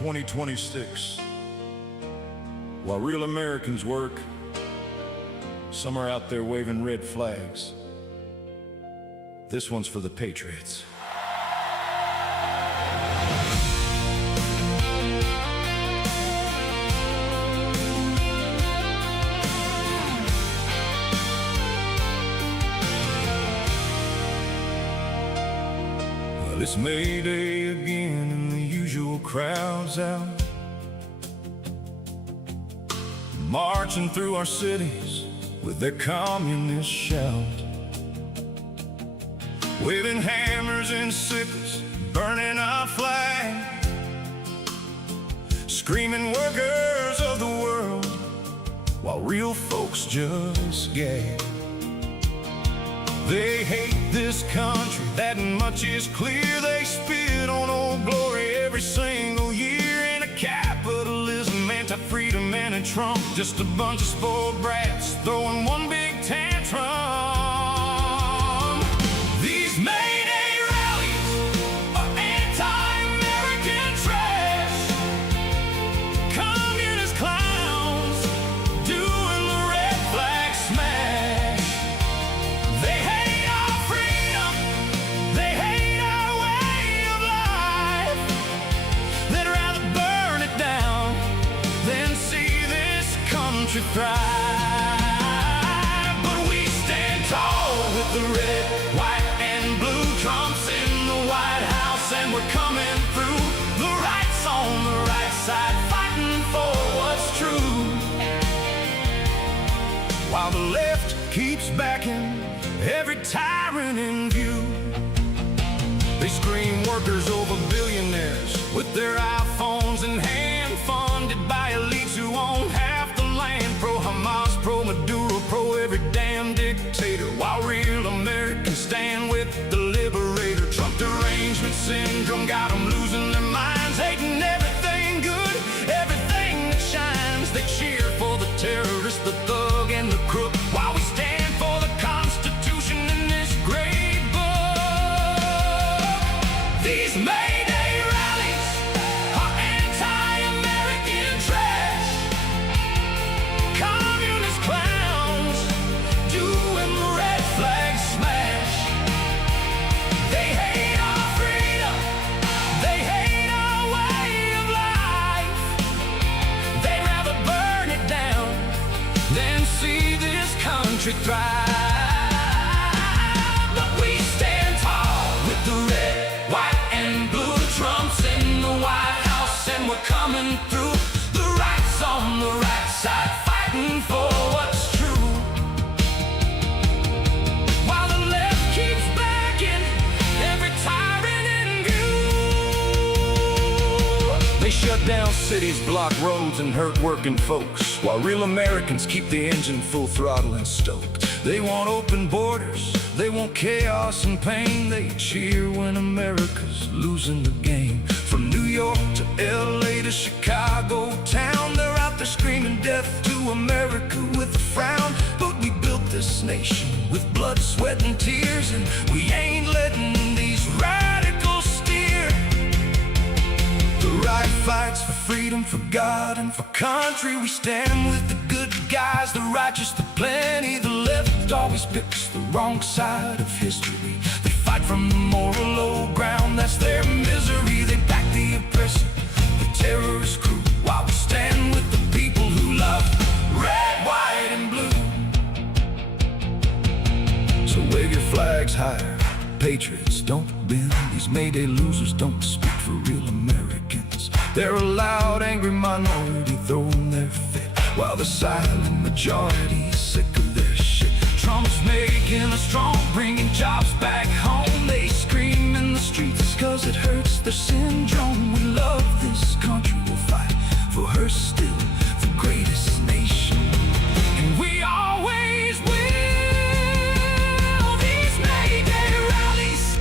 2026. While real Americans work, some are out there waving red flags. This one's for the patriots. Well, it's May Day again and the usual crowds out, marching through our cities with their communist shout, waving hammers and sickles, burning our flag, screaming workers of the world, while real folks just gag. They hate this country, that much is clear. They spit on Old Glory every single year. In a capitalism, anti-freedom, and a Trump, just a bunch of spoiled brats throwing one big tantrum. These May Day rallies are anti-American trash, communist clowns doing the red flag smash. They hate our freedom, they hate our way of life. They'd rather burn it down than see this country thrive. But we stand tall with the red, white, and blue, Trump's in the White House, and we're coming through. The right's on the right side, fighting for what's true, while the left keeps backing every tyrant in view. They scream workers over billionaires with their iPhones in hand, funded by elites who own half the land. Pro-Hamas, pro-Maduro, pro-every damn dictator, while real Americans stand with the liberator. Trump derangement syndrome got them losing their minds, hating everything good, everything that shines. They cheer for the terrorist, the thug, and the crook, while we stand for the Constitution in this great book. These May Day rallies are anti-American trash, communist clowns doing the red flag smash. They hate our freedom, they hate our way of life. They'd rather burn it down than see this country thrive. But we stand tall with the red, white, and blue. Trump's in the White House, and we're coming through. The right's on the right side, fighting for what's true, while the left keeps backing every tyrant in view. They shut down cities, block roads, and hurt working folks, while real Americans keep the engine full throttle and stoked. They want open borders, they want chaos and pain. They cheer when America's losing the game. From New York to LA to Chicago town, they're out there screaming death to America with a frown. But we built this nation with blood, sweat, and tears, and we ain't letting these radicals steer. The right fights for freedom, for God, and for country. We stand with the good guys, the righteous, the plenty. The left always picks the wrong side of history. They fight from the moral low ground, that's their misery. They back the oppressor, the terrorist crew, while we stand with the people who love red, white, and blue. So wave your flags higher, patriots, don't bend. These May Day losers don't speak for real Americans. They're a loud, angry minority throwing their fit, while the silent majority is sick of their shit. Trump's making us strong, bringing jobs back home. They scream in the streets cause it hurts their syndrome. We love this country, we'll fight for her still, the greatest nation, and we always will. These May Day rallies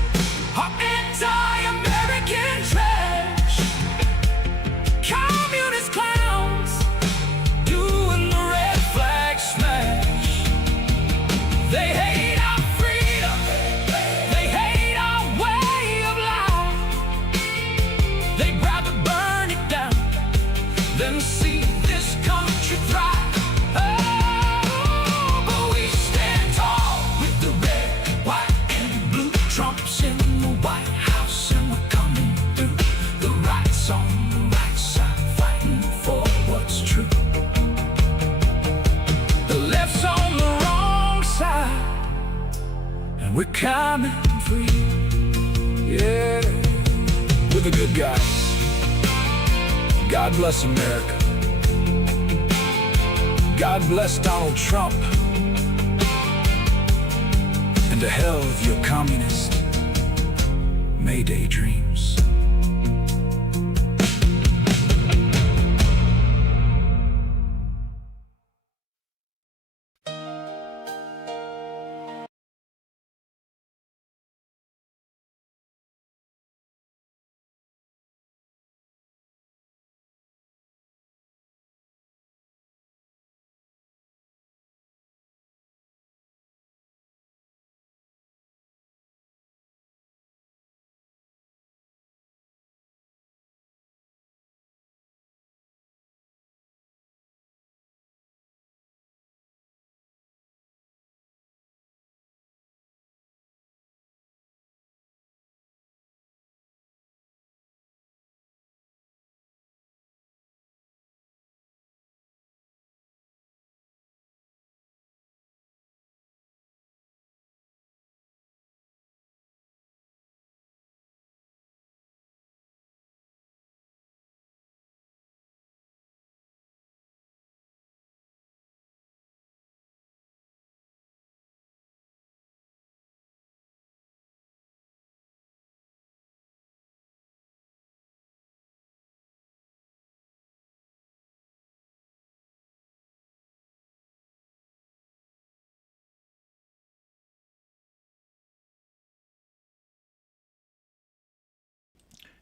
are anti-American trash, communist clowns doing the red flag smash. They hate our freedom, they hate our way of life. They'd rather burn it down And we're coming for you. Yeah, we're the good guys. God bless America. God bless Donald Trump. And to hell with your communist Mayday dreams.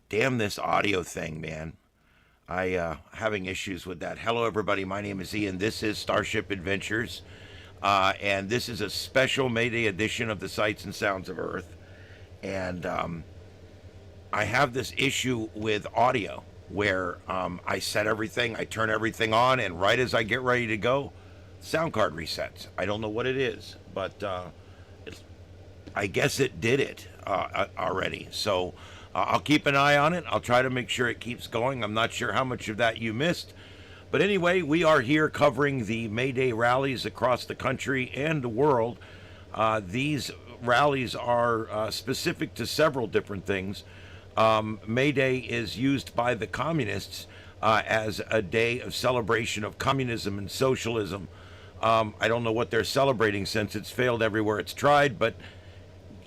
Damn this audio thing, man. Having issues with that. Hello, everybody. My name is Ian. This is Starship Adventures, and this is a special Mayday edition of the Sights and Sounds of Earth. And I have this issue with audio where I set everything, I turn everything on, and right as I get ready to go, sound card resets. I don't know what it is, but I guess it did it already. So I'll keep an eye on it. I'll try to make sure it keeps going. I'm not sure how much of that you missed. But anyway, we are here covering the Mayday rallies across the country and the world. These rallies are specific to several different things. Mayday is used by the communists as a day of celebration of communism and socialism. I don't know what they're celebrating since it's failed everywhere it's tried, but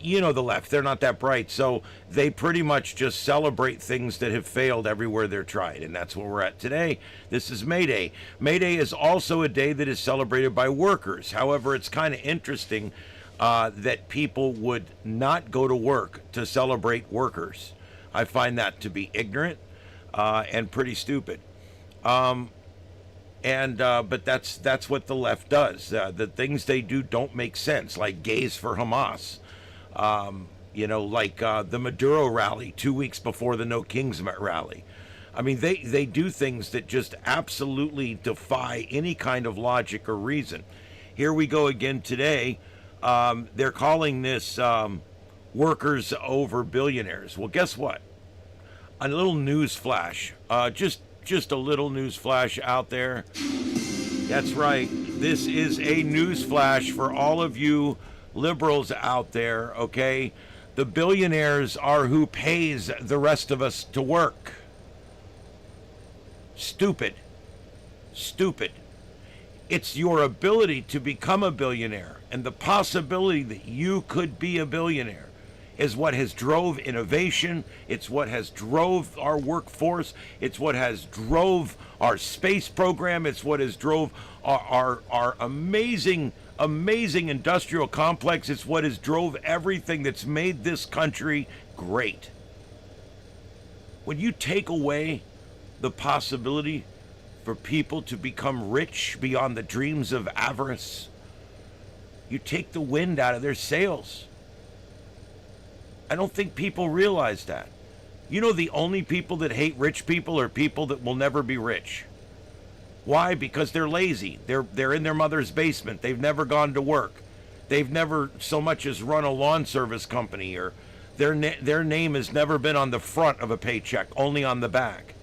you know the left, they're not that bright, so they pretty much just celebrate things that have failed everywhere they're tried, and that's where we're at today. This is May Day. May Day is also a day that is celebrated by workers. However, it's kind of interesting that people would not go to work to celebrate workers. I find that to be ignorant and pretty stupid. But that's what the left does. The things they do don't make sense, like gays for Hamas. Like the Maduro rally 2 weeks before the No Kings rally. I mean, they do things that just absolutely defy any kind of logic or reason. Here we go again today. They're calling this workers over billionaires. Well, guess what? A little news flash. Just a little news flash out there. That's right. This is a news flash for all of you liberals out there, okay? The billionaires are who pays the rest of us to work. Stupid. It's your ability to become a billionaire and the possibility that you could be a billionaire is what has drove innovation. It's what has drove our workforce. It's what has drove our space program. It's what has drove our amazing industrial complex. It's what has drove everything that's made this country great. When you take away the possibility for people to become rich beyond the dreams of avarice, you take the wind out of their sails. I don't think people realize that. You know, the only people that hate rich people are people that will never be rich. Why? Because they're lazy. They're in their mother's basement. They've never gone to work. They've never so much as run a lawn service company, or their name has never been on the front of a paycheck, only on the back.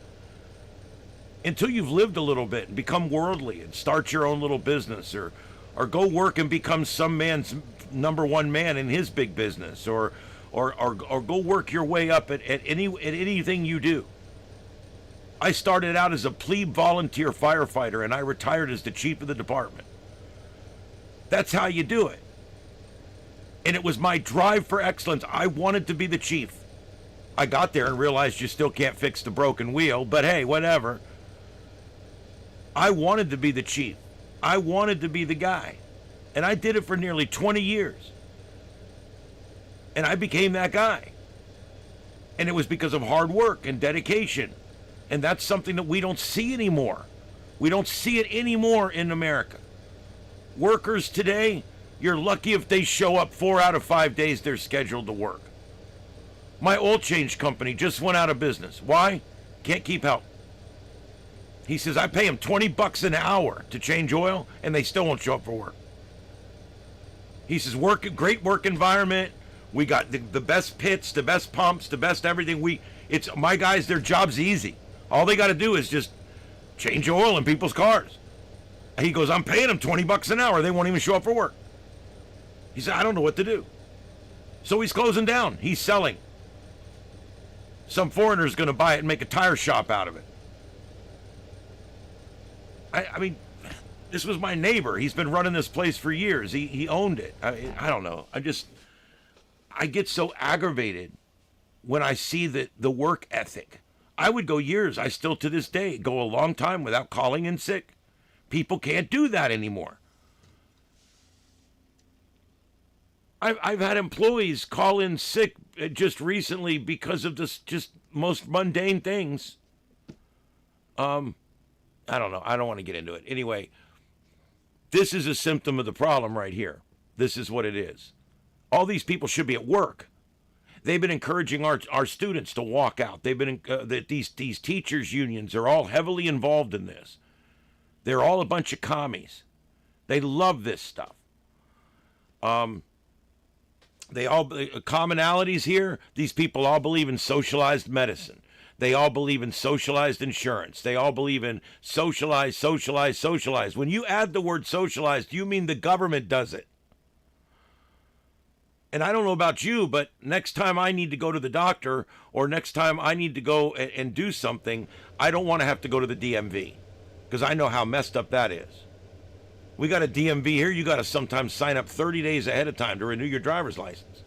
Until you've lived a little bit and become worldly and start your own little business, or or go work and become some man's number one man in his big business, or go work your way up at anything you do. I started out as a plebe volunteer firefighter, and I retired as the chief of the department. That's how you do it. And it was my drive for excellence. I wanted to be the chief. I got there and realized you still can't fix the broken wheel, but hey, whatever. I wanted to be the chief. I wanted to be the guy. And I did it for nearly 20 years. And I became that guy. And it was because of hard work and dedication. And that's something that we don't see anymore. We don't see it anymore in America. Workers today, you're lucky if they show up 4 out of 5 days they're scheduled to work. My oil change company just went out of business. Why? Can't keep help. He says, I pay them $20 an hour to change oil, and they still won't show up for work. He says, great work environment. We got the best pits, the best pumps, the best everything. It's my guys, their job's easy. All they got to do is just change oil in people's cars. He goes, I'm paying them $20 an hour. They won't even show up for work. He said, I don't know what to do. So he's closing down. He's selling. Some foreigner's going to buy it and make a tire shop out of it. I mean, this was my neighbor. He's been running this place for years. He owned it. I don't know. I get so aggravated when I see the work ethic. I would go years. I still to this day go a long time without calling in sick. People can't do that anymore. I've had employees call in sick just recently because of this just most mundane things. I don't know. I don't want to get into it. Anyway, this is a symptom of the problem right here. This is what it is. All these people should be at work. They've been encouraging our students to walk out. They've been these teachers unions are all heavily involved in this. They're all a bunch of commies. They love this stuff. They all commonalities here. These people all believe in socialized medicine. They all believe in socialized insurance. They all believe in socialized. When you add the word socialized, you mean the government does it. And I don't know about you, but next time I need to go to the doctor or next time I need to go and do something, I don't want to have to go to the DMV because I know how messed up that is. We got a DMV here. You got to sometimes sign up 30 days ahead of time to renew your driver's license.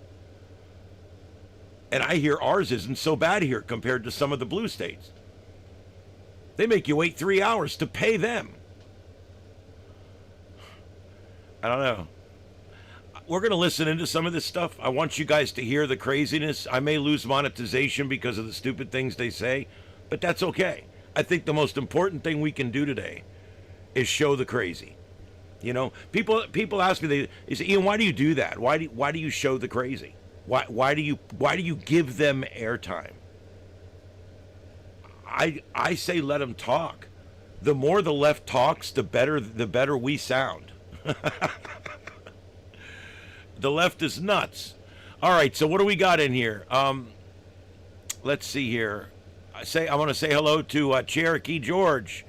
And I hear ours isn't so bad here compared to some of the blue states. They make you wait 3 hours to pay them. I don't know. We're going to listen into some of this stuff. I want you guys to hear the craziness. I may lose monetization because of the stupid things they say, but that's okay. I think the most important thing we can do today is show the crazy. You know, people ask me, they say, Ian, why do you do that? Why do you show the crazy? Why do you give them airtime? I say let them talk. The more the left talks, the better we sound. The left is nuts. All right, so what do we got in here? Let's see here. I want to say hello to Cherokee George.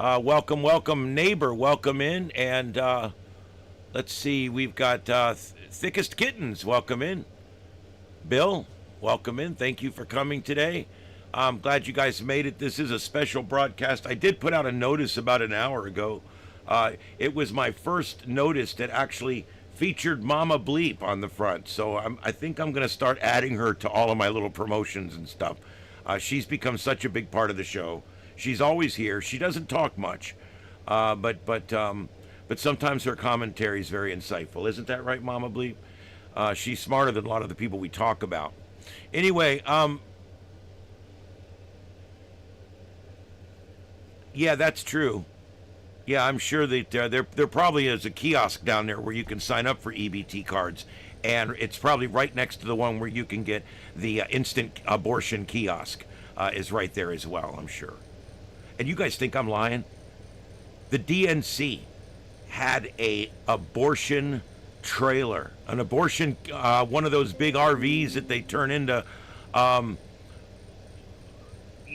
Welcome, neighbor. Welcome in. And let's see, we've got Thickest Kittens. Welcome in. Bill, welcome in. Thank you for coming today. I'm glad you guys made it. This is a special broadcast. I did put out a notice about an hour ago. It was my first notice that actually featured Mama Bleep on the front. So I think I'm going to start adding her to all of my little promotions and stuff. She's become such a big part of the show. She's always here. She doesn't talk much, but sometimes her commentary is very insightful. Isn't that right, Mama Bleep? She's smarter than a lot of the people we talk about. Anyway, yeah, that's true. Yeah, I'm sure that there probably is a kiosk down there where you can sign up for EBT cards, and it's probably right next to the one where you can get the instant abortion kiosk is right there as well, I'm sure. And you guys think I'm lying? The DNC had a abortion trailer, an abortion, one of those big RVs that they turn into,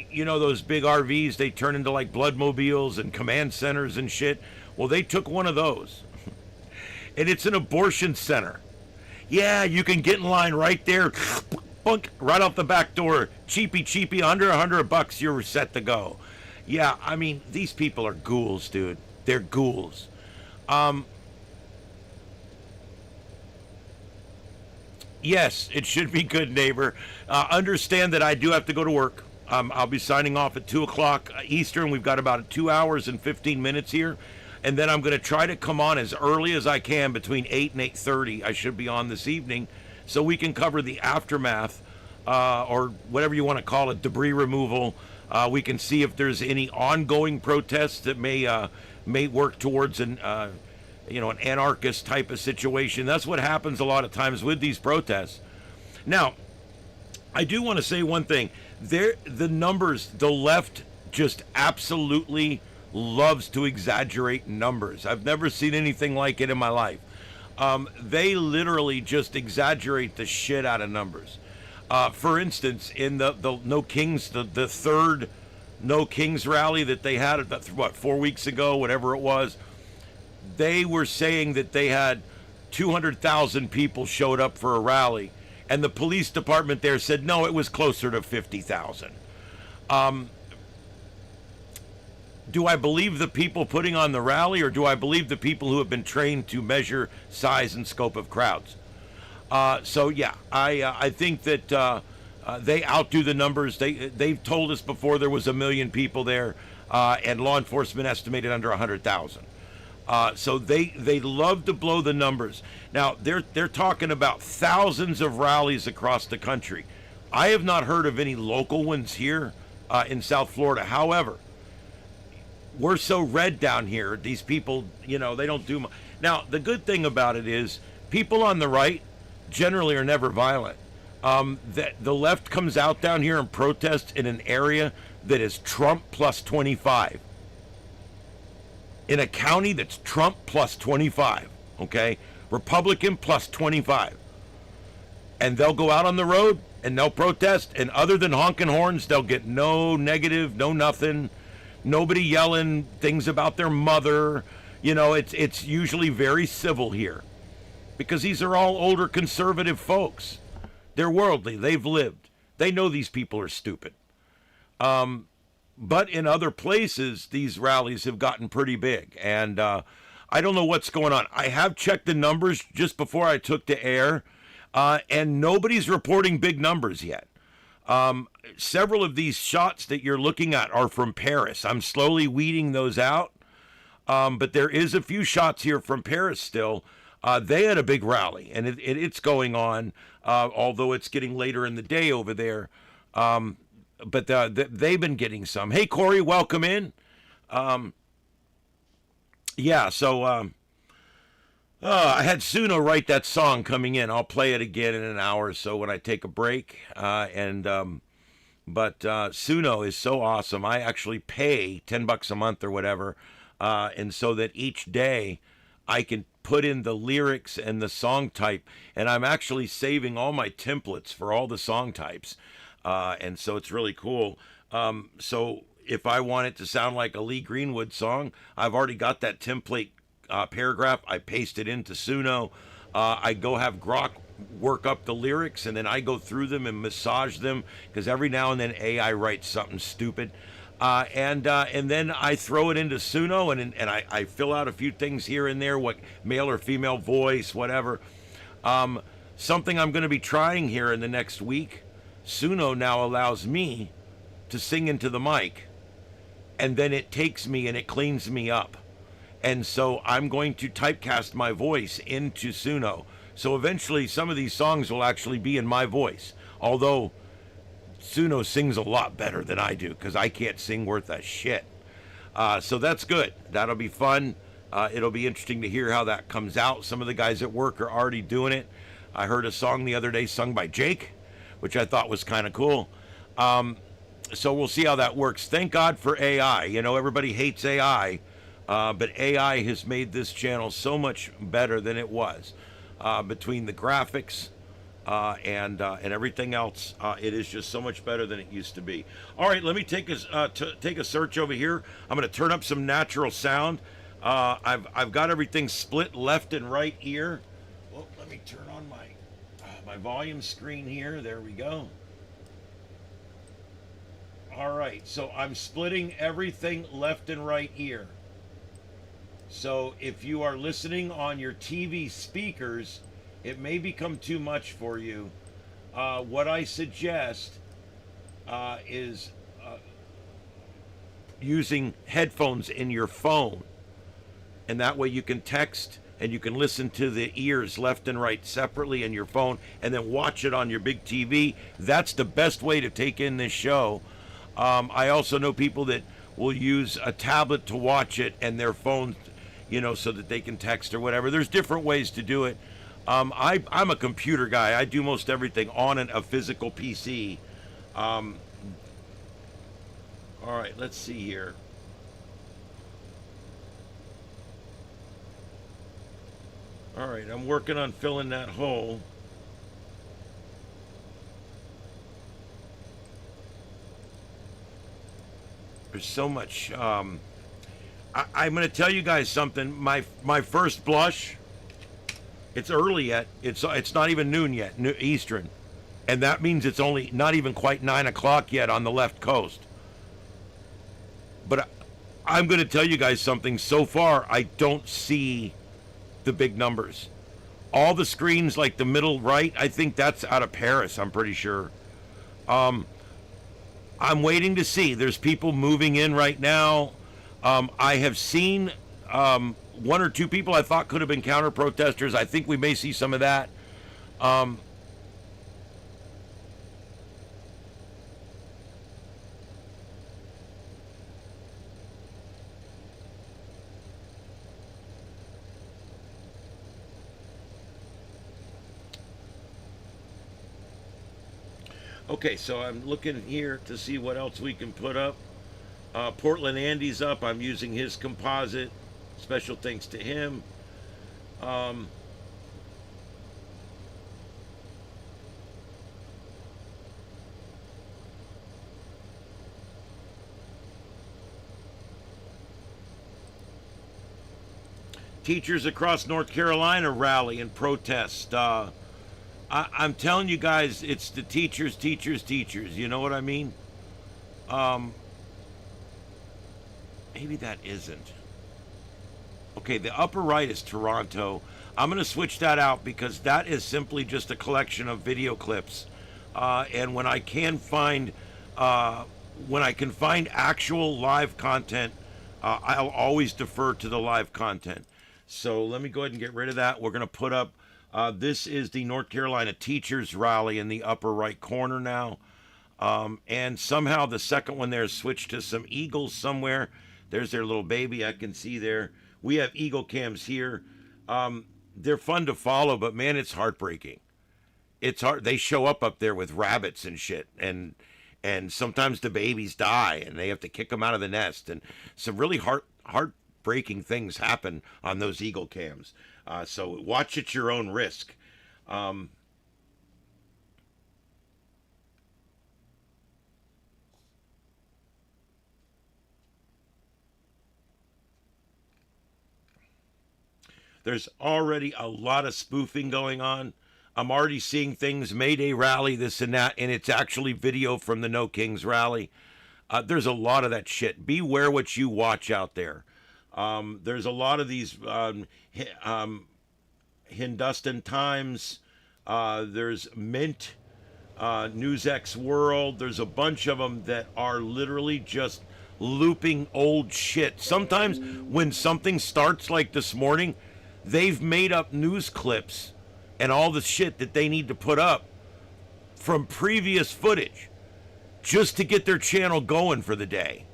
you know, those big RVs they turn into like bloodmobiles and command centers and shit. Well, they took one of those and it's an abortion center. Yeah, you can get in line right there, bunk, right off the back door, cheapy, under $100, you're set to go. Yeah, I mean, these people are ghouls, dude. They're ghouls. Yes, it should be good, neighbor. Understand that I do have to go to work. I'll be signing off at 2 o'clock Eastern. We've got about 2 hours and 15 minutes here. And then I'm going to try to come on as early as I can between 8 and 8:30. I should be on this evening so we can cover the aftermath or whatever you want to call it, debris removal. We can see if there's any ongoing protests that may work towards an anarchist type of situation. That's what happens a lot of times with these protests. Now, I do want to say one thing. The numbers, the left just absolutely loves to exaggerate numbers. I've never seen anything like it in my life. They literally just exaggerate the shit out of numbers. For instance, in the No Kings, the third No Kings rally that they had, 4 weeks ago, whatever it was, they were saying that they had 200,000 people showed up for a rally, and the police department there said no, it was closer to 50,000. Do I believe the people putting on the rally, or do I believe the people who have been trained to measure size and scope of crowds? So yeah, I think that they outdo the numbers. They've told us before there was 1 million people there, and law enforcement estimated under 100,000. So they love to blow the numbers. Now they're talking about thousands of rallies across the country. I have not heard of any local ones here in South Florida. However, we're so red down here. These people, they don't do much. Now the good thing about it is people on the right generally are never violent. That the left comes out down here and protests in an area that is Trump plus 25. In a county that's Trump plus 25, okay? Republican plus 25. And they'll go out on the road and they'll protest, and other than honking horns, they'll get no negative, no nothing, nobody yelling things about their mother. It's usually very civil here because these are all older conservative folks. They're worldly. They've lived. They know these people are stupid. But in other places, these rallies have gotten pretty big. And I don't know what's going on. I have checked the numbers just before I took to air, and nobody's reporting big numbers yet. Several of these shots that you're looking at are from Paris. I'm slowly weeding those out. But there is a few shots here from Paris still. They had a big rally, and it's going on, although it's getting later in the day over there. But they've been getting some. Hey, Corey, welcome in. I had Suno write that song coming in. I'll play it again in an hour or so when I take a break. But Suno is so awesome. I actually pay $10 a month or whatever, and so that each day I can put in the lyrics and the song type, and I'm actually saving all my templates for all the song types. And so it's really cool. So if I want it to sound like a Lee Greenwood song, I've already got that template paragraph. I paste it into Suno. I go have Grok work up the lyrics, and then I go through them and massage them, because every now and then AI writes something stupid. And then I throw it into Suno, and I fill out a few things here and there, what male or female voice, whatever. Something I'm going to be trying here in the next week. Suno now allows me to sing into the mic, and then it takes me and it cleans me up. And so I'm going to typecast my voice into Suno. So eventually some of these songs will actually be in my voice. Although Suno sings a lot better than I do, because I can't sing worth a shit. So that's good. That'll be fun. It'll be interesting to hear how that comes out. Some of the guys at work are already doing it. I heard a song the other day sung by Jake, which I thought was kind of cool. So we'll see how that works. Thank God for AI. Everybody hates AI, but AI has made this channel so much better than it was. Between the graphics and everything else, it is just so much better than it used to be. All right, let me take a search over here. I'm going to turn up some natural sound. I've got everything split left and right ear. Well, let me turn on my volume screen here. There we go. All right, so I'm splitting everything left and right ear. So if you are listening on your TV speakers, it may become too much for you. What I suggest is using headphones in your phone, and that way you can text and you can listen to the ears left and right separately in your phone, and then watch it on your big TV. That's the best way to take in this show. I also know people that will use a tablet to watch it and their phone, so that they can text or whatever. There's different ways to do it. I'm a computer guy. I do most everything on a physical PC. All right, let's see here. All right, I'm working on filling that hole. There's so much. I'm going to tell you guys something. My first blush. It's early yet. It's not even noon yet, Eastern, and that means it's only not even quite 9 o'clock yet on the left coast. But I'm going to tell you guys something. So far, I don't see the big numbers. All the screens, like the middle right, I think that's out of Paris. I'm pretty sure. I'm waiting to see. There's people moving in right now. I have seen one or two people I thought could have been counter protesters. I think we may see some of that. Okay, so I'm looking here to see what else we can put up. Portland Andy's up. I'm using his composite. Special thanks to him. Teachers across North Carolina rally and protest. I'm telling you guys, it's the teachers. You know what I mean? Maybe that isn't. Okay, the upper right is Toronto. I'm going to switch that out because that is simply just a collection of video clips. And when I can find actual live content, I'll always defer to the live content. So let me go ahead and get rid of that. We're going to put up. This is the North Carolina Teachers Rally in the upper right corner now. And somehow the second one there is switched to some eagles somewhere. There's their little baby I can see there. We have eagle cams here. They're fun to follow, but man, it's heartbreaking. It's hard. They show up there with rabbits and shit. And sometimes the babies die and they have to kick them out of the nest. And some really heartbreaking things happen on those eagle cams. So watch at your own risk. There's already a lot of spoofing going on. I'm already seeing things, Mayday rally, this and that, and it's actually video from the No Kings rally. There's a lot of that shit. Beware what you watch out there. There's a lot of these Hindustan Times. There's Mint, NewsX World. There's a bunch of them that are literally just looping old shit. Sometimes when something starts like this morning, they've made up news clips and all the shit that they need to put up from previous footage just to get their channel going for the day.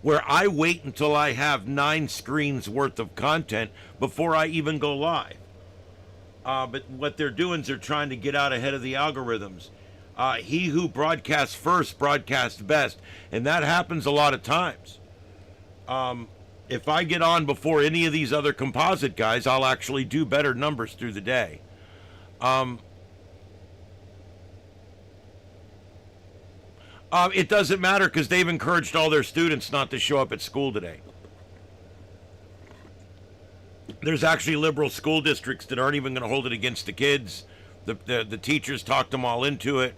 Where I wait until I have 9 screens worth of content before I even go live. But what they're doing is they're trying to get out ahead of the algorithms. He who broadcasts first broadcasts best. And that happens a lot of times. If I get on before any of these other composite guys, I'll actually do better numbers through the day. It doesn't matter because they've encouraged all their students not to show up at school today. There's actually liberal school districts that aren't even going to hold it against the kids. The teachers talked them all into it.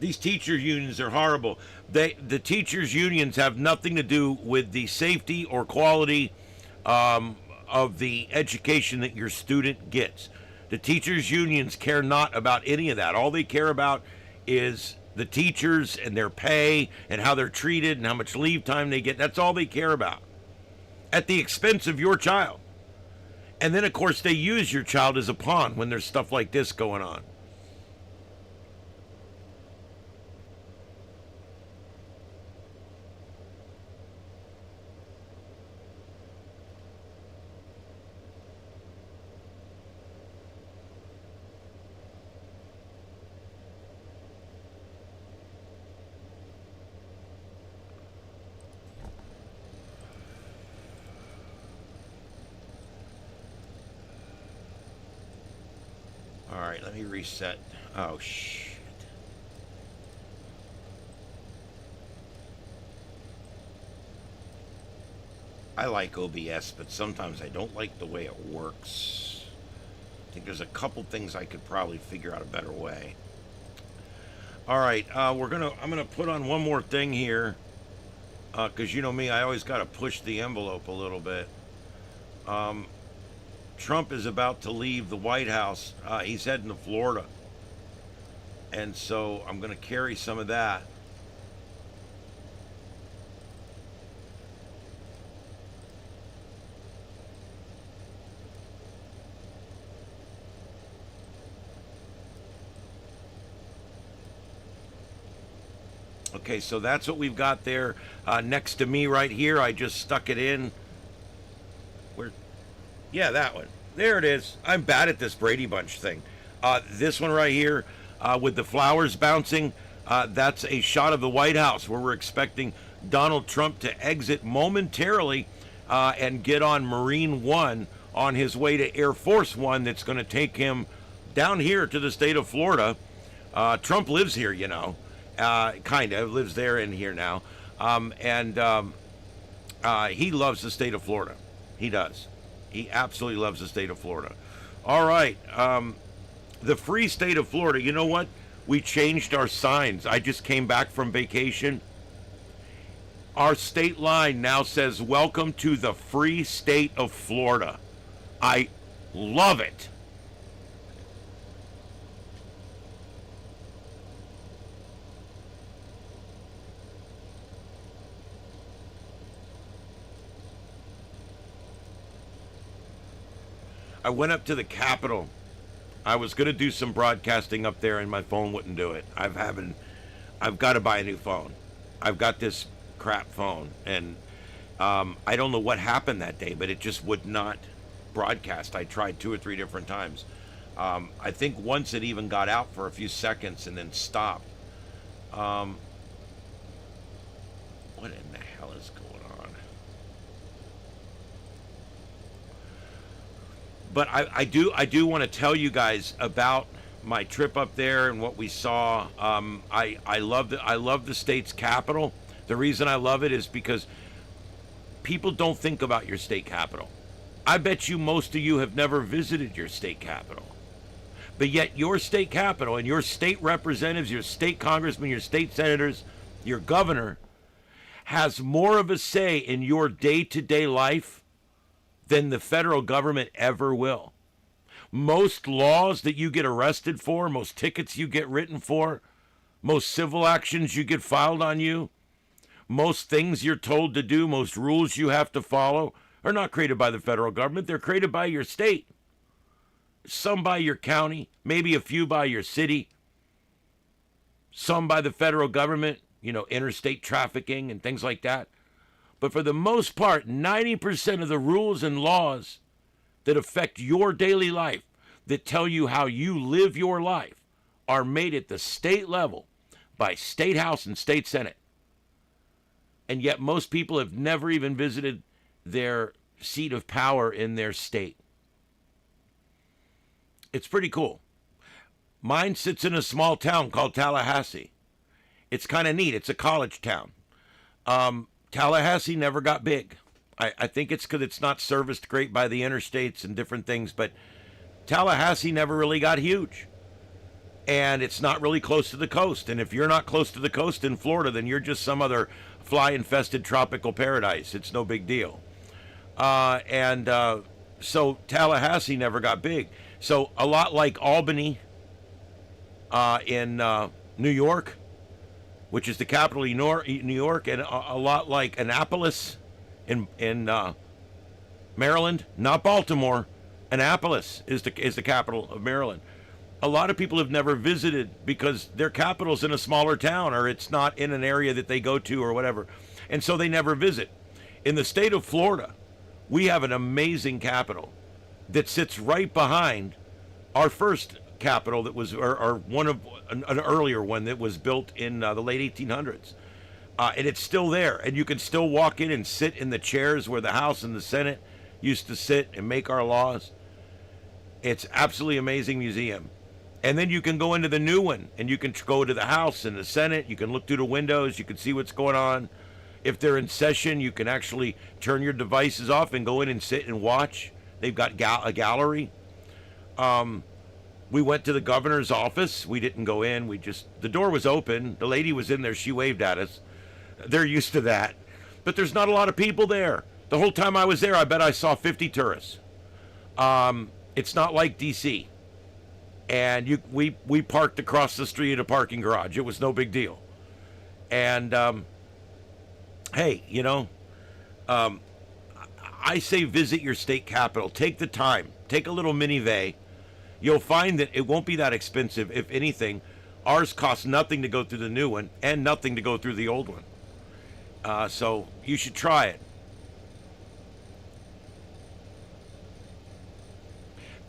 These teacher unions are horrible. The teachers unions have nothing to do with the safety or quality of the education that your student gets. The teachers unions care not about any of that. All they care about is the teachers and their pay and how they're treated and how much leave time they get. That's all they care about, at the expense of your child. And then, of course, they use your child as a pawn when there's stuff like this going on. All right, let me reset. Oh, shit. I like OBS, but sometimes I don't like the way it works. I think there's a couple things I could probably figure out a better way. All right, I'm gonna put on one more thing here, because you know me, I always got to push the envelope a little bit. Trump is about to leave the White House. He's heading to Florida. And so I'm going to carry some of that. Okay, so that's what we've got there next to me right here. I just stuck it in. Yeah, that one. There it is. I'm bad at this Brady Bunch thing. This one right here with the flowers bouncing, that's a shot of the White House where we're expecting Donald Trump to exit momentarily and get on Marine One on his way to Air Force One that's going to take him down here to the state of Florida. Trump lives here, you know. Kind of. Lives there and here now. He loves the state of Florida. He does. He absolutely loves the state of Florida. All right. The free state of Florida. You know what? We changed our signs. I just came back from vacation. Our state line now says, "Welcome to the free state of Florida." I love it. I went up to the Capitol. I was going to do some broadcasting up there, and my phone wouldn't do it. I've got to buy a new phone. I've got this crap phone, and I don't know what happened that day, but it just would not broadcast. I tried 2 or 3 different times. I think once it even got out for a few seconds and then stopped. What in the hell is going on? But I do want to tell you guys about my trip up there and what we saw. I love the state's capital. The reason I love it is because people don't think about your state capital. I bet you most of you have never visited your state capital. But yet your state capital and your state representatives, your state congressmen, your state senators, your governor has more of a say in your day-to-day life than the federal government ever will. Most laws that you get arrested for, most tickets you get written for, most civil actions you get filed on you, most things you're told to do, most rules you have to follow are not created by the federal government. They're created by your state. Some by your county, maybe a few by your city, some by the federal government, you know, interstate trafficking and things like that. But for the most part, 90% of the rules and laws that affect your daily life, that tell you how you live your life, are made at the state level by State House and State Senate. And yet most people have never even visited their seat of power in their state. It's pretty cool. Mine sits in a small town called Tallahassee. It's kind of neat. It's a college town. Tallahassee never got big. I think it's because it's not serviced great by the interstates and different things, but Tallahassee never really got huge. And it's not really close to the coast. And if you're not close to the coast in Florida, then you're just some other fly-infested tropical paradise. It's no big deal. So Tallahassee never got big. So a lot like Albany in New York, which is the capital of New York, and a lot like Annapolis in Maryland, not Baltimore. Annapolis is the capital of Maryland. A lot of people have never visited because their capital's in a smaller town, or it's not in an area that they go to or whatever. And so they never visit. In the state of Florida, we have an amazing capital that sits right behind our first capital that was, or one of an earlier one that was built in the late 1800s. And it's still there. And you can still walk in and sit in the chairs where the House and the Senate used to sit and make our laws. It's absolutely amazing museum. And then you can go into the new one, and you can go to the House and the Senate. You can look through the windows. You can see what's going on. If they're in session, you can actually turn your devices off and go in and sit and watch. They've got a gallery. We went to the governor's office. We didn't go in. The door was open. The lady was in there. She waved at us. They're used to that. But there's not a lot of people there. The whole time I was there, I bet I saw 50 tourists. It's not like D.C., and we parked across the street at a parking garage. It was no big deal. And hey, I say visit your state capital. Take the time. Take a little minivan. You'll find that it won't be that expensive. If anything, ours costs nothing to go through the new one and nothing to go through the old one. So you should try it.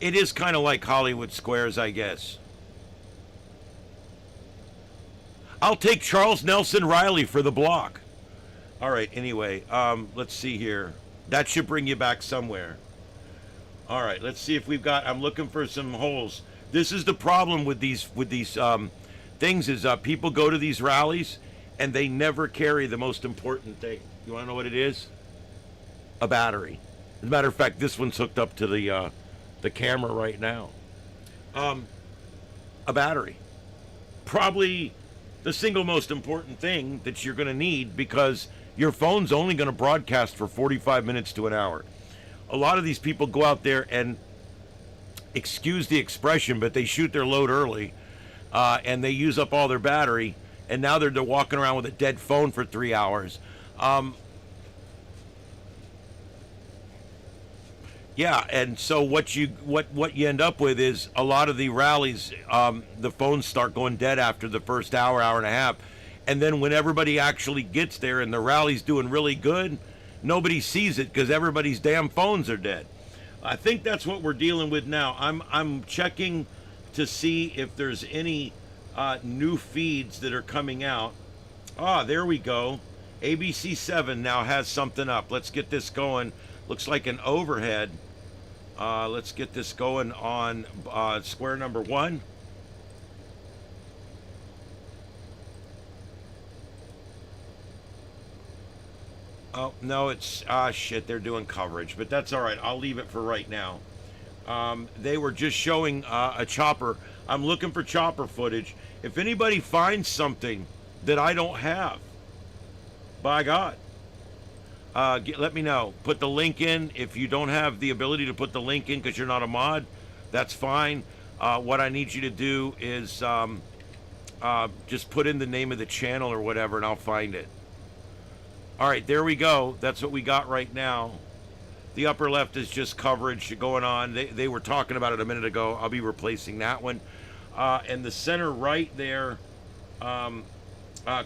It is kind of like Hollywood Squares, I guess. I'll take Charles Nelson Riley for the block. All right, anyway, let's see here. That should bring you back somewhere. All right, let's see if we've got, I'm looking for some holes. This is the problem with these things is people go to these rallies and they never carry the most important thing. You want to know what it is? A battery. As a matter of fact, this one's hooked up to the camera right now. A battery. Probably the single most important thing that you're going to need, because your phone's only going to broadcast for 45 minutes to an hour. A lot of these people go out there and, excuse the expression, but they shoot their load early, and they use up all their battery, and now they're walking around with a dead phone for 3 hours. Yeah, and so what you end up with is a lot of the rallies, the phones start going dead after the first hour and a half. And then when everybody actually gets there and the rally's doing really good, nobody sees it because everybody's damn phones are dead. I think that's what we're dealing with now. I'm checking to see if there's any new feeds that are coming out. Ah, there we go. ABC 7 now has something up. Let's get this going. Looks like an overhead. Let's get this going on square number 1. Oh, no, it's, shit, they're doing coverage, but that's all right. I'll leave it for right now. They were just showing a chopper. I'm looking for chopper footage. If anybody finds something that I don't have, by God, let me know. Put the link in. If you don't have the ability to put the link in because you're not a mod, that's fine. What I need you to do is just put in the name of the channel or whatever, and I'll find it. All right, there we go. That's what we got right now. The upper left is just coverage going on. They were talking about it a minute ago. I'll be replacing that one. And the center right there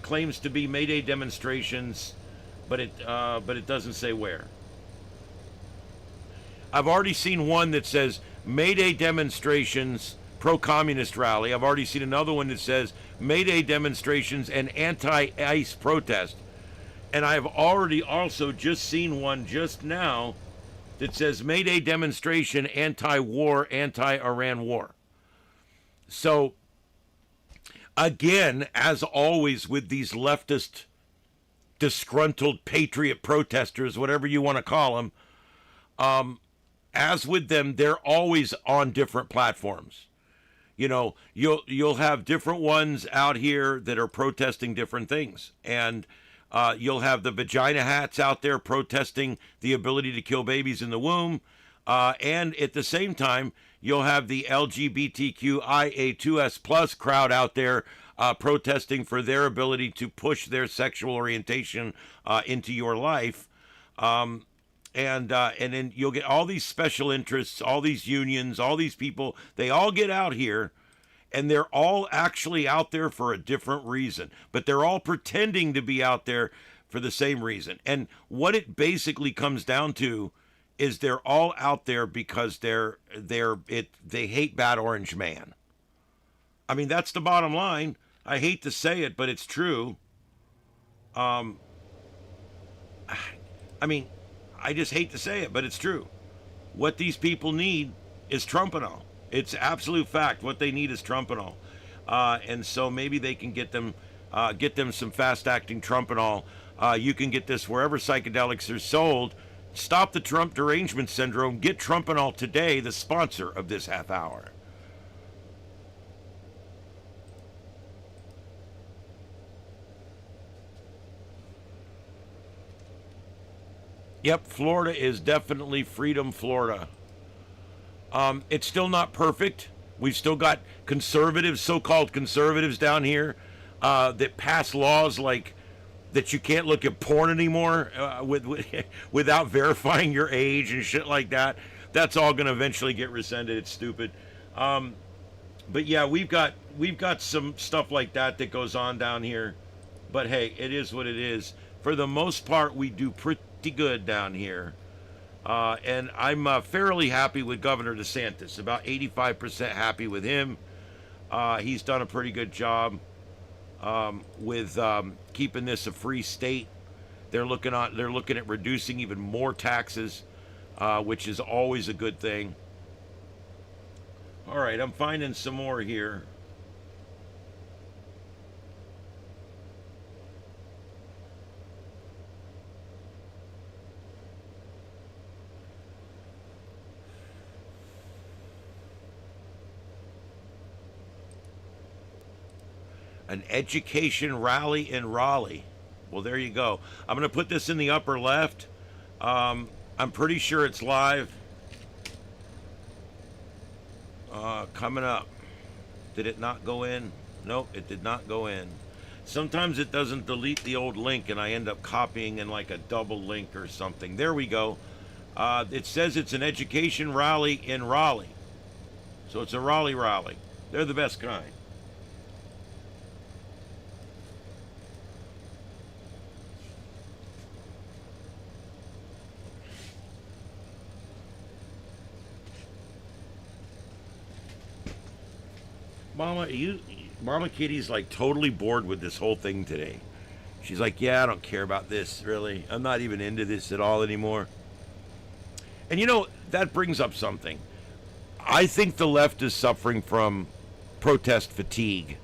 claims to be May Day demonstrations, but it doesn't say where. I've already seen one that says May Day demonstrations, pro-communist rally. I've already seen another one that says May Day demonstrations and anti-ICE protest. And I've already also just seen one just now that says May Day demonstration, anti-war, anti-Iran war. So, again, as always with these leftist disgruntled patriot protesters, whatever you want to call them. As with them, they're always on different platforms. You know, you'll have different ones out here that are protesting different things, and you'll have the vagina hats out there protesting the ability to kill babies in the womb, and at the same time, you'll have the LGBTQIA2S plus crowd out there protesting for their ability to push their sexual orientation into your life. And then you'll get all these special interests, all these unions, all these people. They all get out here, and they're all actually out there for a different reason. But they're all pretending to be out there for the same reason. And what it basically comes down to is they're all out there because they hate Bad Orange Man. I mean, that's the bottom line. I hate to say it, but it's true. I mean, I just hate to say it, but it's true. What these people need is Trumpanol. It's absolute fact. What they need is Trumpanol. And so maybe they can get them some fast-acting Trumpanol. You can get this wherever psychedelics are sold. Stop the Trump derangement syndrome. Get Trumpanol today, the sponsor of this half hour. Yep, Florida is definitely Freedom Florida. It's still not perfect. We've still got conservatives, so-called conservatives down here that pass laws like that you can't look at porn anymore without verifying your age and shit like that. That's all going to eventually get rescinded. It's stupid. But yeah, we've got some stuff like that goes on down here. But hey, it is what it is. For the most part, we do pretty good down here. And I'm fairly happy with Governor DeSantis. About 85% happy with him. He's done a pretty good job with keeping this a free state. They're looking at reducing even more taxes, which is always a good thing. All right, I'm finding some more here. An education rally in Raleigh. Well, there you go. I'm going to put this in the upper left. I'm pretty sure it's live. Coming up. Did it not go in? Nope, it did not go in. Sometimes it doesn't delete the old link and I end up copying in like a double link or something. There we go. It says it's an education rally in Raleigh. So it's a Raleigh rally. They're the best kind. Mama Kitty's like totally bored with this whole thing today. She's like, yeah, I don't care about this, really. I'm not even into this at all anymore. And you know, that brings up something. I think the left is suffering from protest fatigue.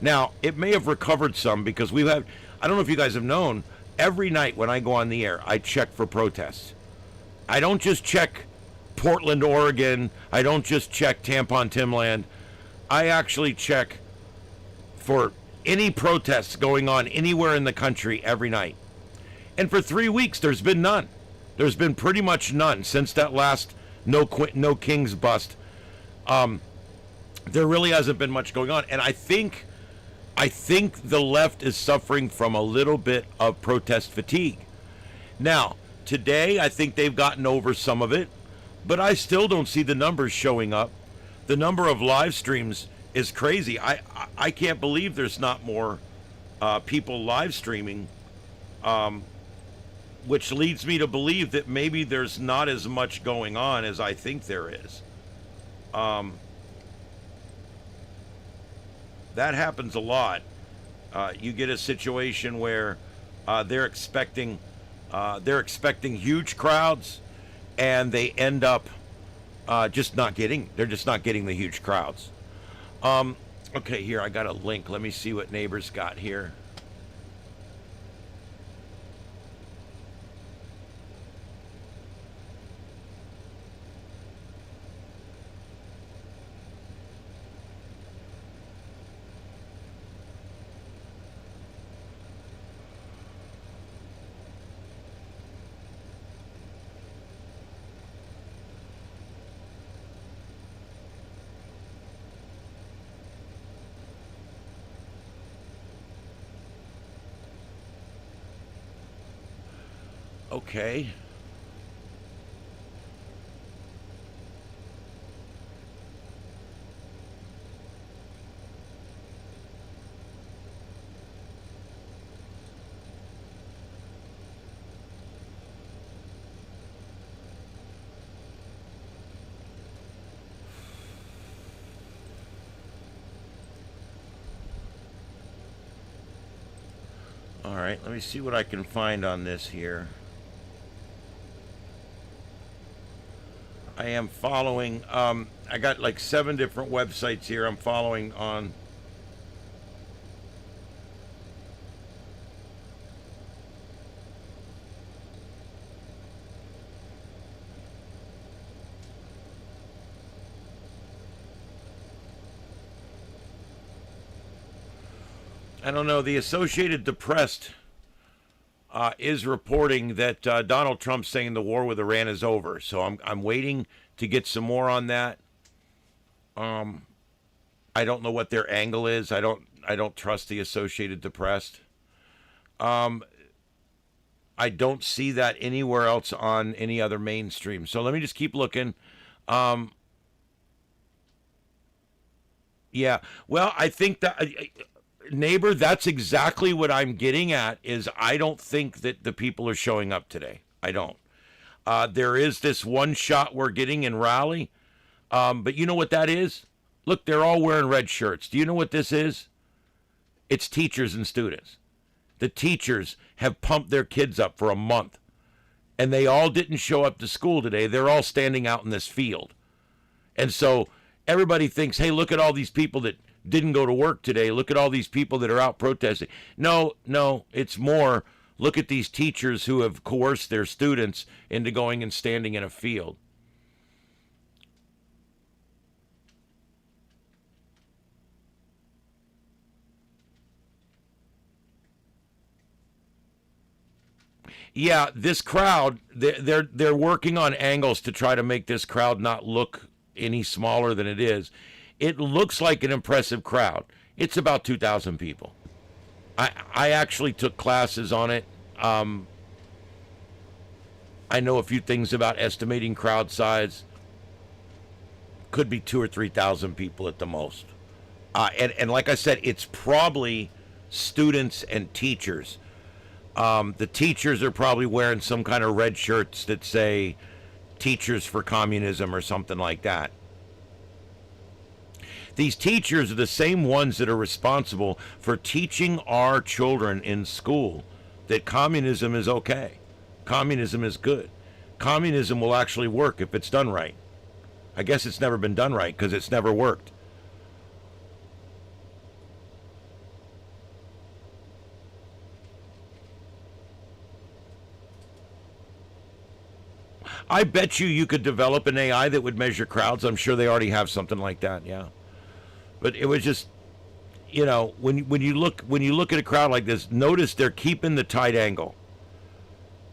Now, it may have recovered some because I don't know if you guys have known, every night when I go on the air, I check for protests. I don't just check Portland, Oregon. I don't just check Tampon Timland. I actually check for any protests going on anywhere in the country every night. And for 3 weeks, there's been none. There's been pretty much none since that last No Kings bust. There really hasn't been much going on. And I think the left is suffering from a little bit of protest fatigue. Now, today, I think they've gotten over some of it, but I still don't see the numbers showing up. The number of live streams is crazy. I can't believe there's not more people live streaming, which leads me to believe that maybe there's not as much going on as I think there is. That happens a lot. You get a situation where they're expecting huge crowds, and they end up they're just not getting the huge crowds. Okay, here I got a link. Let me see what Neighbors got here. Okay. All right, let me see what I can find on this here. I am following, I got like 7 different websites here I'm following on. I don't know, the Associated Depressed is reporting that Donald Trump's saying the war with Iran is over. So I'm waiting to get some more on that. I don't know what their angle is. I don't trust the Associated Depressed. I don't see that anywhere else on any other mainstream. So let me just keep looking. Yeah. Well, I think that neighbor, that's exactly what I'm getting at. Is I don't think that the people are showing up today. I don't. There is this one shot we're getting in Raleigh, but you know what that is? Look, they're all wearing red shirts. Do you know what this is? It's teachers and students. The teachers have pumped their kids up for a month, and they all didn't show up to school today. They're all standing out in this field. And so everybody thinks, hey, look at all these people that didn't go to work today. Look at all these people that are out protesting. No, it's more, look at these teachers who have coerced their students into going and standing in a field. Yeah, this crowd, they're working on angles to try to make this crowd not look any smaller than it is. It looks like an impressive crowd. It's about 2,000 people. I actually took classes on it. I know a few things about estimating crowd size. Could be 2,000 or 3,000 people at the most. And like I said, it's probably students and teachers. The teachers are probably wearing some kind of red shirts that say Teachers for Communism or something like that. These teachers are the same ones that are responsible for teaching our children in school that communism is okay. Communism is good. Communism will actually work if it's done right. I guess it's never been done right because it's never worked. I bet you could develop an AI that would measure crowds. I'm sure they already have something like that, yeah. But it was just, when you look at a crowd like this, notice they're keeping the tight angle.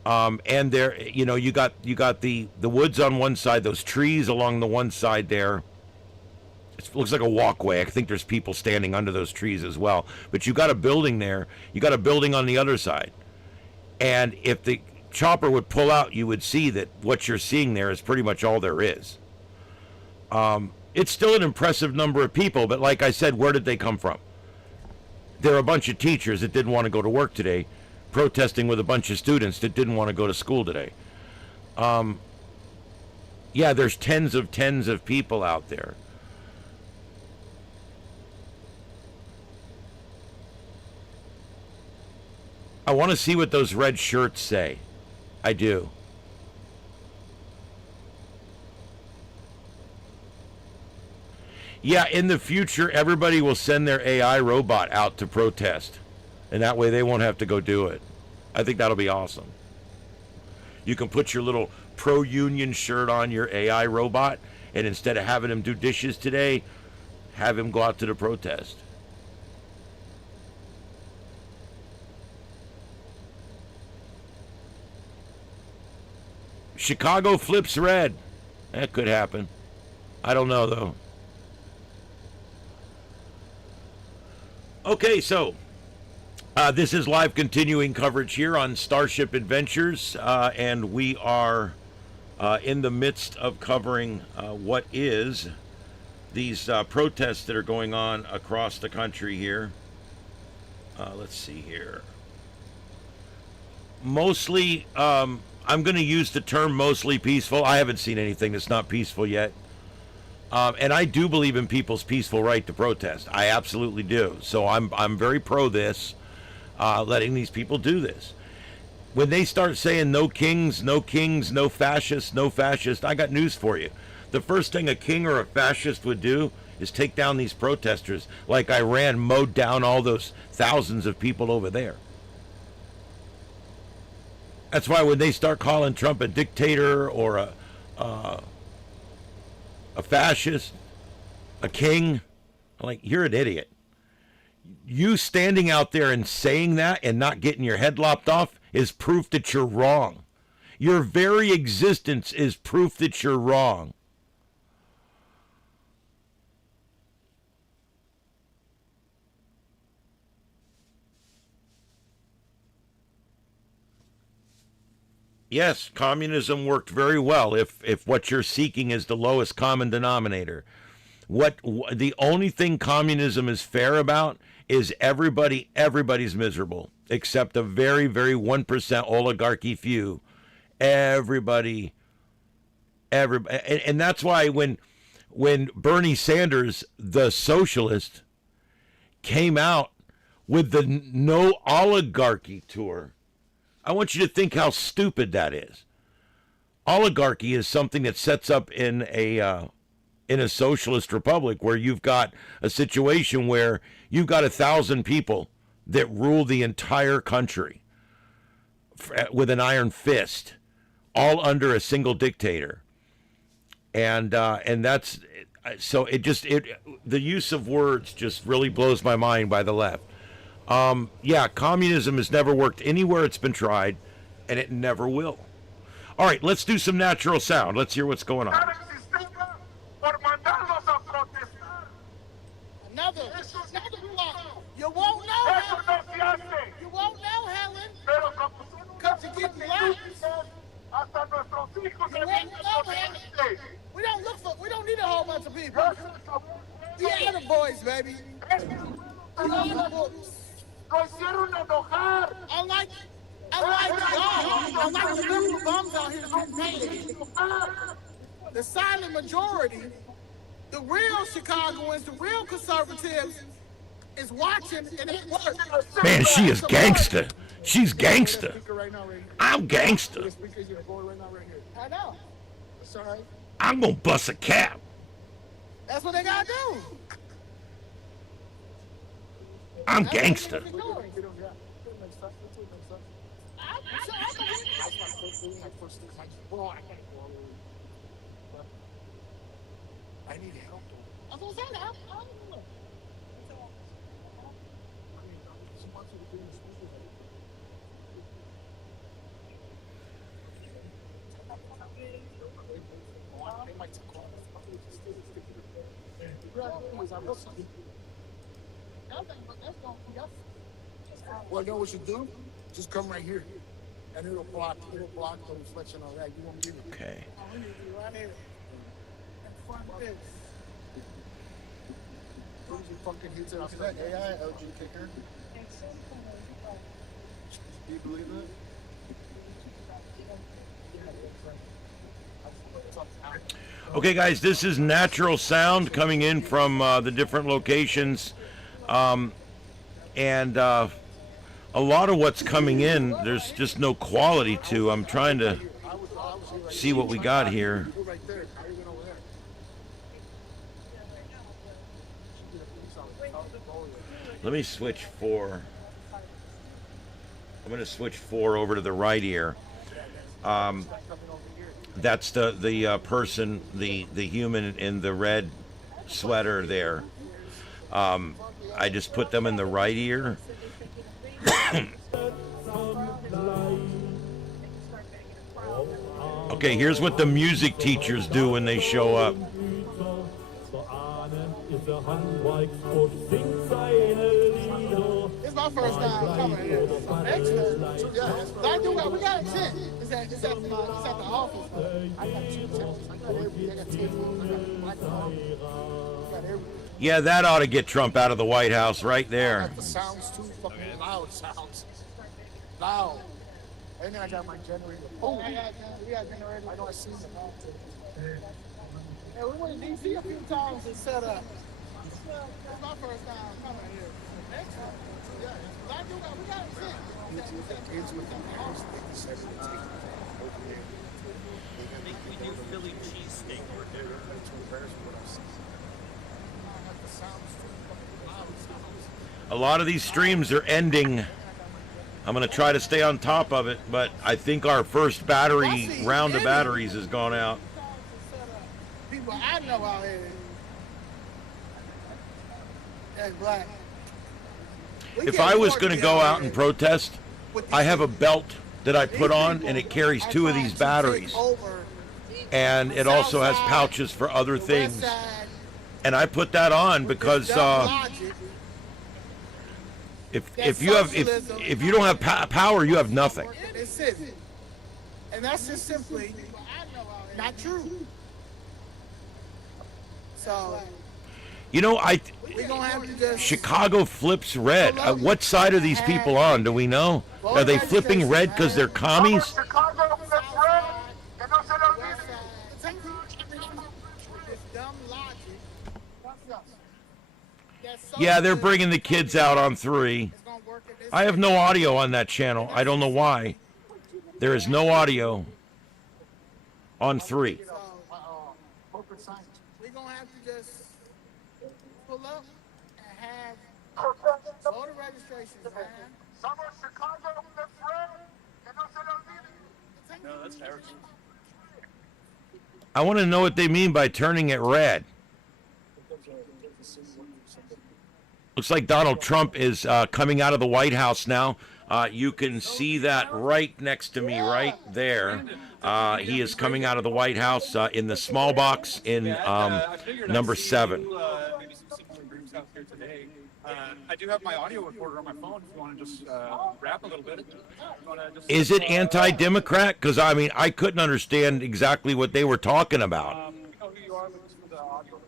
And they're, you got the woods on one side, those trees along the one side there. It looks like a walkway. I think there's people standing under those trees as well. But you got a building there. You got a building on the other side. And if the chopper would pull out, you would see that what you're seeing there is pretty much all there is. It's still an impressive number of people, but like I said, where did they come from? There are a bunch of teachers that didn't want to go to work today, protesting with a bunch of students that didn't want to go to school today. Yeah, there's tens of people out there. I want to see what those red shirts say. I do. Yeah, in the future, everybody will send their AI robot out to protest. And that way they won't have to go do it. I think that'll be awesome. You can put your little pro-union shirt on your AI robot, and instead of having him do dishes today, have him go out to the protest. Chicago flips red. That could happen. I don't know, though. Okay, so This is live continuing coverage here on Starship Adventures, and we are in the midst of covering what is these protests that are going on across the country here. Let's see here. Mostly, I'm going to use the term mostly peaceful. I haven't seen anything that's not peaceful yet. And I do believe in people's peaceful right to protest. I absolutely do. So I'm very pro this, letting these people do this. When they start saying no kings, no kings, no fascists, no fascists, I got news for you. The first thing a king or a fascist would do is take down these protesters, like Iran mowed down all those thousands of people over there. That's why when they start calling Trump a dictator or a fascist, a king, I'm like, you're an idiot. You standing out there and saying that and not getting your head lopped off is proof that you're wrong. Your very existence is proof that you're wrong. Yes, communism worked very well if what you're seeking is the lowest common denominator. The only thing communism is fair about is everybody's miserable except a very, very 1% oligarchy few. Everybody, and that's why when Bernie Sanders, the socialist, came out with the no oligarchy tour, I want you to think how stupid that is. Oligarchy is something that sets up in a socialist republic where you've got a situation where you've got 1,000 people that rule the entire country with an iron fist, all under a single dictator. And that's so the use of words just really blows my mind by the left. Yeah, communism has never worked anywhere it's been tried, and it never will. All right, let's do some natural sound. Let's hear what's going on. Another block. You won't know, Helen. You won't know, Helen. Because you're getting lost. You won't know, Helen. We don't need a whole bunch of people. We are the boys, baby. We are the boys. I like the liberal bums out here campaigning. The silent majority, the real Chicagoans, the real conservatives, is watching and it works. Man, she is gangster. She's gangster. I'm gangster. I know. Sorry. I'm gonna bust a cap. That's what they gotta do. I'm gangster. I need help. That's what I'm saying. Well, you know what you do? Just come right here, and it'll block the reflection of that. You won't get it. Okay. Right here. Who's your fucking hits it? Is that AI LG kicker? Do you believe it? Okay, guys, this is natural sound coming in from the different locations. And a lot of what's coming in, there's just no quality to. I'm trying to see what we got here. Let me switch 4. I'm going to switch 4 over to the right ear. That's the person, the human in the red sweater there. I just put them in the right ear. Okay, here's what the music teachers do when they show up. It's my first time coming here. Excellent. Yeah. We got a tent. It's at the office. I got 2 tents. I got everything. I got tables. I got blackout. I got everything. Yeah, that ought to get Trump out of the White House right I there. got the sounds too fucking loud sounds. Loud. And then I got my generator. Oh, we got generator. I know I seen them. Yeah, we went to DC a few times and set up. It's my first time coming here. Excellent. Yeah. We got a tent. I think we do Philly cheesesteak or dinner. A lot of these streams are ending. I'm going to try to stay on top of it, but I think our first round of batteries has gone out. People I know out here. That's black. If I was going to go out and protest, I have a belt that I put on, and it carries 2 of these batteries. And it also has pouches for other things. And I put that on because if you don't have power, you have nothing. And that's just simply not true. So you know, we're gonna have to just Chicago flips red. What side are these people on? Do we know? Are they flipping red because they're commies? Yeah, they're bringing the kids out on 3. I have no audio on that channel. I don't know why. There is no audio on 3. We're gonna have to just pull up and have voter registrations, man. No, that's Harrison. I want to know what they mean by turning it red. Looks like Donald Trump is coming out of the White House now. You can see that right next to me, right there. He is coming out of the White House in the small box in number 7. Maybe some similar groups out here today. I do have my audio recorder on my phone if you want to just rap a little bit. Is it anti-Democrat? Because, I mean, I couldn't understand exactly what they were talking about. You know who you are, but just for the audio.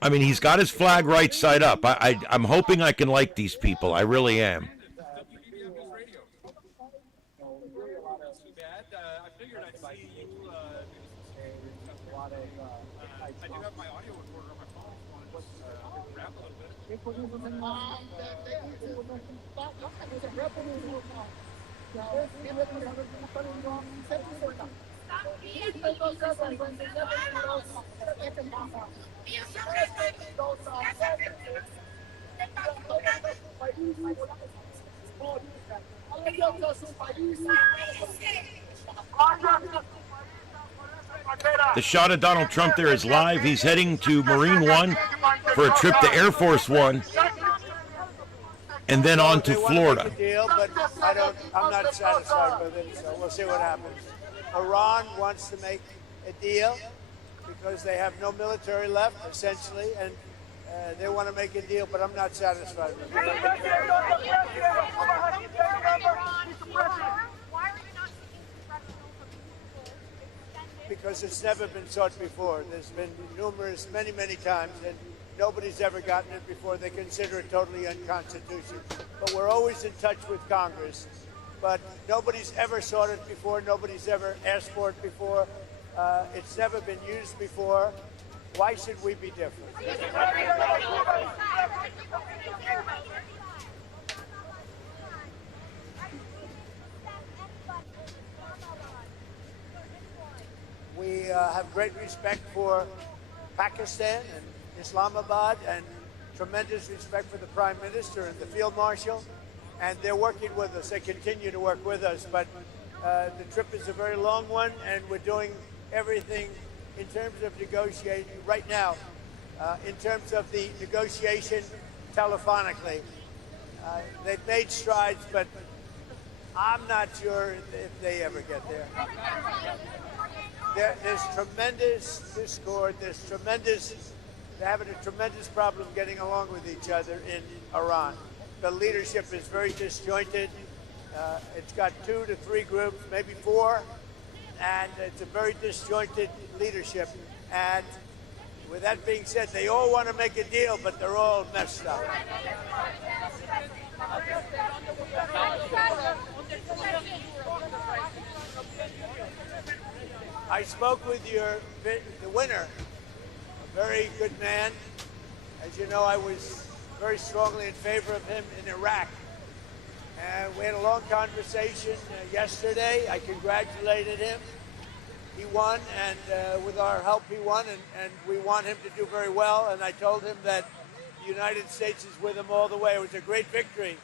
I mean, he's got his flag right side up. I'm hoping I can like these people. I really am. I do have my audio recorder on my phone if you want to just rap a little bit. The shot of Donald Trump there is live. He's heading to Marine One for a trip to Air Force One, and then on to Florida. Deal, but I'm not satisfied with it, so we'll see what happens. Iran wants to make a deal because they have no military left, essentially, and they want to make a deal, but I'm not satisfied with it. Because it's never been sought before. There's been many times, and nobody's ever gotten it before. They consider it totally unconstitutional. But we're always in touch with Congress. But nobody's ever sought it before. Nobody's ever asked for it before. It's never been used before. Why should we be different? We have great respect for Pakistan and Islamabad, and tremendous respect for the Prime Minister and the Field Marshal. And they're working with us. They continue to work with us. But the trip is a very long one, and we're doing everything in terms of negotiating right now, in terms of the negotiation telephonically. They've made strides, but I'm not sure if they ever get there. There's tremendous discord. There's tremendous they're having a tremendous problem getting along with each other in Iran. The leadership is very disjointed. It's got 2 to 3 groups, maybe 4, and it's a very disjointed leadership. And with that being said, they all want to make a deal, but they're all messed up. I spoke with the winner, a very good man. As you know, I was very strongly in favor of him in Iraq. And we had a long conversation yesterday. I congratulated him. He won, and with our help, he won, and we want him to do very well. And I told him that the United States is with him all the way. It was a great victory.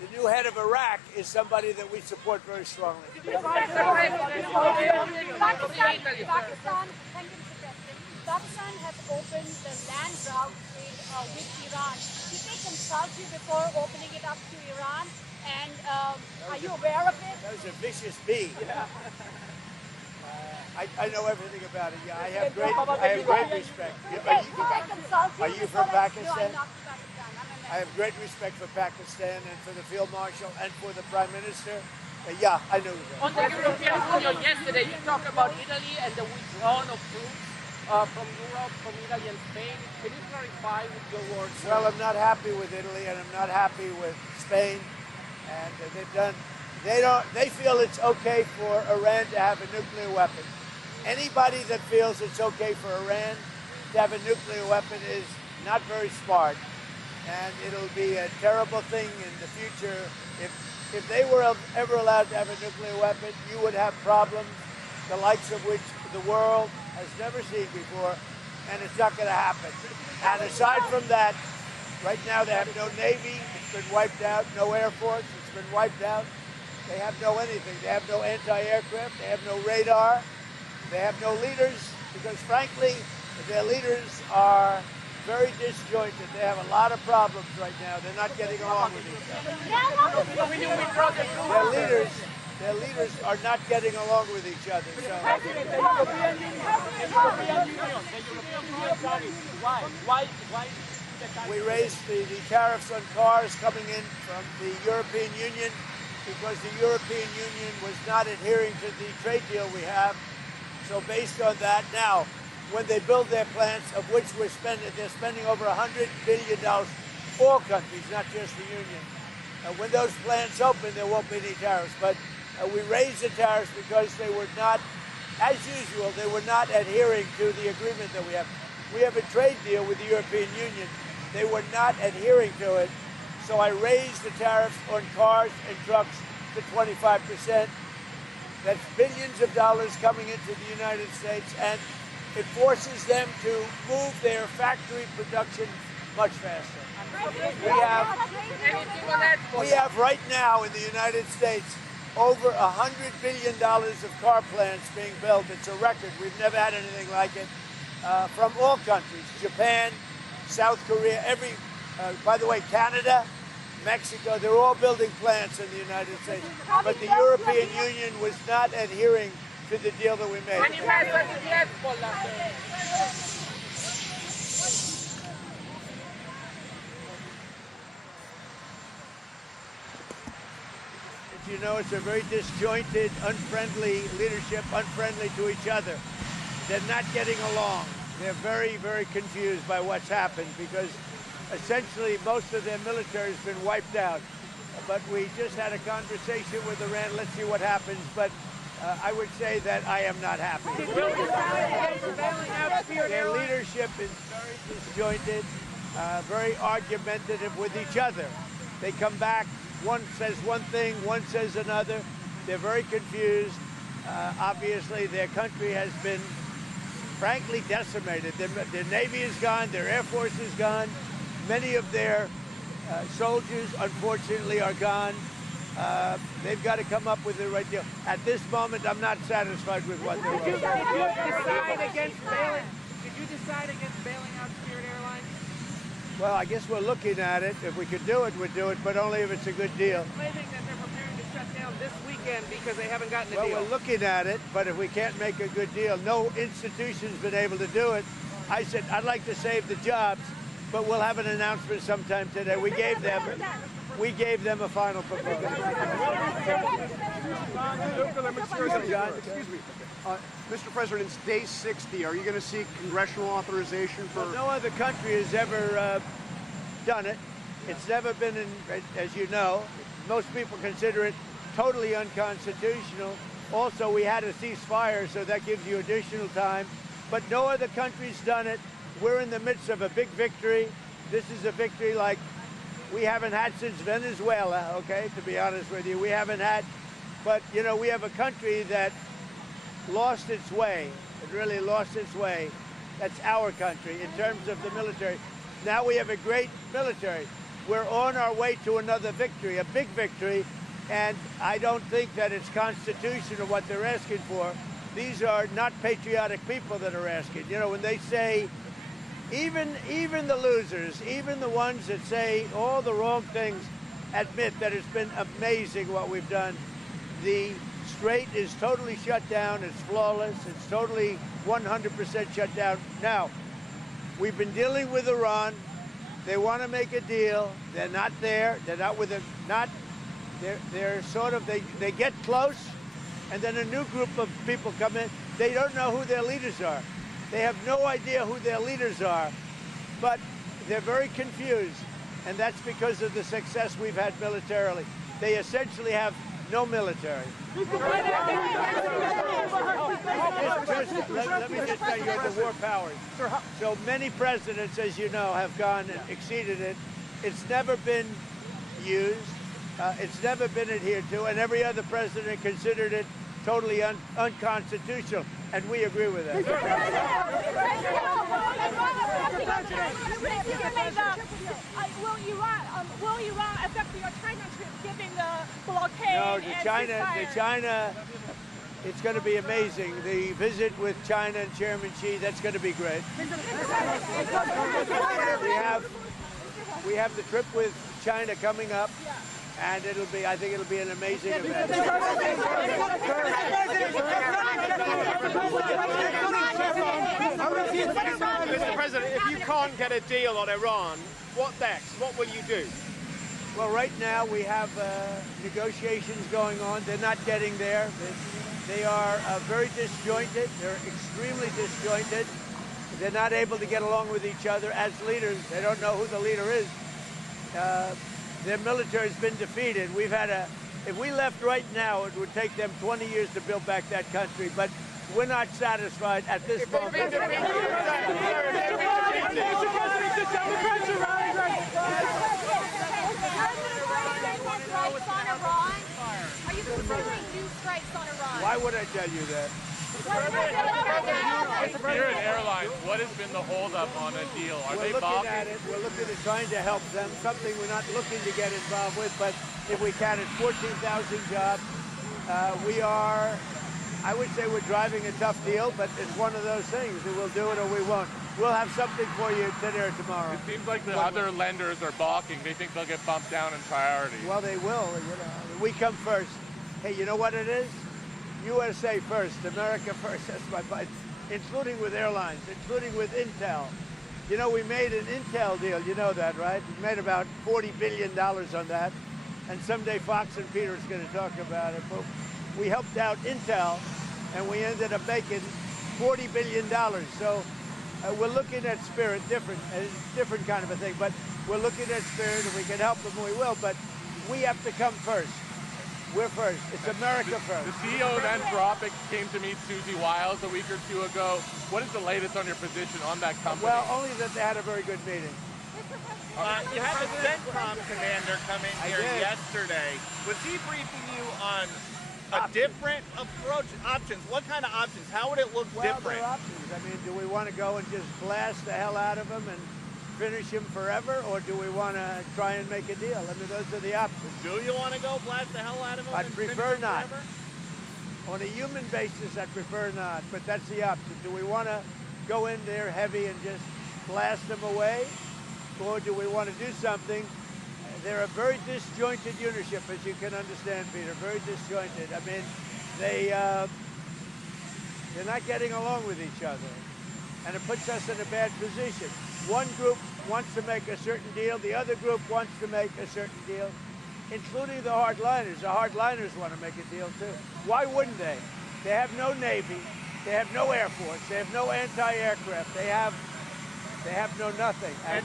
The new head of Iraq is somebody that we support very strongly. Pakistan has opened the land route with Iran. Did they consult you before opening it up to Iran? And are you aware of it? That was a vicious bee. I know everything about it. Yeah, I have great respect. Are you from Pakistan? No, I'm not from Pakistan. I have great respect for Pakistan and for the Field Marshal and for the Prime Minister. Yeah, I know that. On the European Union yesterday, you talked about Italy and the withdrawal of troops from Europe, from Italy and Spain. Can you clarify with your words? Well, I'm not happy with Italy and I'm not happy with Spain. And they feel it's okay for Iran to have a nuclear weapon. Anybody that feels it's okay for Iran to have a nuclear weapon is not very smart. And it'll be a terrible thing in the future. If they were ever allowed to have a nuclear weapon, you would have problems the likes of which the world has never seen before, and it's not going to happen. And aside from that, right now they have no Navy, it's been wiped out, no Air Force, it's been wiped out. They have no anything. They have no anti-aircraft, they have no radar, they have no leaders, because frankly, their leaders are very disjointed. They have a lot of problems right now. They're not getting along with each other. Their leaders are not getting along with each other. So. Why? We raised the tariffs on cars coming in from the European Union because the European Union was not adhering to the trade deal we have. So based on that, now, when they build their plants, of which they're spending over $100 billion, all countries, not just the Union. When those plants open, there won't be any tariffs. But we raised the tariffs because they were not, as usual, they were not adhering to the agreement that we have. We have a trade deal with the European Union. They were not adhering to it. So I raised the tariffs on cars and trucks to 25%. That's billions of dollars coming into the United States, and it forces them to move their factory production much faster. We have right now in the United States over $100 billion of car plants being built. It's a record. We've never had anything like it from all countries. Japan, South Korea, by the way, Canada, Mexico, they're all building plants in the United States. But the European Union was not adhering to the deal that we made. As you know, it's a very disjointed, unfriendly leadership, unfriendly to each other. They're not getting along. They're very, very confused by what's happened because essentially most of their military has been wiped out. But we just had a conversation with Iran. Let's see what happens. But I would say that I am not happy. Their leadership is very disjointed, very argumentative with each other. They come back, one says one thing, one says another. They're very confused. Obviously, their country has been, frankly, decimated. Their Navy is gone, their Air Force is gone. Many of their soldiers, unfortunately, are gone. They've got to come up with the right deal. At this moment, I'm not satisfied with what they're doing. Did you decide against bailing out Spirit Airlines? Well, I guess we're looking at it. If we could do it, we'd do it, but only if it's a good deal. Claiming that they're preparing to shut down this weekend because they haven't gotten a deal. Well, we're looking at it, but if we can't make a good deal, no institution's been able to do it. I said, I'd like to save the jobs, but we'll have an announcement sometime today. We gave them a final proposal. Excuse me. Mr. President, it's day 60. Are you going to seek congressional authorization for... Well, no other country has ever done it. It's never been in, as you know, most people consider it totally unconstitutional. Also, we had a ceasefire, so that gives you additional time. But no other country's done it. We're in the midst of a big victory. This is a victory like we haven't had since Venezuela, okay, to be honest with you. We haven't had, but, you know, we have a country that lost its way. It really lost its way. That's our country in terms of the military. Now we have a great military. We're on our way to another victory, a big victory, and I don't think that it's constitutional what they're asking for. These are not patriotic people that are asking. You know, when they say, even the losers, even the ones that say all the wrong things, admit that it's been amazing what we've done. The Strait is totally shut down. It's flawless. It's totally 100% shut down. Now, we've been dealing with Iran. They want to make a deal. They're not there. They're not with it. They're sort of, they get close, and then a new group of people come in. They don't know who their leaders are. They have no idea who their leaders are, but they're very confused, and that's because of the success we've had militarily. They essentially have no military. Let me just tell you, the war powers. So many presidents, as you know, have gone and exceeded it. It's never been used. It's never been adhered to, and every other president considered it totally unconstitutional, and we agree with that. Will Iran affect your China trip, given the blockade? No, China, it's going to be amazing. The visit with China and Chairman Xi, that's going to be great. We have the trip with China coming up. And I think it'll be an amazing event. Mr. President, if you can't get a deal on Iran, what next? What will you do? Well, right now we have negotiations going on. They're not getting there. They are very disjointed. They're extremely disjointed. They're not able to get along with each other as leaders. They don't know who the leader is. Their military has been defeated. If we left right now, it would take them 20 years to build back that country, but we're not satisfied at this moment. Are you considering new strikes on Iran? Why would I tell you that? You're an airline. What has been the holdup on a deal? Are they balking? We're looking at trying to help them, something we're not looking to get involved with, but if we can, it's 14,000 jobs. I would say we're driving a tough deal, but it's one of those things. We'll do it or we won't. We'll have something for you today or tomorrow. It seems like the other lenders are balking. They think they'll get bumped down in priority. Well, they will. You know, we come first. Hey, you know what it is? USA first, America first. That's my point. Including with airlines, including with Intel. You know, we made an Intel deal. You know that, right? We made about $40 billion on that. And someday Fox and Peter is going to talk about it. But we helped out Intel, and we ended up making $40 billion. So we're looking at Spirit, different kind of a thing. But we're looking at Spirit, and we can help them, we will. But we have to come first. We're first. It's America first. The CEO of Anthropic came to meet Susie Wiles a week or two ago. What is the latest on your position on that company? Well, only that they had a very good meeting. You had the CENTCOM commander come in here yesterday. Was he briefing you on a different approach, options? What kind of options? How would it look different? Well, options. I mean, do we want to go and just blast the hell out of them and finish him forever, or do we want to try and make a deal? I mean, those are the options. Do you want to go blast the hell out of him? I'd prefer not. On a human basis, I'd prefer not, but that's the option. Do we want to go in there heavy and just blast them away, or do we want to do something? They're a very disjointed unitship, as you can understand, Peter, very disjointed. I mean, they're not getting along with each other. and it puts us in a bad position. One group wants to make a certain deal, the other group wants to make a certain deal, including the hardliners. The hardliners want to make a deal too. Why wouldn't they? They have no Navy, they have no Air Force, they have no anti-aircraft, they have no nothing. There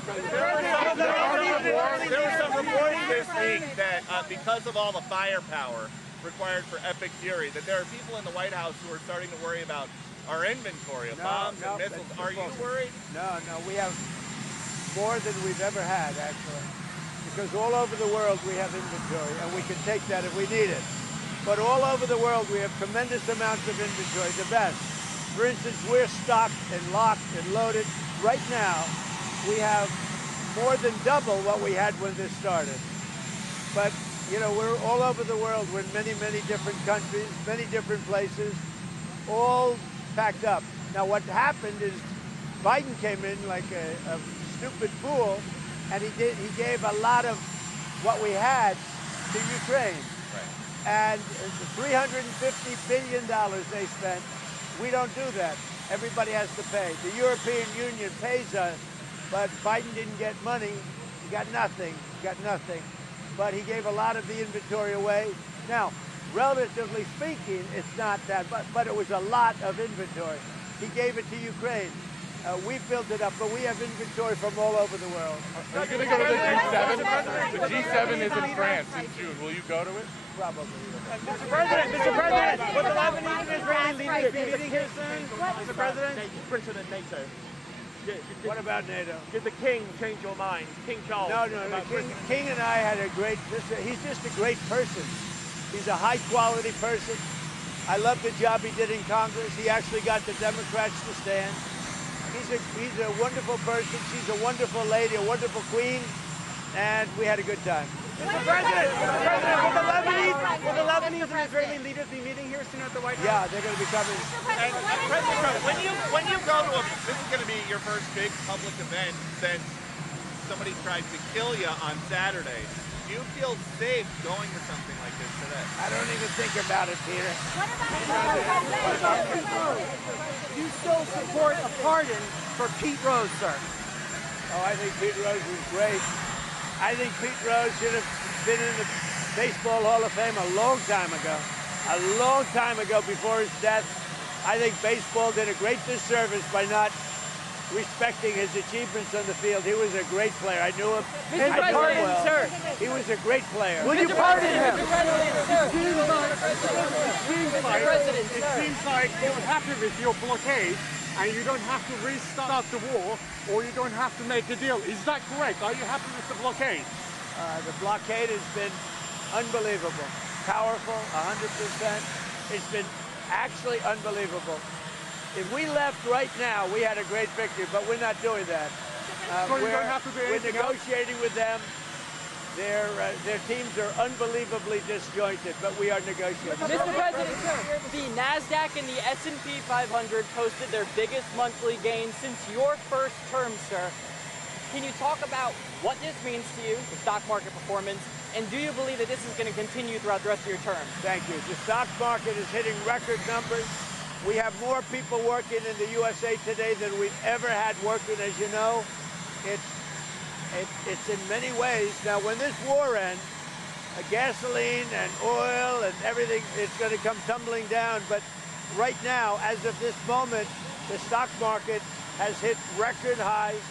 was some reporting this week that because of all the firepower required for Epic Fury, that there are people in the White House who are starting to worry about our inventory of bombs and missiles. Are you worried? No, we have more than we've ever had, actually. Because all over the world we have inventory, and we can take that if we need it. But all over the world we have tremendous amounts of inventory, the best. For instance, we're stocked and locked and loaded. Right now, we have more than double what we had when this started. But, you know, we're all over the world. We're in many, many different countries, many different places, all packed up. Now, what happened is Biden came in like a stupid fool, and he gave a lot of what we had to Ukraine. Right. And $350 billion they spent. We don't do that. Everybody has to pay. The European Union pays us, but Biden didn't get money. He got nothing. But he gave a lot of the inventory away. Now, relatively speaking, it's not that, but it was a lot of inventory. He gave it to Ukraine. We built it up, but we have inventory from all over the world. Are you going to go to the G7? The G7 is in France in June. Will you go to it? Probably. Mr. President, will the Lebanese and Israeli leaders be meeting here soon? Mr. President? President NATO. What about NATO? Did the king change your mind? King Charles? No. King and I had a great, he's just a great person. He's a high quality person. I love the job he did in Congress. He actually got the Democrats to stand. He's a wonderful person. She's a wonderful lady, a wonderful queen, and we had a good time. Mr. President, will the Lebanese and Israeli leaders be meeting here soon at the White House? Yeah, they're going to be coming. And President Trump, when you go to this is going to be your first big public event since somebody tried to kill you on Saturday. Do you feel safe going to something like this today? I don't even think about it, Peter. Do you still support a pardon for Pete Rose, sir? Oh, I think Pete Rose was great. I think Pete Rose should have been in the Baseball Hall of Fame a long time ago. A long time ago before his death. I think baseball did a great disservice by not respecting his achievements on the field. He was a great player. I knew him. Mr. President, well. sir. He was a great player. Will you pardon him? It seems like you're happy with your blockade and you don't have to restart the war or you don't have to make a deal. Is that correct? Are you happy with the blockade? The blockade has been unbelievable. Powerful, 100%. It's been actually unbelievable. If we left right now, we had a great victory, but we're not doing that. So you don't have to do we're anything negotiating with them. Their teams are unbelievably disjointed, but we are negotiating. Mr. President, the NASDAQ and the S&P 500 posted their biggest monthly gain since your first term, sir. Can you talk about what this means to you, the stock market performance, and do you believe that this is going to continue throughout the rest of your term? Thank you. The stock market is hitting record numbers. We have more people working in the USA today than we've ever had working, as you know. It's in many ways. Now, when this war ends, gasoline and oil and everything, it's going to come tumbling down. But right now, as of this moment, the stock market has hit record highs.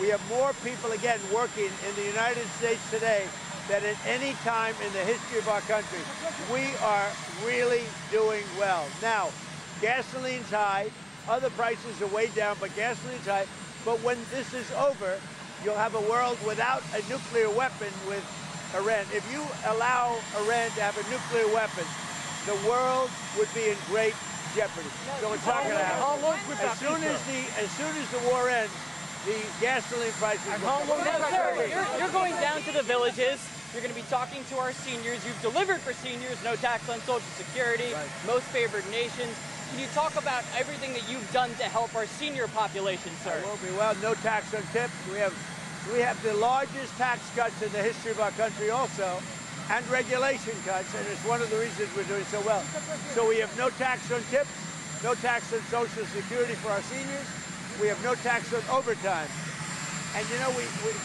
We have more people, again, working in the United States today than at any time in the history of our country. We are really doing well. Now, gasoline's high, other prices are way down, but gasoline's high. But when this is over, you'll have a world without a nuclear weapon with Iran. If you allow Iran to have a nuclear weapon, the world would be in great jeopardy. So it's not going to happen. As soon as the war ends, the gasoline prices will come down. You're going down to the villages. You're going to be talking to our seniors. You've delivered for seniors, no tax on Social Security, most favored nations. Can you talk about everything that you've done to help our senior population, sir? Will be well. No tax on tips. We have the largest tax cuts in the history of our country also, and regulation cuts, and it's one of the reasons we're doing so well. So we have no tax on tips, no tax on Social Security for our seniors, We have no tax on overtime. And you know,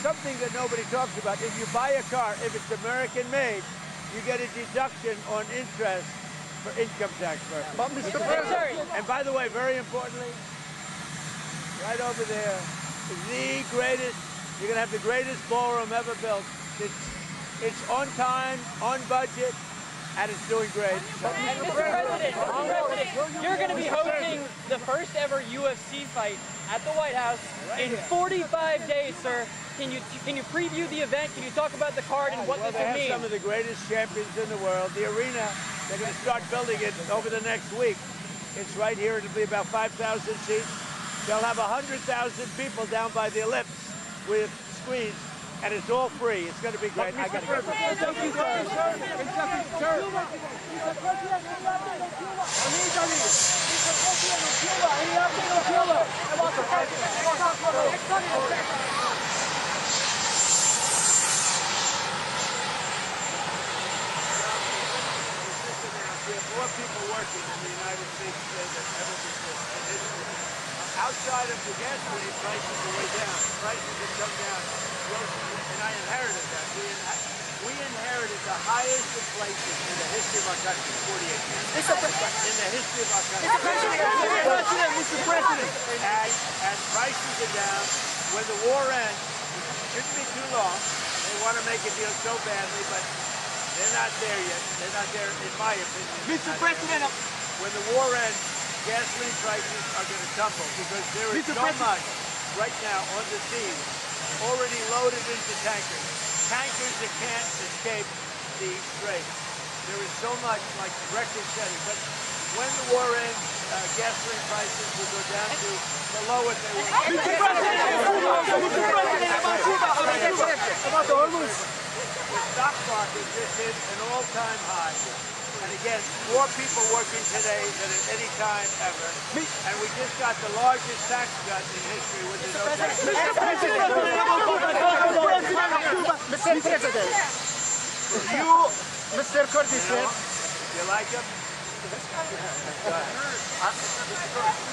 something that nobody talks about, if you buy a car, if it's American made, you get a deduction on interest for income tax purposes. But Mr. President, And by the way, very importantly, right over there, the greatest, you're gonna have the greatest ballroom ever built. It's on time, on budget, and it's doing great. And Mr. President, you're going to be hosting the first ever UFC fight at the White House in 45 days, sir. Can you preview the event? Can you talk about the card and what this They will have mean? some of the greatest champions in the world. The arena, they're going to start building it over the next week. It's right here. It'll be about 5,000 seats. They'll have 100,000 people down by the ellipse with screens, and it's all free. It's going to be great. I got to go. We have more people working in the United States today than ever before in history. Outside of the gasoline, prices are way down. Prices have come down. And I inherited that. We inherited the highest inflation in the history of our country, 48 years. In the history of our country. Mr. President. And prices are down. When the war ends, it shouldn't be too long. They want to make a deal so badly, but they're not there yet. They're not there, in my opinion. Mr. President. When the war ends, gasoline prices are going to tumble because there is so much right now on the sea already loaded into tankers. Tankers that can't escape the strait. There is so much, like record-setting. But when the war ends, gasoline prices will go down to below what they were. The stock market just hit an all-time high. And again, more people working today than at any time ever. And we just got the largest tax cut in history with the no tax. Mr. President, you, Mr. Kurdi said, You like him?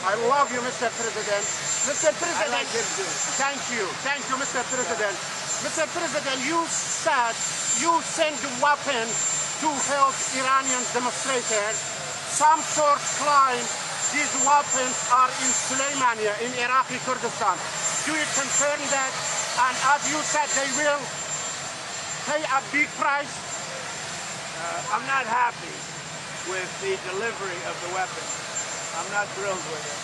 I love you, Mr. President. Mr. President, I like him too. Thank you, Mr. President. Mr. President, you said you send weapons to help Iranian demonstrators. Some sources claim these weapons are in Suleimania, in Iraqi Kurdistan. Do you confirm that? And as you said, they will pay a big price? I'm not happy with the delivery of the weapons. I'm not thrilled with it.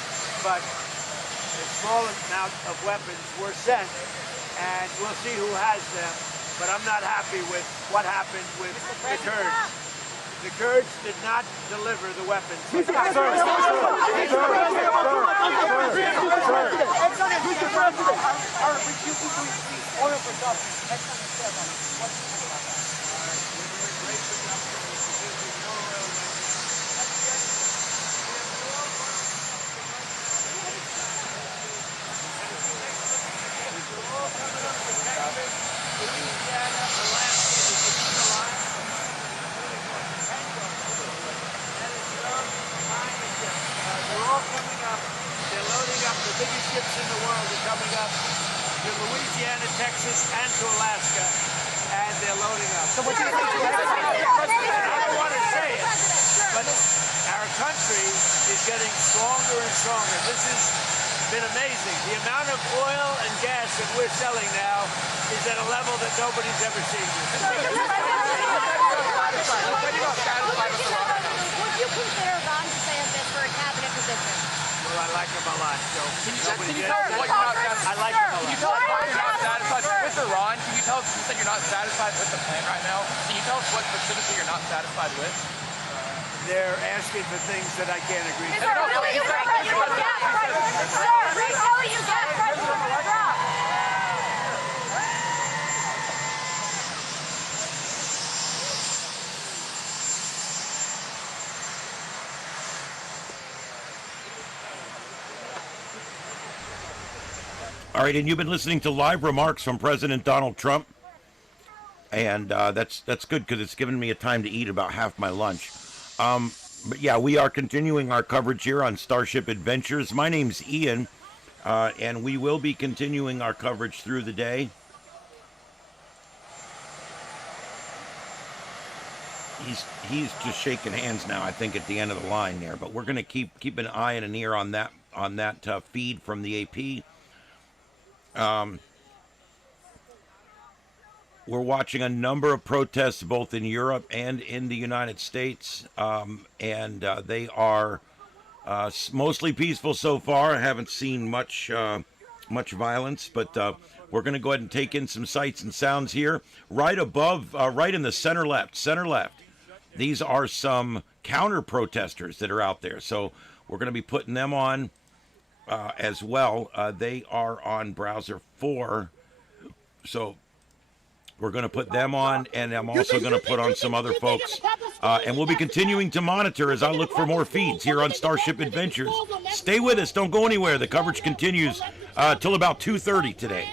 But a small amount of weapons were sent, and we'll see who has them. But I'm not happy with what happened with the Kurds. The Kurds did not deliver the weapons. Mr. President, Louisiana, Alaska, the Sabina line. They're all coming up. They're loading up. The biggest ships in the world are coming up to Louisiana, Texas, and to Alaska, and they're loading up. So what do you think? I don't want to say it, but our country is getting stronger and stronger. This has been amazing. The amount of oil and gas that we're selling now is at a level that nobody's ever seen before. Would you consider Ron DeSantis for a cabinet position? Well, I like him a lot, so Can you tell us what you're not satisfied? I like him a Can you lot. tell us why you're not satisfied? Mr. Ron, can you tell us, you said you're not satisfied with the plan right now. Can you tell us what specifically you're not satisfied with? They're asking for things that I can't agree to. Sir, will you get President Trump? All right, and you've been listening to live remarks from President Donald Trump, and that's good because it's given me a time to eat about half my lunch. But yeah, we are continuing our coverage here on Starship Adventures. My name's Ian, And we will be continuing our coverage through the day. He's just shaking hands now, I think, at the end of the line there. But we're going to keep an eye and an ear on that feed from the AP. We're watching a number of protests both in Europe and in the United States, and they are mostly peaceful so far. I haven't seen much violence, but we're going to go ahead and take in some sights and sounds here. Right above, right in the center left. These are some counter protesters that are out there, so we're going to be putting them on as well. They are on browser 4, so we're going to put them on, and I'm also going to put on some other folks. And we'll be continuing to monitor as I look for more feeds here on Starship Adventures. Stay with us. Don't go anywhere. The coverage continues till about 2:30 today.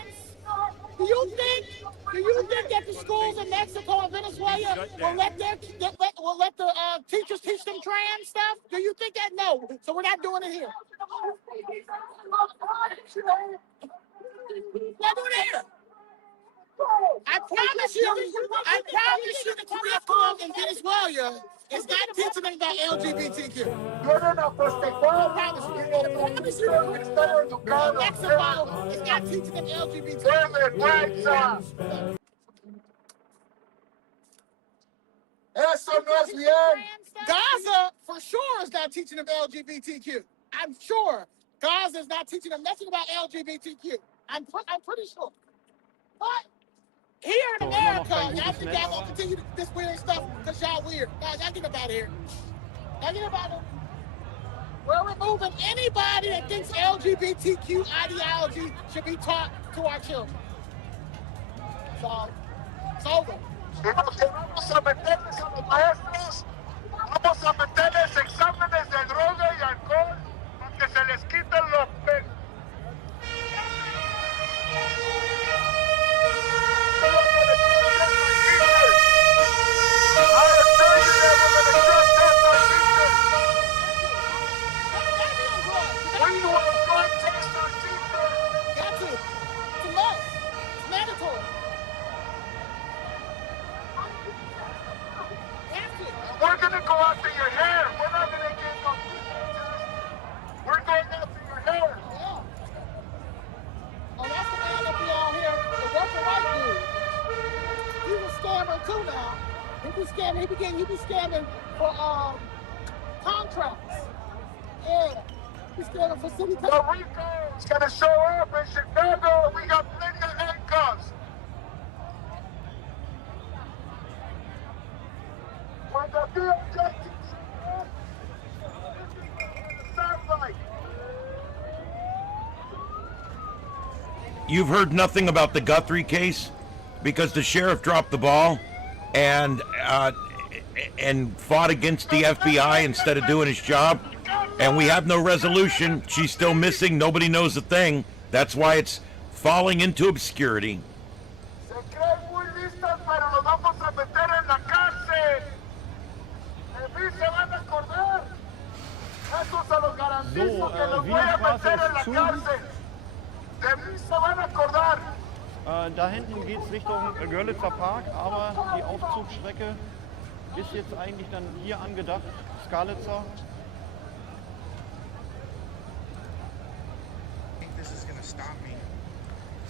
Do you think that the schools in Mexico and Venezuela will let the teachers teach them trans stuff? Do you think that? No. So we're not doing it here. Not doing it here. I promise you the curriculum in Venezuela is not teaching them about LGBTQ. I promise you. Mexico is not teaching them LGBTQ. Eso no es bien. Gaza, for sure, is not teaching them LGBTQ. I'm sure Gaza is not teaching them nothing about LGBTQ. I'm pretty sure. But here in America, y'all think y'all gonna continue this weird stuff because y'all weird. Guys, y'all get up out of here. Y'all get up out of here. We're removing anybody that thinks LGBTQ ideology should be taught to our children. So, it's over. Vamos a meterles a los maestros, vamos a meterles exámenes de droga y alcohol para que se les quiten los pelos. We're going to go after your hair. We're not going to get no test. We're going after your hair. Yeah. Oh, that's the man that be out here, the worker white dude. He's a scammer too now. He be scamming for contracts. Yeah. He's scamming for city contracts. The Rico's gonna show up in Chicago. We got plenty of handcuffs. When the DOJ keeps up, sounds like. You've heard nothing about the Guthrie case because the sheriff dropped the ball and fought against the FBI instead of doing his job. And we have no resolution. She's still missing. Nobody knows a thing. That's why it's falling into obscurity. Da hinten geht es Richtung Görlitzer Park, aber die Aufzugsstrecke ist jetzt eigentlich dann hier angedacht, Skalitzer.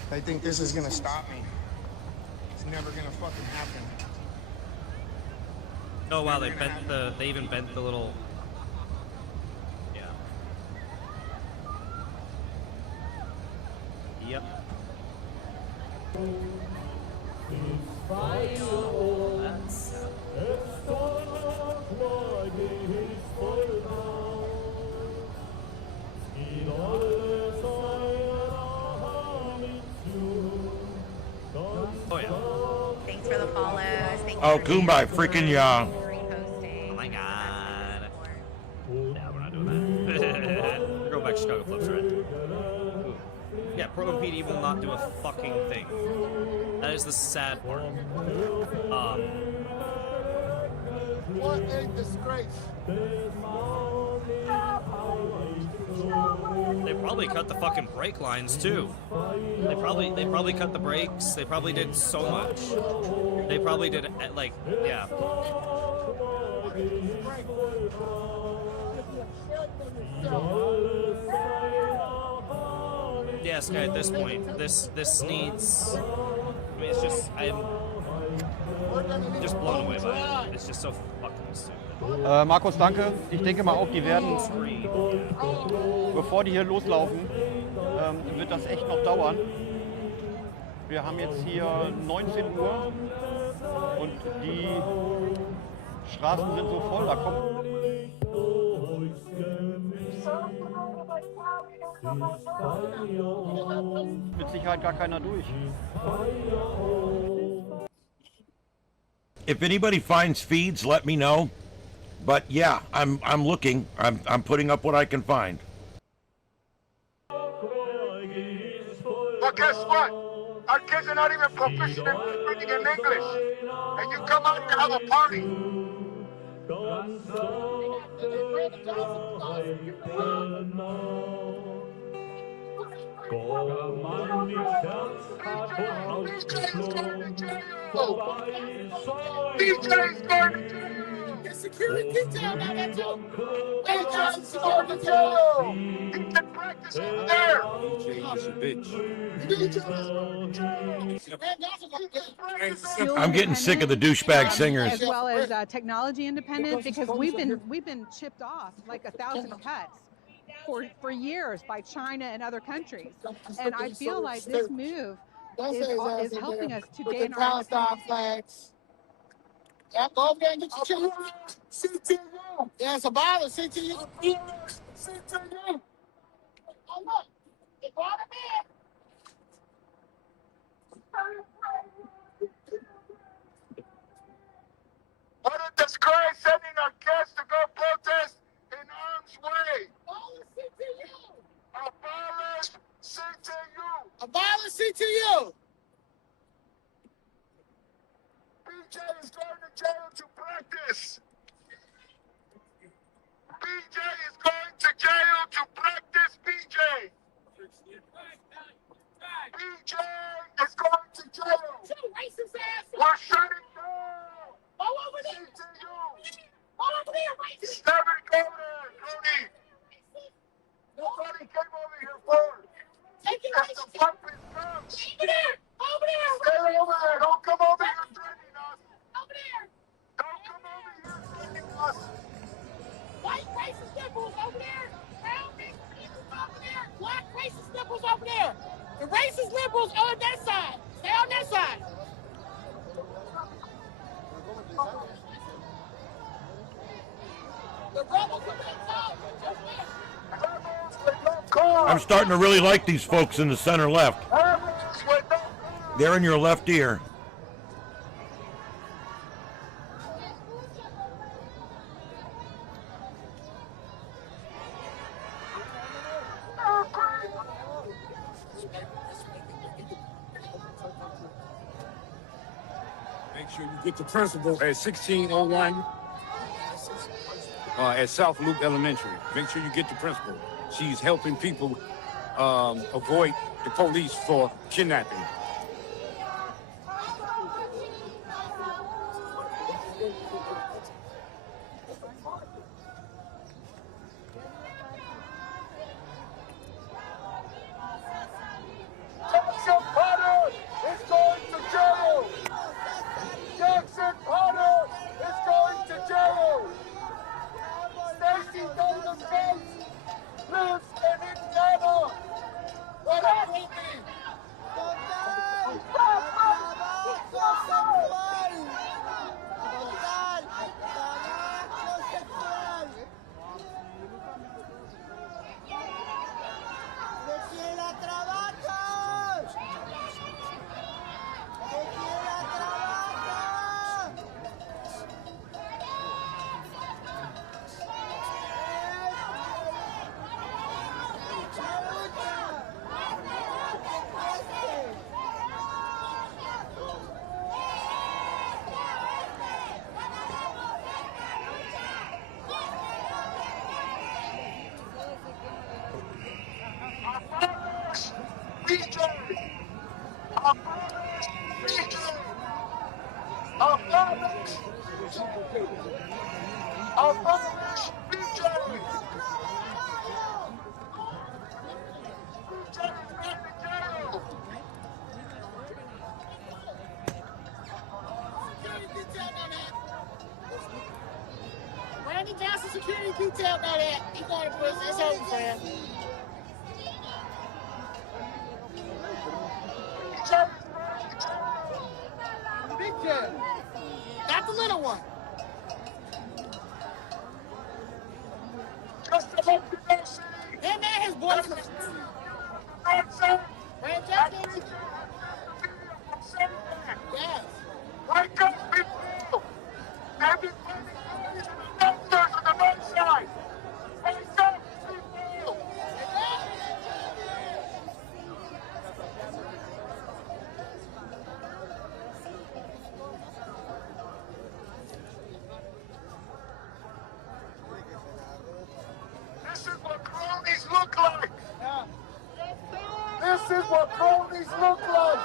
I think this is gonna stop me. It's never gonna fucking happen. Oh wow, they even bent the little. Yeah. Yep. Oh yeah. Thanks for the follows. Oh, Kumbay, freaking yeah. Oh my god. Yeah, we're not doing that. Go back to Chicago Clubs, right? Yeah, Portland PD will not do a fucking thing. That is the sad part. What a disgrace. They probably cut the fucking brake lines too. They probably cut the brakes. They probably did so much. They probably did like, yeah. Yeah, Sky, at this point, this needs, I mean, it's just, I'm just blown away by it. It's just so fucking stupid. Markus, danke. Ich denke mal auch, die werden, bevor die hier loslaufen, wird das echt noch dauern. Wir haben jetzt hier 19 Uhr und die Straßen sind so voll, da kommt mit Sicherheit gar keiner durch. If anybody finds feeds, let me know. But yeah, I'm looking. I'm putting up what I can find. But guess what? Our kids are not even proficient in reading in English. And you come out and have a party. BJ's going to jail. Get security detail down there too. BJ's going to jail. He can practice over there. BJ's a bitch. I'm getting sick of the douchebag singers. As well as technology independent, because we've been chipped off like 1,000 cuts for years by China and other countries, and I feel like this move is helping us to gain our flags. Yeah, go over there and get your children. CTU. Yeah, it's a violence. CTU. CTU. Oh, look. They brought him in. What a disgrace sending our kids to go protest in arm's way. Abolish CTU. Abolish CTU. Abolish CTU. BJ is going to jail to practice. BJ is going to jail to practice BJ. BJ is going to jail. Racist ass. We're shutting down. All over there. CTU. All over there, racist. Never go there, Cody. Nobody came over here for it. Take it, racist. The puppet comes. Over there. Over there. Stay over there. Don't come over here threatening us. Over there. Don't come over here threatening us. White racist nipples over there. Brown racist nipples over there. Black racist nipples over there. The racist liberals are on that side. Stay on that side. The rebels on that side. I'm starting to really like these folks in the center left. They're in your left ear. Make sure you get the principal at 1601 at South Loop Elementary. Make sure you get the principal. She's helping people avoid the police for kidnapping. Jackson Potter is going to jail. Jackson Potter is going to jail. Stacey Davis Gates lives in Indiana. What happened to me? BJ! BJ! BJ! Randy Johnson security detail know that. He's going to prison. It's over for him. Big J. Not the little one. Him and his boyfriend. Randy Johnson. Yes. Wake up, people! Everybody is the doctors on the right side! Wake up, people! This is what cronies look like! This is what cronies look like!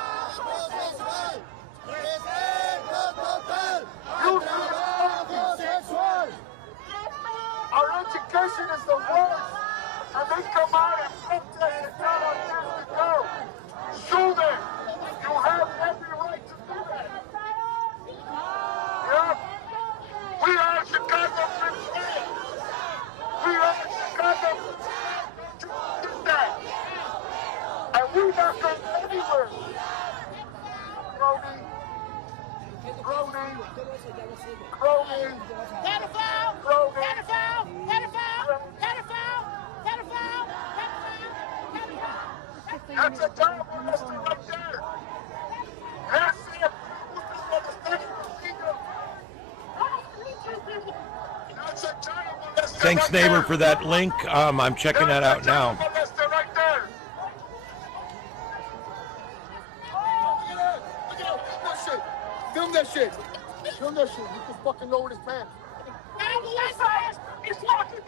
Our education is the worst, and they come out and protest and tell us this to go. Sue them. You have every right to do that. Yeah? We are Chicago Free State. We are Chicago Free State to do that. And we're not going anywhere. Crony. Pedophile! Pedophile! Pedophile! Pedophile! Pedophile! That's a child molester right there. That's it. That's a child molester. Thanks, right neighbor, there. for that link. I'm checking that out now. Child molester right there. Film that shit. Film that shit. You can fucking lower his pants. He's talking.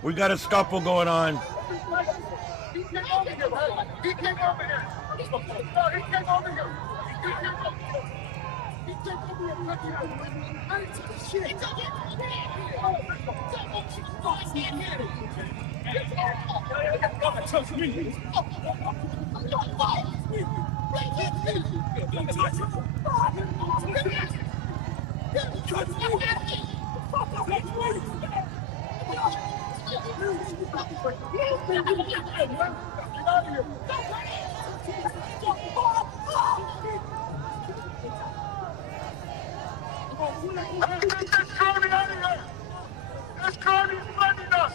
We got a scuffle going on. He came over here. He came over here. He came over here. He came over This crony is funding us.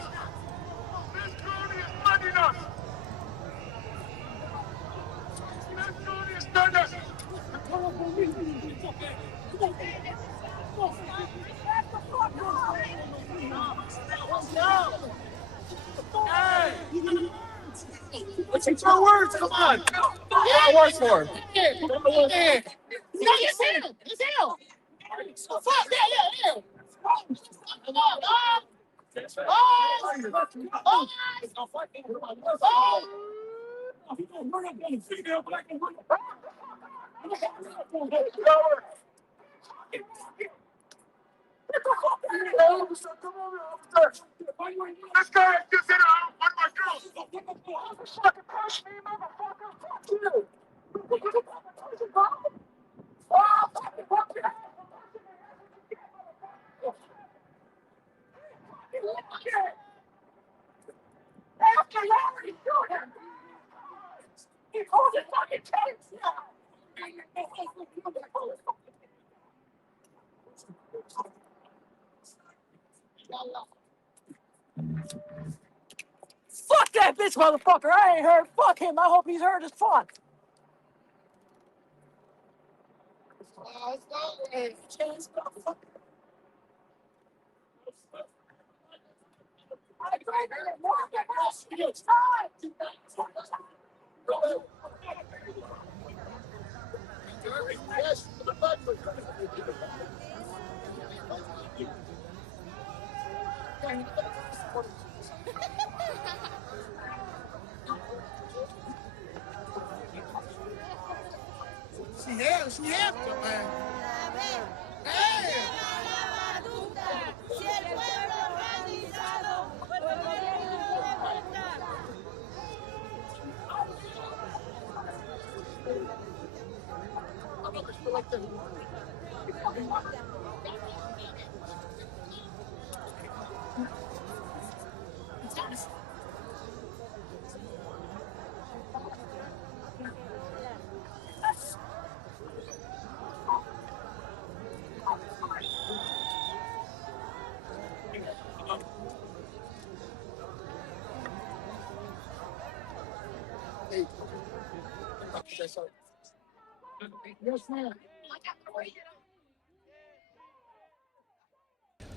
This crony is funding us. This crony is funding us. What's your words? Come on. What words for him? It's him. It's him. So fuck that. Yeah. Come on, dog. This guy just hit one of my girls. Fucking push me, motherfucker. Fuck you. After Larry, he calls it fucking tanks now. Fuck that that bitch motherfucker. I ain't heard. Fuck him. I hope he's heard as fuck. She have to, man. Damn. Si el pueblo organizado por el gobierno de vuelta.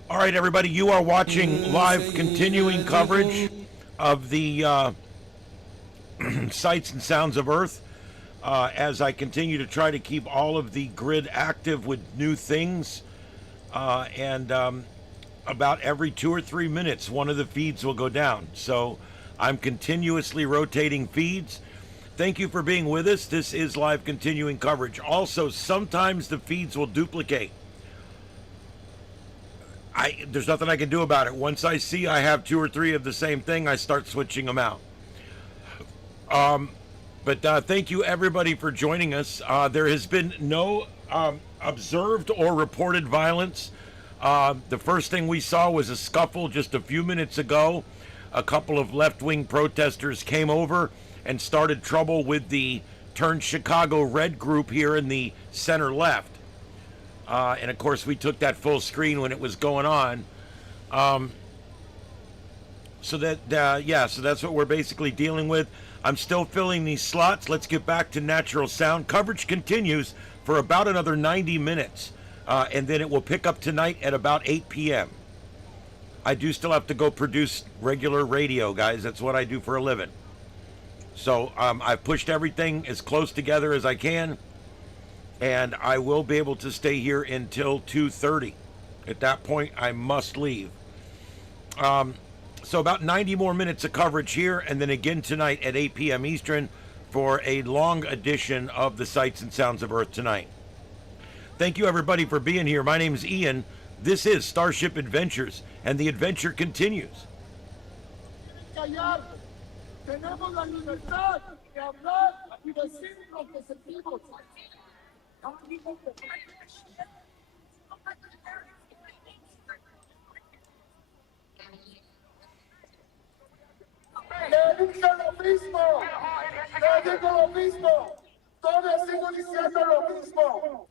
All right, everybody, you are watching live continuing coverage of the Sights and Sounds of Earth as I continue to try to keep all of the grid active with new things. And about every 2 or 3 minutes, one of the feeds will go down. So I'm continuously rotating feeds. Thank you for being with us. This is live continuing coverage. Also, sometimes the feeds will duplicate. There's nothing I can do about it. Once I see I have 2 or 3 of the same thing, I start switching them out. But thank you, everybody, for joining us. There has been no observed or reported violence. The first thing we saw was a scuffle just a few minutes ago. A couple of left-wing protesters came over and started trouble with the Turn Chicago Red group here in the center left. And of course, we took that full screen when it was going on. So that's what we're basically dealing with. I'm still filling these slots. Let's get back to natural sound. Coverage continues for about another 90 minutes. And then it will pick up tonight at about 8 p.m. I do still have to go produce regular radio, guys. That's what I do for a living. So I've pushed everything as close together as I can. And I will be able to stay here until 2:30. At that point, I must leave. So about 90 more minutes of coverage here, and then again tonight at 8 p.m. Eastern for a long edition of the Sights and Sounds of Earth tonight. Thank you, everybody, for being here. My name is Ian. This is Starship Adventures, and the adventure continues. Tenemos la libertad de hablar y decir lo que sentimos. Le dije lo mismo, le digo lo mismo, todavía sigo diciendo lo mismo.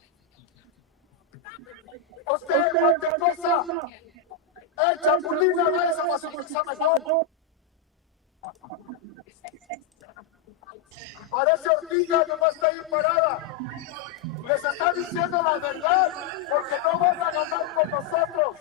Usted cualquier cosa, chapulina, vaya a pasar mejor. Parece hormiga, nomás está ahí parada. Les está diciendo la verdad, porque no van a ganar con nosotros.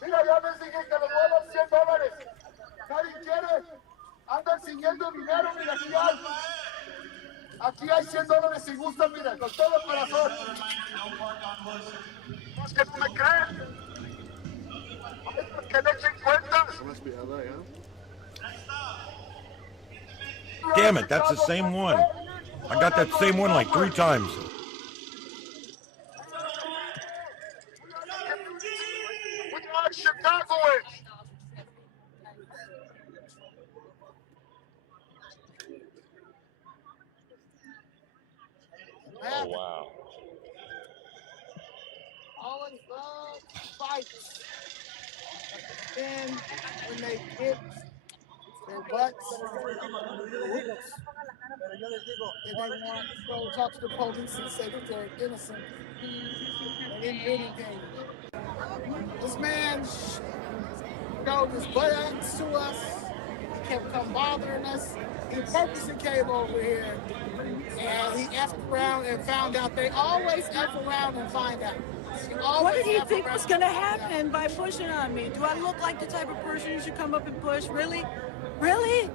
Mira, ya les dije que les voy a dar $100. Nadie quiere. Andan siguiendo dinero, mira, aquí hay $100 si gustan, mira, con todo el corazón. ¿Es que no me creen? Que le echen cuentas. Damn it, that's the same one. I got that same one like 3 times. We are Chicagoans. Oh, wow. Minneapolis love fights. Then when they get their butts whooped, then they want to go talk to the police and say that they're innocent. They didn't do anything. This man showed his buttocks to us. He kept come bothering us. He purposely came over here and he effed around and found out. They always F around and find out. What did he think was going to happen by pushing on me? Do I look like the type of person who should come up and push? Really? Really?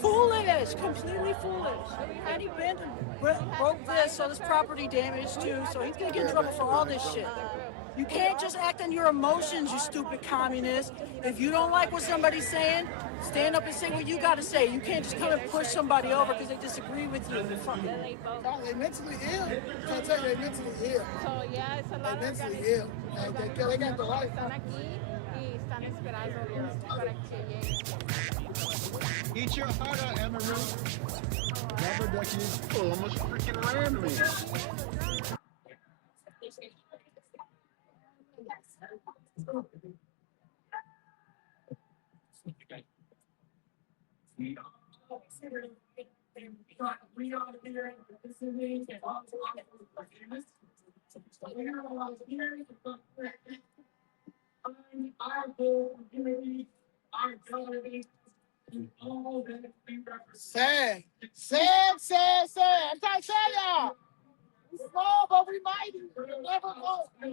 Foolish. Completely foolish. And he bent and broke this, so there's property damage too, so he's going to get in trouble for all this shit. You can't just act on your emotions, you stupid communist. If you don't like what somebody's saying, stand up and say what you got to say. You can't just come and push somebody over because they disagree with you. They're mentally ill. I tell you, they're mentally ill. So yeah, it's a lot They're of mentally ill. They got the right. Están aquí y están esperando para que lleguen. Eat your heart out, Amarillo. Rubber duckies almost freaking ran me. Sad. I'm trying to tell y'all. We're small, but we mighty. We never go. I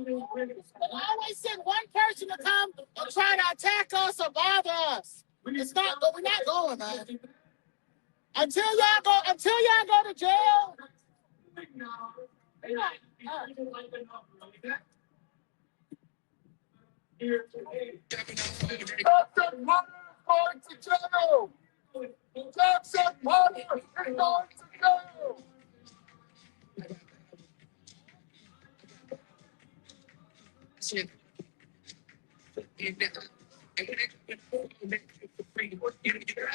always send one person to come and try to attack us or bother us. It's not, but we're not going, man. Until y'all go to jail. Jackson Mother is going to jail. Jackson Mother is going to jail.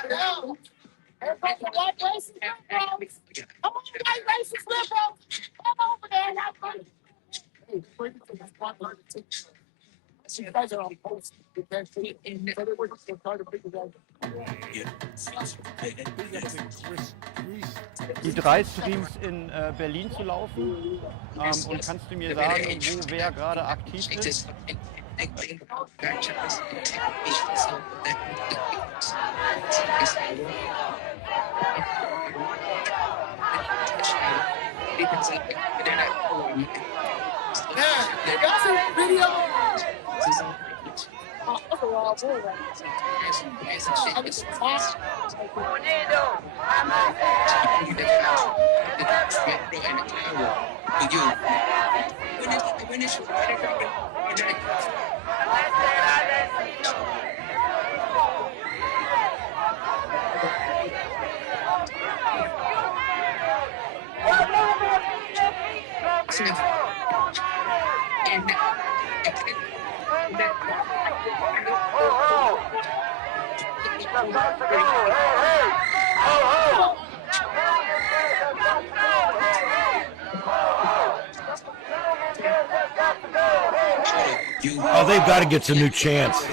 Now, here comes the white racist liberals. Come on, white racist liberals. Come over there and have fun. Hey, bring it to this one learning teacher. See, you guys are on post. You can't see it. So they were just trying to figure it die 3 Streams in Berlin zu laufen. Und kannst du mir sagen, wo wer gerade aktiv ist? Y'all see that video? Oh, they've got to get some new chants.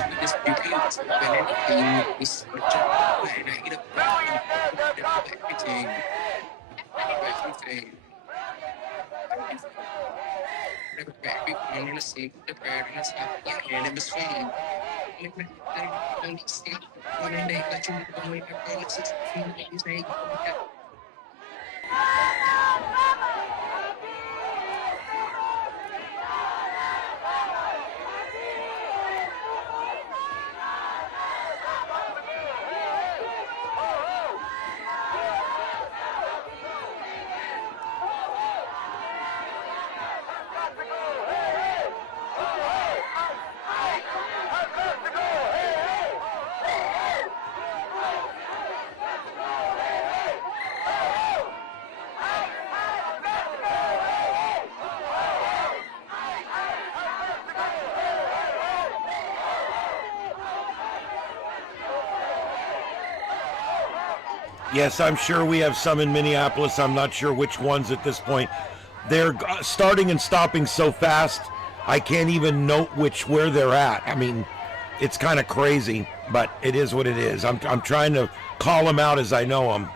Yes, I'm sure we have some in Minneapolis. I'm not sure which ones at this point. They're starting and stopping so fast. I can't even note where they're at. I mean, it's kind of crazy, but it is what it is. I'm trying to call them out as I know them.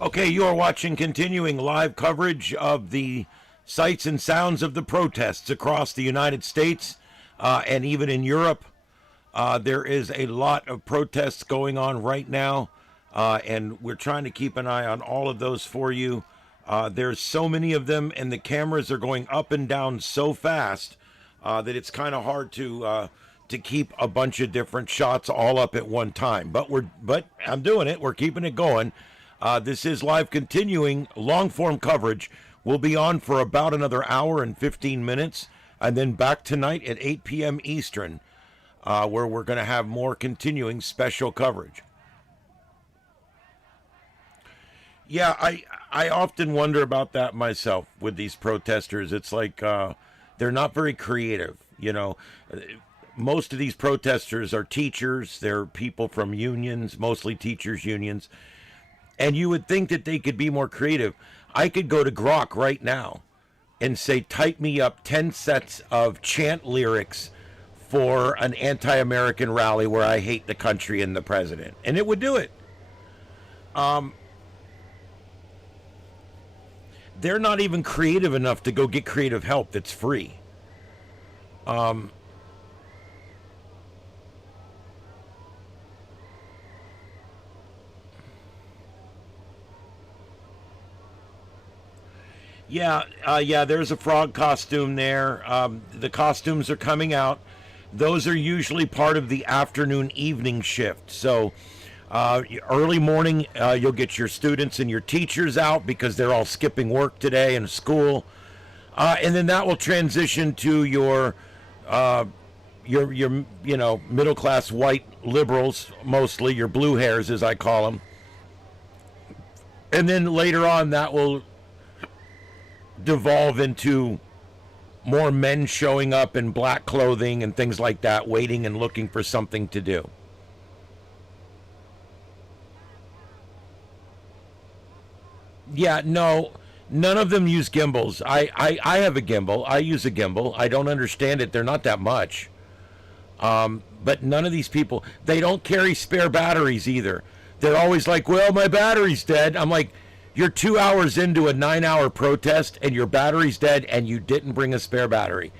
Okay, you are watching continuing live coverage of the sights and sounds of the protests across the United States and even in Europe. There is a lot of protests going on right now, and we're trying to keep an eye on all of those for you. There's so many of them, and the cameras are going up and down so fast that it's kind of hard to keep a bunch of different shots all up at one time. But I'm doing it. We're keeping it going. This is live continuing. Long form coverage will be on for about another hour and 15 minutes, and then back tonight at 8 p.m. Eastern, where we're going to have more continuing special coverage. Yeah, I often wonder about that myself with these protesters. It's like they're not very creative, you know. Most of these protesters are teachers. They're people from unions, mostly teachers' unions. And you would think that they could be more creative. I could go to Grok right now and say, type me up 10 sets of chant lyrics for an anti-American rally where I hate the country and the president. And it would do it. They're not even creative enough to go get creative help that's free. Yeah, there's a frog costume there. The costumes are coming out. Those are usually part of the afternoon evening shift. So early morning, you'll get your students and your teachers out because they're all skipping work today and school. And then that will transition to your middle class white liberals, mostly your blue hairs, as I call them. And then later on, that will devolve into more men showing up in black clothing and things like that, waiting and looking for something to do. Yeah, no, none of them use gimbals. I have a gimbal. I use a gimbal. I don't understand it. They're not that much. But none of these people, they don't carry spare batteries either. They're always like, well, my battery's dead. I'm like, you're 2 hours into a 9-hour protest and your battery's dead and you didn't bring a spare battery.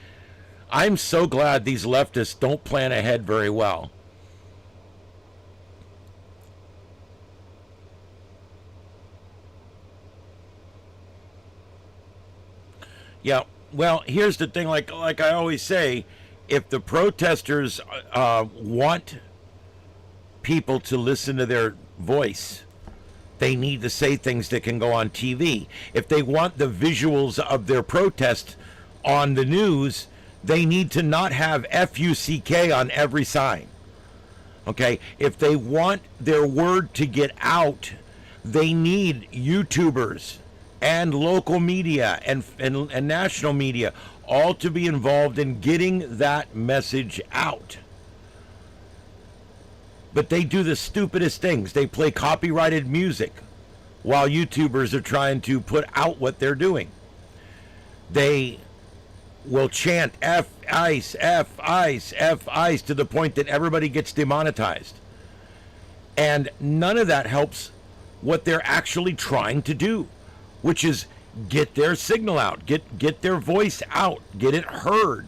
I'm so glad these leftists don't plan ahead very well. Yeah, well, here's the thing, like I always say, if the protesters want people to listen to their voice, they need to say things that can go on TV. If they want the visuals of their protest on the news, they need to not have FUCK on every sign. Okay? If they want their word to get out, they need YouTubers and local media and national media all to be involved in getting that message out. But they do the stupidest things. They play copyrighted music while YouTubers are trying to put out what they're doing. They will chant F ICE, F ICE, F ICE to the point that everybody gets demonetized. And none of that helps what they're actually trying to do, which is get their signal out, get their voice out, get it heard.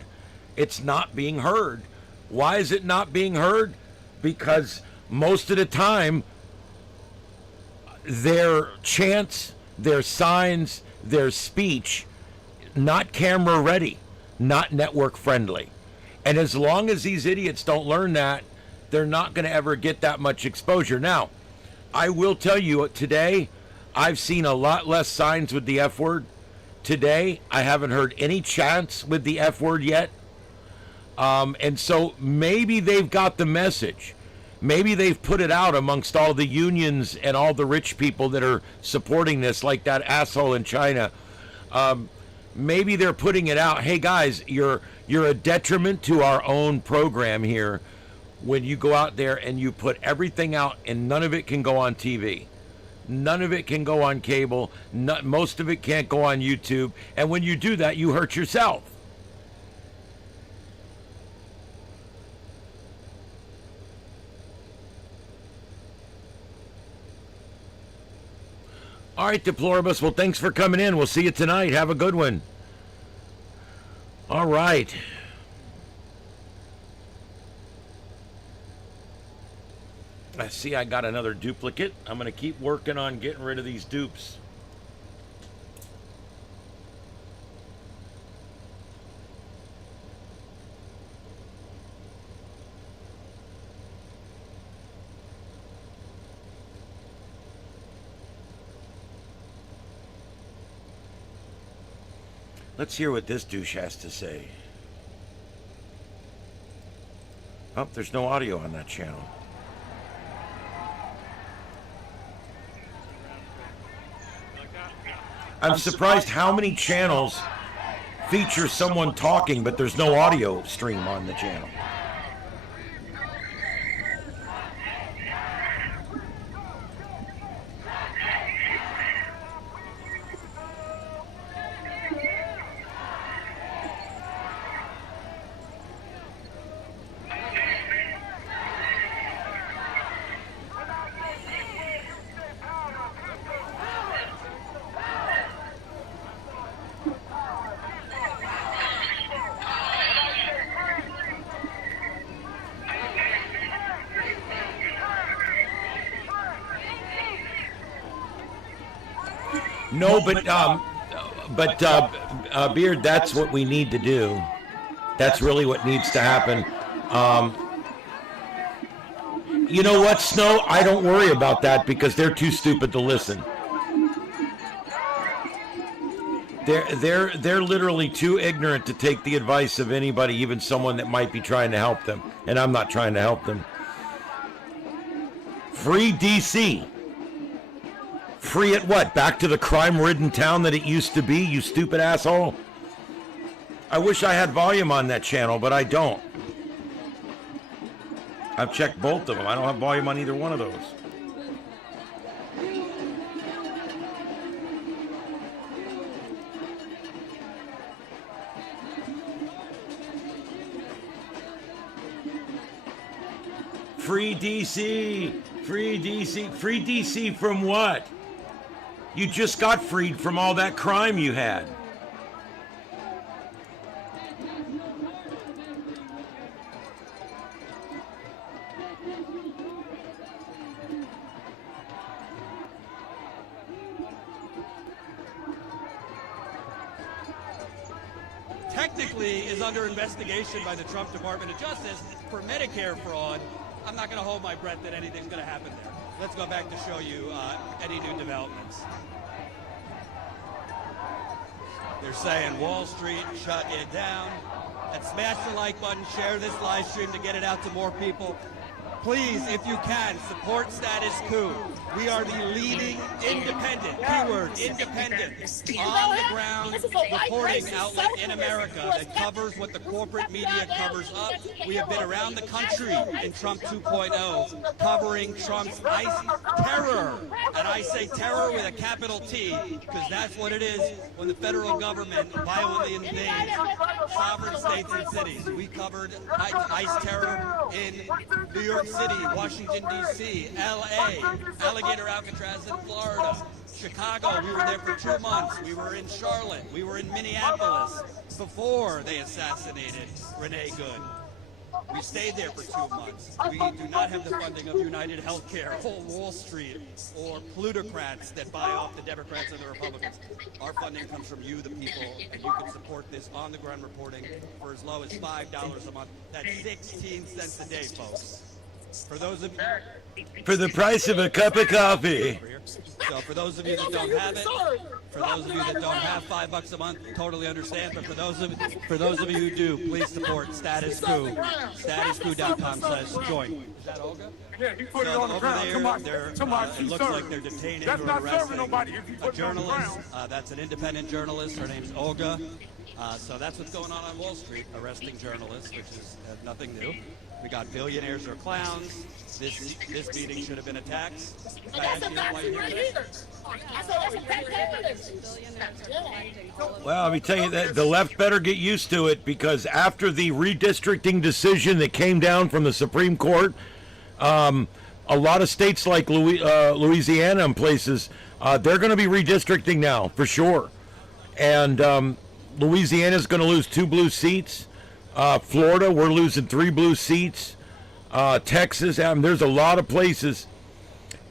It's not being heard. Why is it not being heard? Because most of the time, their chants, their signs, their speech, not camera ready, not network friendly. And as long as these idiots don't learn that, they're not going to ever get that much exposure. Now, I will tell you, today, I've seen a lot less signs with the F word. Today, I haven't heard any chants with the F word yet. And so maybe they've got the message. Maybe they've put it out amongst all the unions and all the rich people that are supporting this, like that asshole in China. Maybe they're putting it out. Hey guys, you're a detriment to our own program here when you go out there and you put everything out and none of it can go on TV. None of it can go on cable. Most of it can't go on YouTube. And when you do that, you hurt yourself. All right, Deploribus. Well, thanks for coming in. We'll see you tonight. Have a good one. All right. I see I got another duplicate. I'm going to keep working on getting rid of these dupes. Let's hear what this douche has to say. Oh, there's no audio on that channel. I'm surprised how many channels feature someone talking, but there's no audio stream on the channel. No, but Beard, that's what we need to do. That's really what needs to happen. You know what, Snow? I don't worry about that because they're too stupid to listen. They're literally too ignorant to take the advice of anybody, even someone that might be trying to help them. And I'm not trying to help them. Free DC. Free at what? Back to the crime-ridden town that it used to be, you stupid asshole? I wish I had volume on that channel, but I don't. I've checked both of them. I don't have volume on either one of those. Free DC! Free DC! Free DC from what? You just got freed from all that crime you had. Technically is under investigation by the Trump Department of Justice for Medicare fraud. I'm not going to hold my breath that anything's going to happen there. Let's go back to show you any new developments. They're saying Wall Street shut it down. And smash the like button, share this live stream to get it out to more people. Please, if you can, support Status Quo. We are the leading independent, keyword independent, on the ground reporting outlet in America that covers what the corporate media covers up. We have been around the country in Trump 2.0 covering Trump's ICE terror. And I say terror with a capital T because that's what it is when the federal government violently invades sovereign states and cities. We covered ICE terror in New York City, Washington, D.C., L.A., Alligator Alcatraz in Florida, Chicago. We were there for 2 months. We were in Charlotte. We were in Minneapolis before they assassinated Renee Good. We stayed there for 2 months. We do not have the funding of United Healthcare or Wall Street or plutocrats that buy off the Democrats and the Republicans. Our funding comes from you, the people, and you can support this on-the-ground reporting for as low as $5 a month. That's 16 cents a day, folks. For those of you, for the price of a cup of coffee. So for those of you that don't have it, for those of you that don't have $5 a month, totally understand. But for those of you who do, please support Status Quo. Statusquo.com/join. Is that Olga? Yeah, he put it on the ground. It looks like they're detaining or arresting a journalist. That's an independent journalist. Her name's Olga. So that's what's going on Wall Street, arresting journalists, which is nothing new. We got billionaires or clowns. This meeting should have been a tax. Well, let me tell you that the left better get used to it because after the redistricting decision that came down from the Supreme Court, a lot of states like Louisiana and places, they're going to be redistricting now for sure. And Louisiana's going to lose 2 blue seats. Florida, we're losing 3 blue seats. Texas, there's a lot of places.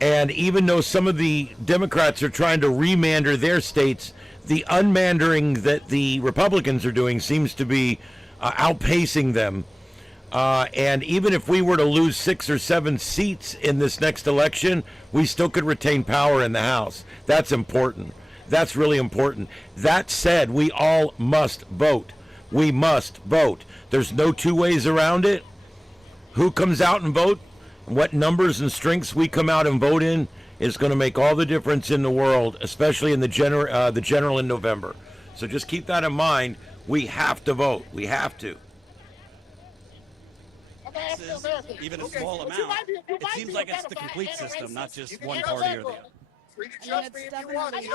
And even though some of the Democrats are trying to remander their states, the unmandering that the Republicans are doing seems to be outpacing them. And even if we were to lose 6 or 7 seats in this next election, we still could retain power in the House. That's important. That's really important. That said, we all must vote. We must vote. There's no two ways around it. Who comes out and vote, what numbers and strengths we come out and vote in is going to make all the difference in the world, especially in the general in November. So just keep that in mind. We have to vote. We have to. Even a small amount. It seems like it's the complete system, not just one party or the other. I mean, it's definitely,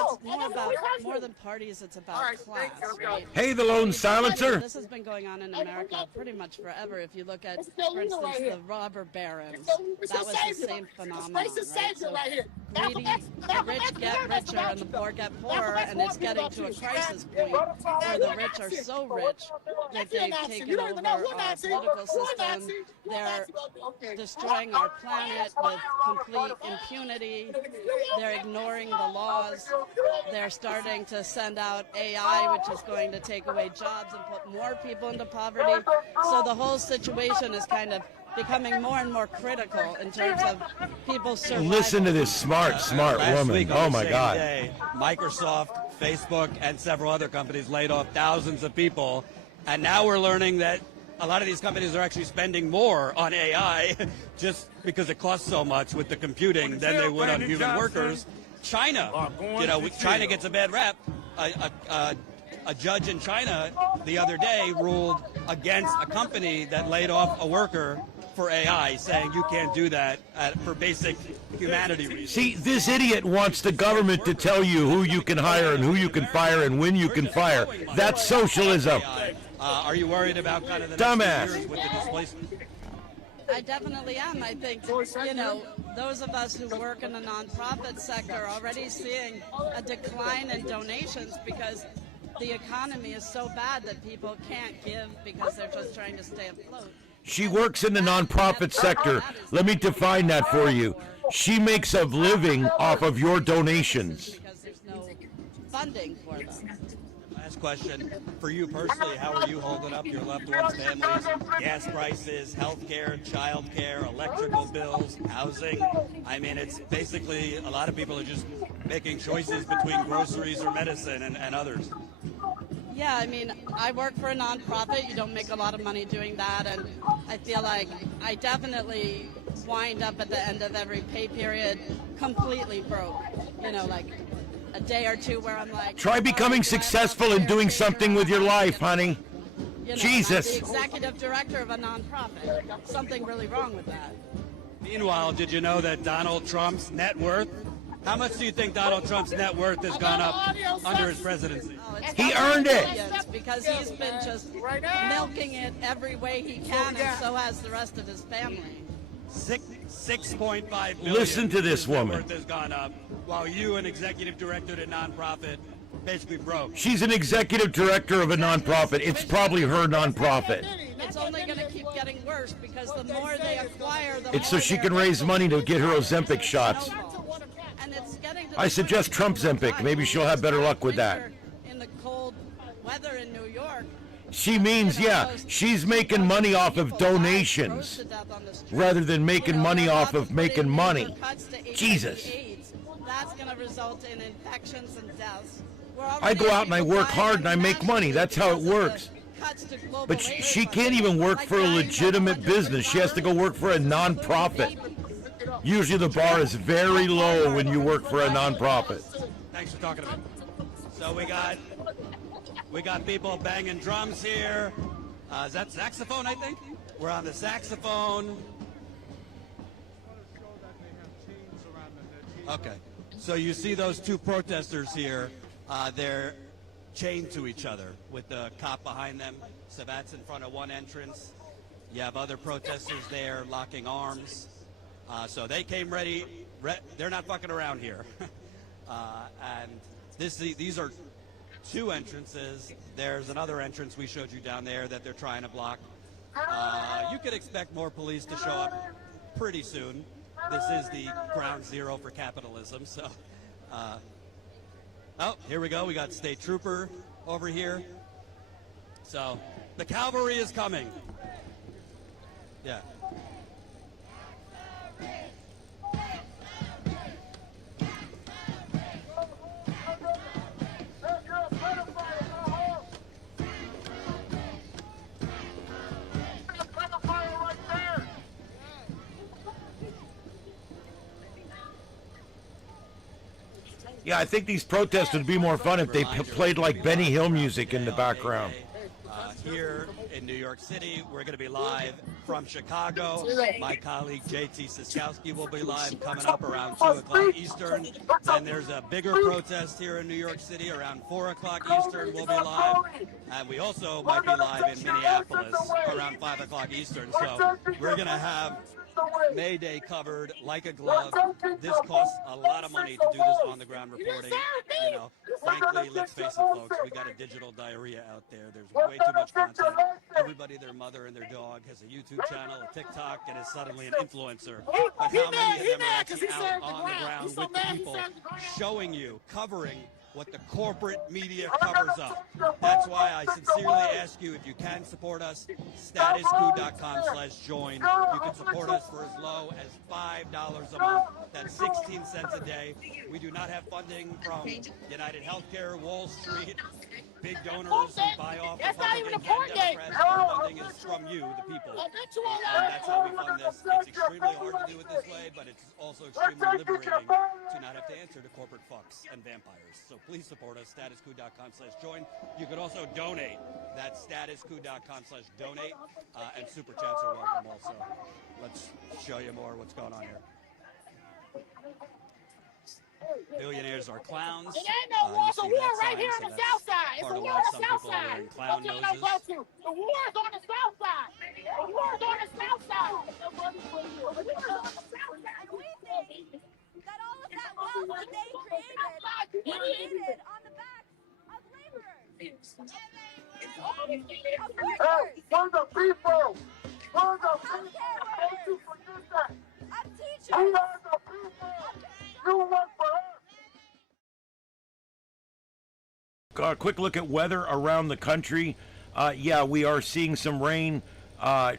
it's more than parties, it's about class, right? Hey, the lone silencer. This has been going on in America pretty much forever. If you look at, for instance, the robber barons, that was the same phenomenon, right? So greedy, the rich get richer and the poor get poorer, and it's getting to a crisis point where the rich are so rich that they've taken over our political system. They're destroying our planet with complete impunity. They're ignoring the laws. They're starting to send out AI, which is going to take away jobs and put more people into poverty. So the whole situation is kind of becoming more and more critical in terms of people's survival. Listen to this smart Last woman. week on Oh the my same God. day, Microsoft, Facebook, and several other companies laid off thousands of people. And now we're learning that a lot of these companies are actually spending more on AI just because it costs so much with the computing than they would on human workers. China, China gets a bad rap. A judge in China the other day ruled against a company that laid off a worker for AI, saying you can't do that for basic humanity reasons. See, this idiot wants the government to tell you who you can hire and who you can fire and when you can fire. That's socialism. Are you worried about kind of the Dumbass. next few years with the displacement? I definitely am. I think, those of us who work in the nonprofit sector are already seeing a decline in donations because the economy is so bad that people can't give because they're just trying to stay afloat. She works in the nonprofit sector. Let me define that for you. She makes a living off of your donations. Because there's no funding for them. Last question. For you personally, how are you holding up your loved ones' families? Gas prices, health care, child care, electrical bills, housing. I mean, it's basically a lot of people are just making choices between groceries or medicine and others. Yeah, I mean, I work for a nonprofit. You don't make a lot of money doing that, and I feel like I definitely wind up at the end of every pay period completely broke. Like a day or two where I'm like... Try becoming successful and doing something with your life, honey. Jesus. I'm the executive director of a nonprofit. Something really wrong with that. Meanwhile, did you know that Donald Trump's net worth, how much do you think Donald Trump's net worth has gone up under his presidency? He earned it. Because he's been just milking it every way he can, and so has the rest of his family. 6.5 billion. Listen to this his net woman. worth has gone up, while you, an executive director at a nonprofit, basically broke. She's an executive director of a nonprofit. It's probably her nonprofit. It's only going to keep getting worse because the more they acquire, the It's more so she they're can raise money to get her Ozempic shots. And it's getting to I the suggest Trump Zempic. Maybe she'll have better luck with that. in the cold weather in New York. She means, yeah, she's making money off of donations rather than making money off of making money. Jesus. That's going to result in infections and deaths. I go out and I work hard and I make money. That's how it works. But she can't even work for a legitimate business. She has to go work for a nonprofit. Usually the bar is very low when you work for a nonprofit. Thanks for talking to me. So we got people banging drums here. Is that saxophone, I think? We're on the saxophone. Okay. So you see those two protesters here. They're chained to each other with the cop behind them. So that's in front of one entrance. You have other protesters there locking arms. So they came ready. They're not fucking around here. And these are two entrances. There's another entrance we showed you down there that they're trying to block. You could expect more police to show up pretty soon. This is the ground zero for capitalism. So, oh, here we go. We got State Trooper over here. So the cavalry is coming. Yeah. Yeah, I think these protests would be more fun if they played like Benny Hill music in the background. Here in New York City, we're going to be live from Chicago. My colleague JT Siskowski will be live coming up around 2 o'clock Eastern. Then there's a bigger protest here in New York City around 4 o'clock Eastern. We'll be live. And we also might be live in Minneapolis around 5 o'clock Eastern. So we're going to have May Day covered like a glove. This costs a lot of money to do this on-the-ground reporting. You know, frankly, let's face it, folks, we got a digital diarrhea out there. There's way too much content. Everybody, their mother and their dog has a YouTube channel, a TikTok, and is suddenly an influencer. But how many of them are actually out on the ground with the people showing you, covering what the corporate media covers up? That's why I sincerely ask you, if you can support us, statuscoup.com/join. You can support us for as low as $5 a month. That's 16 cents a day. We do not have funding from United Healthcare, Wall Street, big donors who buy off Republicans and Democrats. Our funding is from you, the people. And that's how we fund this. It's extremely hard to do it this way, but it's also extremely liberating to not have to answer to corporate fucks and vampires. So please support us, statuscoup.com/join. You can also donate. That's statuscoup.com/donate. And super chats are welcome also. Let's show you more what's going on here. Billionaires are clowns. It ain't no war, it's a war right here on the south side. It's a war on the south side. Clown That's what I noses. go to. The war's on the south side. The war's on the south side. The war's on the south side. And we think that all of that wealth that they created was created on the backs of laborers. Hey, we're the people. We're the people. Thank you for this. Of teachers. We are the people. You work for us. A quick look at weather around the country. Yeah, we are seeing some rain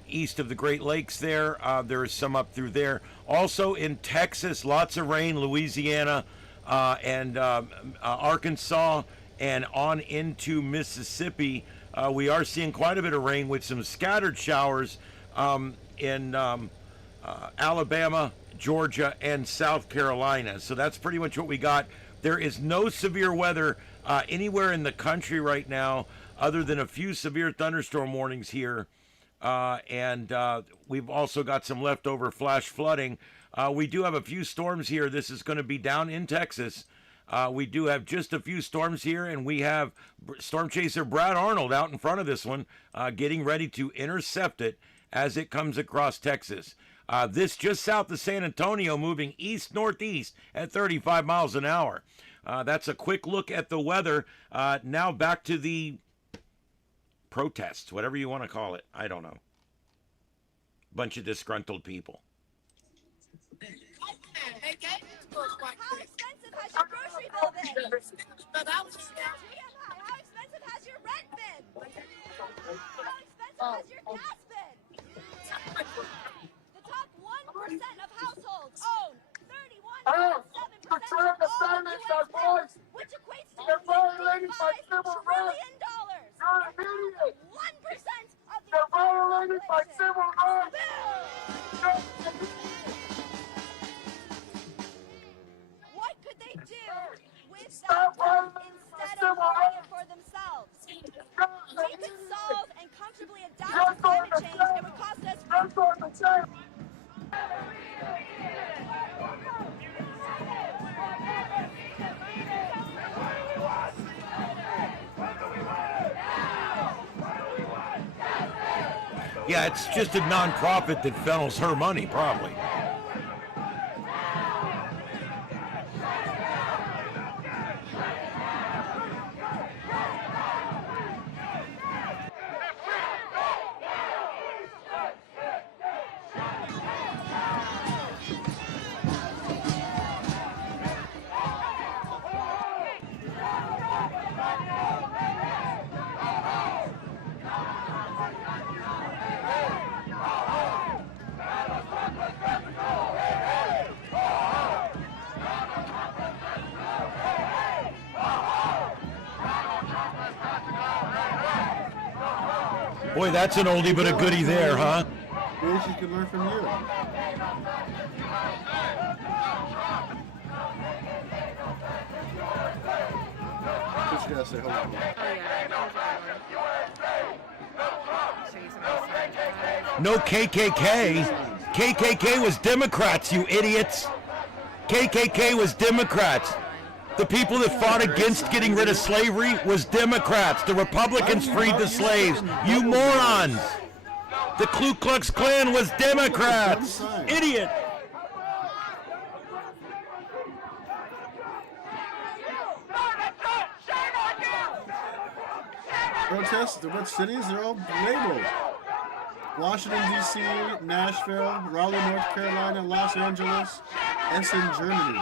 east of the Great Lakes there. There is some up through there. Also in Texas, lots of rain, Louisiana and Arkansas, and on into Mississippi. We are seeing quite a bit of rain with some scattered showers in Alabama, Georgia, and South Carolina. So that's pretty much what we got. There is no severe weather anywhere in the country right now, other than a few severe thunderstorm warnings here. And we've also got some leftover flash flooding. We do have a few storms here. This is going to be down in Texas. We do have just a few storms here, and we have storm chaser Brad Arnold out in front of this one, getting ready to intercept it as it comes across Texas. This just south of San Antonio, moving east-northeast at 35 miles an hour. That's a quick look at the weather. Now back to the protests, whatever you want to call it. I don't know. Bunch of disgruntled people. How expensive has your grocery bill been? How expensive has your rent been? How expensive has your gas been? The top 1% of households own 31.7% of all U.S. homes, which equates to $55 trillion. 1% of the What could they do with that instead of fighting for themselves? We could solve and comfortably adapt to climate change. It would cost us. Yeah, it's just a nonprofit that funnels her money, probably. Boy, that's an oldie but a goodie there, huh? Maybe she could learn from you. gotta say hello. Oh yeah, show you some of the signs. No KKK. KKK was Democrats, you idiots. KKK was Democrats. The people that fought against getting rid of slavery was Democrats. The Republicans freed the slaves. You morons. The Ku Klux Klan was Democrats. Idiot. Protests, the red cities, they're all labeled. Washington, D.C., Nashville, Raleigh, North Carolina, Los Angeles, Essen, Germany.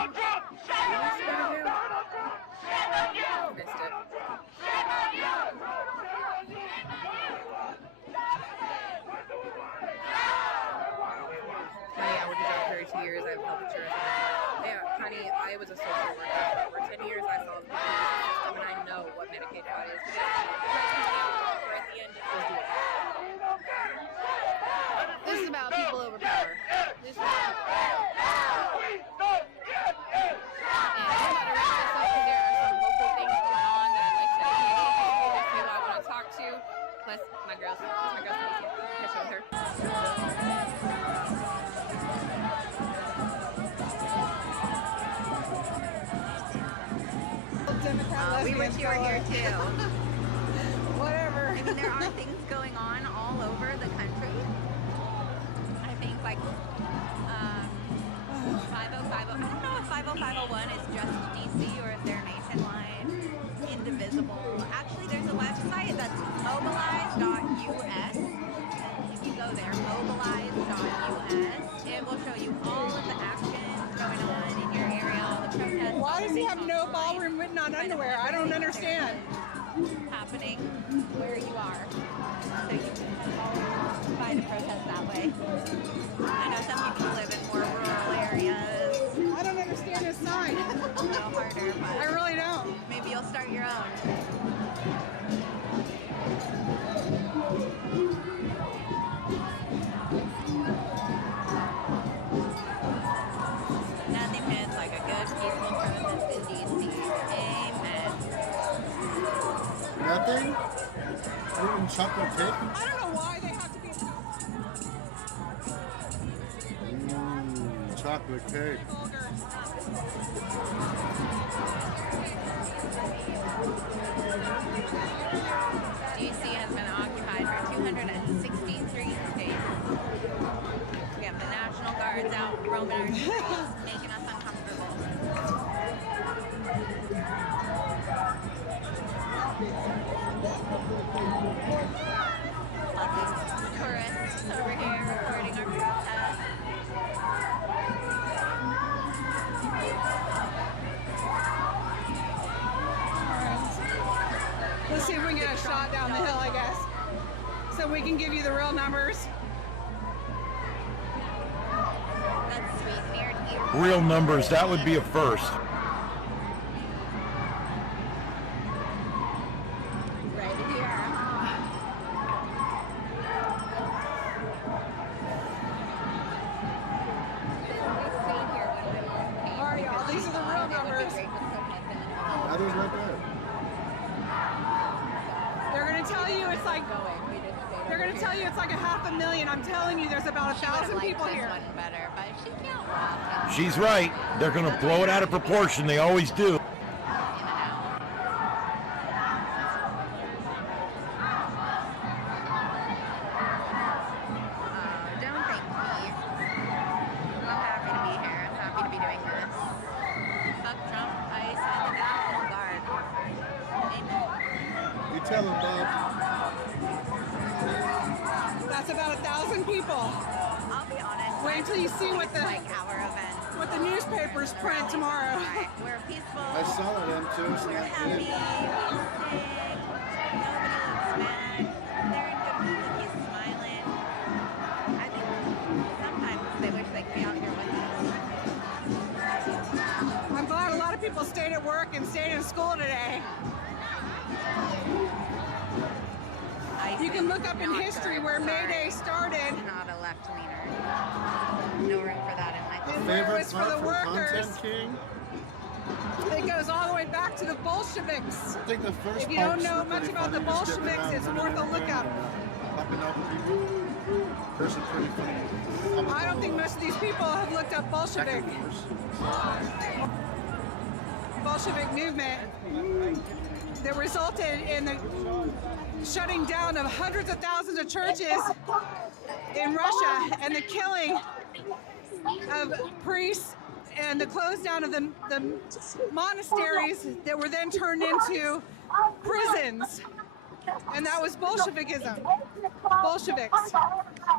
For 2 years, I've health insurance. Yeah, honey, I was a social worker. For 10 years, I saw the system, and I know what Medicaid fraud is. Because at the end, it was doing. This is about people over power. This is about people. And I'm about to wrap this up because there are some local things going on that I'd like to there's people I want to talk to. Plus, my girls. My girls Catch up with her. We wish you were here too. Whatever. I mean, there are things going on all over the country. I think like 5050. I don't know if 50501 is just DC or if they're nationwide, indivisible. Actually, there's a website that's mobilize.us. If you go there, mobilize.us, it will show you all of the actions going on in your area, all the protests. Why does he have no ballroom written on underwear? I don't understand. Happening where you are, so you can find a protest that way. I know some people live in more rural areas. I don't understand this sign. A little harder, but I really don't. Maybe you'll start your own. Nothing hits like a good peaceful protest in DC. Amen. Nothing? Even chocolate cake? I don't know why they have to be Chocolate cake. DC has been occupied for 263 days. We have the National Guards out roaming our streets, making us uncomfortable. Lots of tourists over here recording our protest. Let's see if we can get a shot down the hill, I guess. So we can give you the real numbers. That's sweet. Near to you. Real numbers, that would be a first. Right here. All right, y'all, these are the real numbers. Others right there. They're gonna tell you it's like a 500,000. I'm telling you, there's about 1,000 people here. Better, but she can't walk. She's right. They're going to blow it out of proportion. They always do. Don't thank me. I'm happy to be here. I'm happy to be doing this. Fuck Trump, ICE, and the National Guard. Amen. You tell him, Bob. That's about 1,000 people. I'll be honest. Wait until you see what the our event. what the newspapers print tomorrow. We're peaceful. I saw them too. So We're happy. We sing. Nobody looks mad. They're in good mood. He's smiling. I think sometimes they wish they could be out here with us. I'm glad a lot of people stayed at work and stayed in school today. You can look up in history where May Day started. Not a left-leaner. No room for that in my The life. favorite part from Content King? It goes all the way back to the Bolsheviks. I think the first If you don't parts know were much pretty about the funny, just getting Bolsheviks, around it's running worth a around look and, up. popping out the people. There's some pretty funny. I don't think most of these people have looked up Bolshevik. Bolshevik movement that resulted in the shutting down of hundreds of thousands of churches in Russia and the killing of priests and the close down of the monasteries that were then turned into prisons. And that was Bolshevikism, Bolsheviks.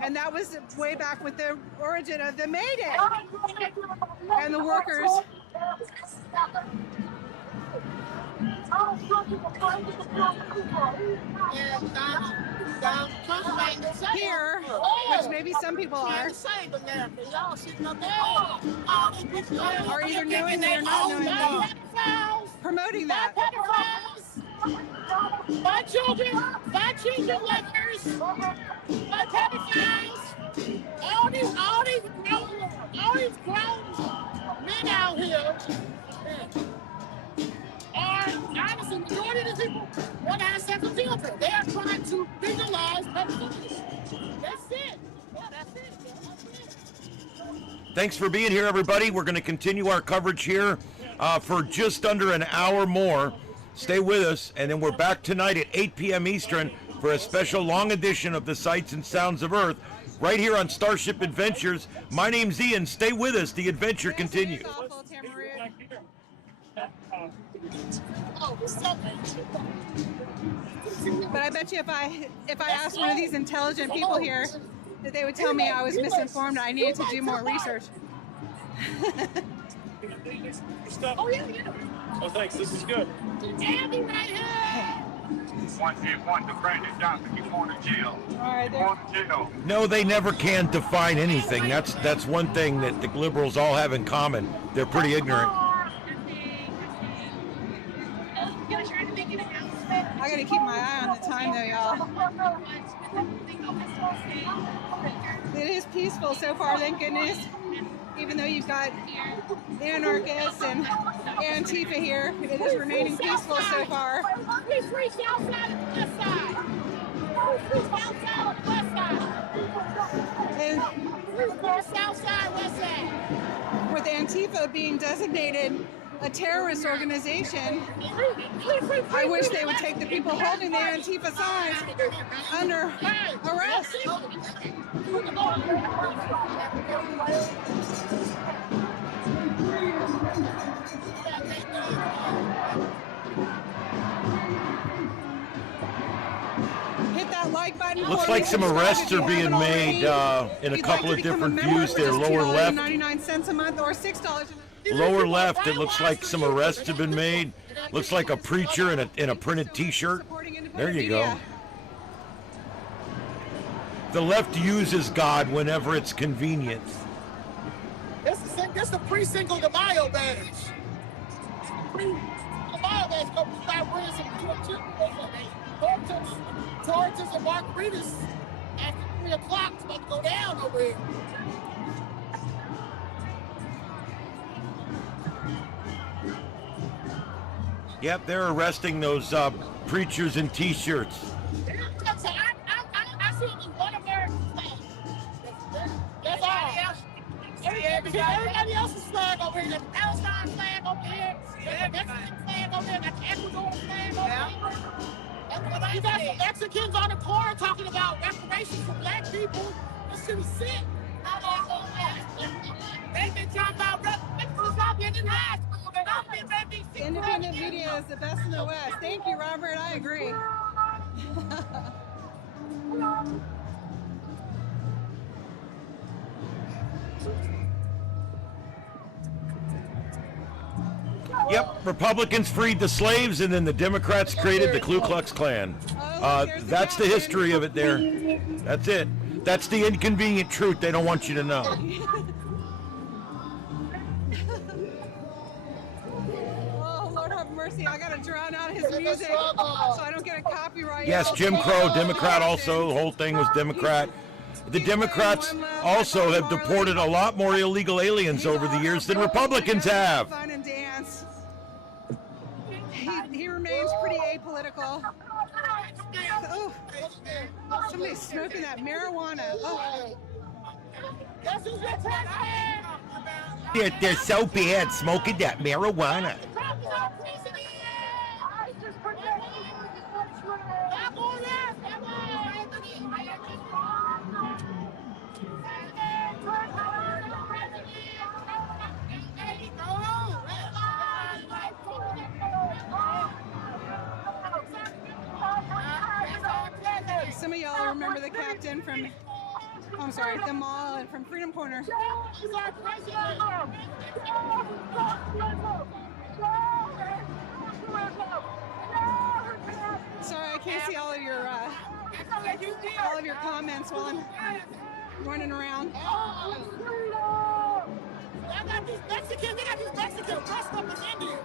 And that was way back with the origin of the Mayday and the workers. Here, which maybe some people are either knowing or not knowing that, promoting that. My children lovers, my pedophiles, all these grown men out here are, honestly, the majority of these people want to have sex with children. They are trying to legalize pedophilia. That's it. Yeah, that's it. Thanks for being here, everybody. We're going to continue our coverage here for just under an hour more. Stay with us, and then we're back tonight at 8 p.m. Eastern for a special long edition of the Sights and Sounds of Earth, right here on Starship Adventures. My name's Ian. Stay with us. The adventure continues. But I bet you if I asked one of these intelligent people here, that they would tell me I was misinformed and I needed to do more research. Oh, thanks. This is good. Andy right here. Once to Brandon Johnson, you're going to jail. All right, going to jail. No, they never can define anything. That's one thing that the liberals all have in common. They're pretty ignorant. I gotta keep my eye on the time though, y'all. It is peaceful so far, thank goodness. Even though you've got anarchists and Antifa here, it is remaining peaceful so far. We free south side and west side. We free south side and west side. And we free south side, west side. With Antifa being designated a terrorist organization, I wish they would take the people holding the Antifa signs under arrest. Hit that like button. Looks like some arrests are being made in a couple of different views there. Lower left. 99 cents a month or $6. Lower left, it looks like some arrests have been made. Looks like a preacher in a printed T-shirt. There you go. The left uses God whenever it's convenient. This is the pre-Cinco de Mayo badge. The Mayo badge comes start wearing some torches and margaritas after 3 o'clock. It's about to go down over here. Yep, they're arresting those preachers in T-shirts. I see one American flag. That's all. Everybody else's flag over here. The Palestine flag over here. The Mexican flag over here. The Ecuador flag over here. You got some Mexicans on the corner talking about reparations for black people. This shit is sick. They've been talking about reparations out in high school. Independent media is the best in the West. Thank you, Robert. I agree. Yep, Republicans freed the slaves, and then the Democrats created the Ku Klux Klan. That's the history of it there. That's it. That's the inconvenient truth they don't want you to know. Oh, Lord have mercy. I got to drown out his music so I don't get a copyright. Yes, Jim Crow, Democrat also. The whole thing was Democrat. The Democrats also have deported a lot more illegal aliens over the years than Republicans have. Fun and dance. political. Oh, somebody's smoking that marijuana. Oh. They're so bad smoking that marijuana. Some of y'all remember the captain from, oh, I'm sorry, the mall and from Freedom Corner. Sorry, I can't see all of your comments while I'm running around. I got these Mexicans, they got these Mexicans dressed up as Indians.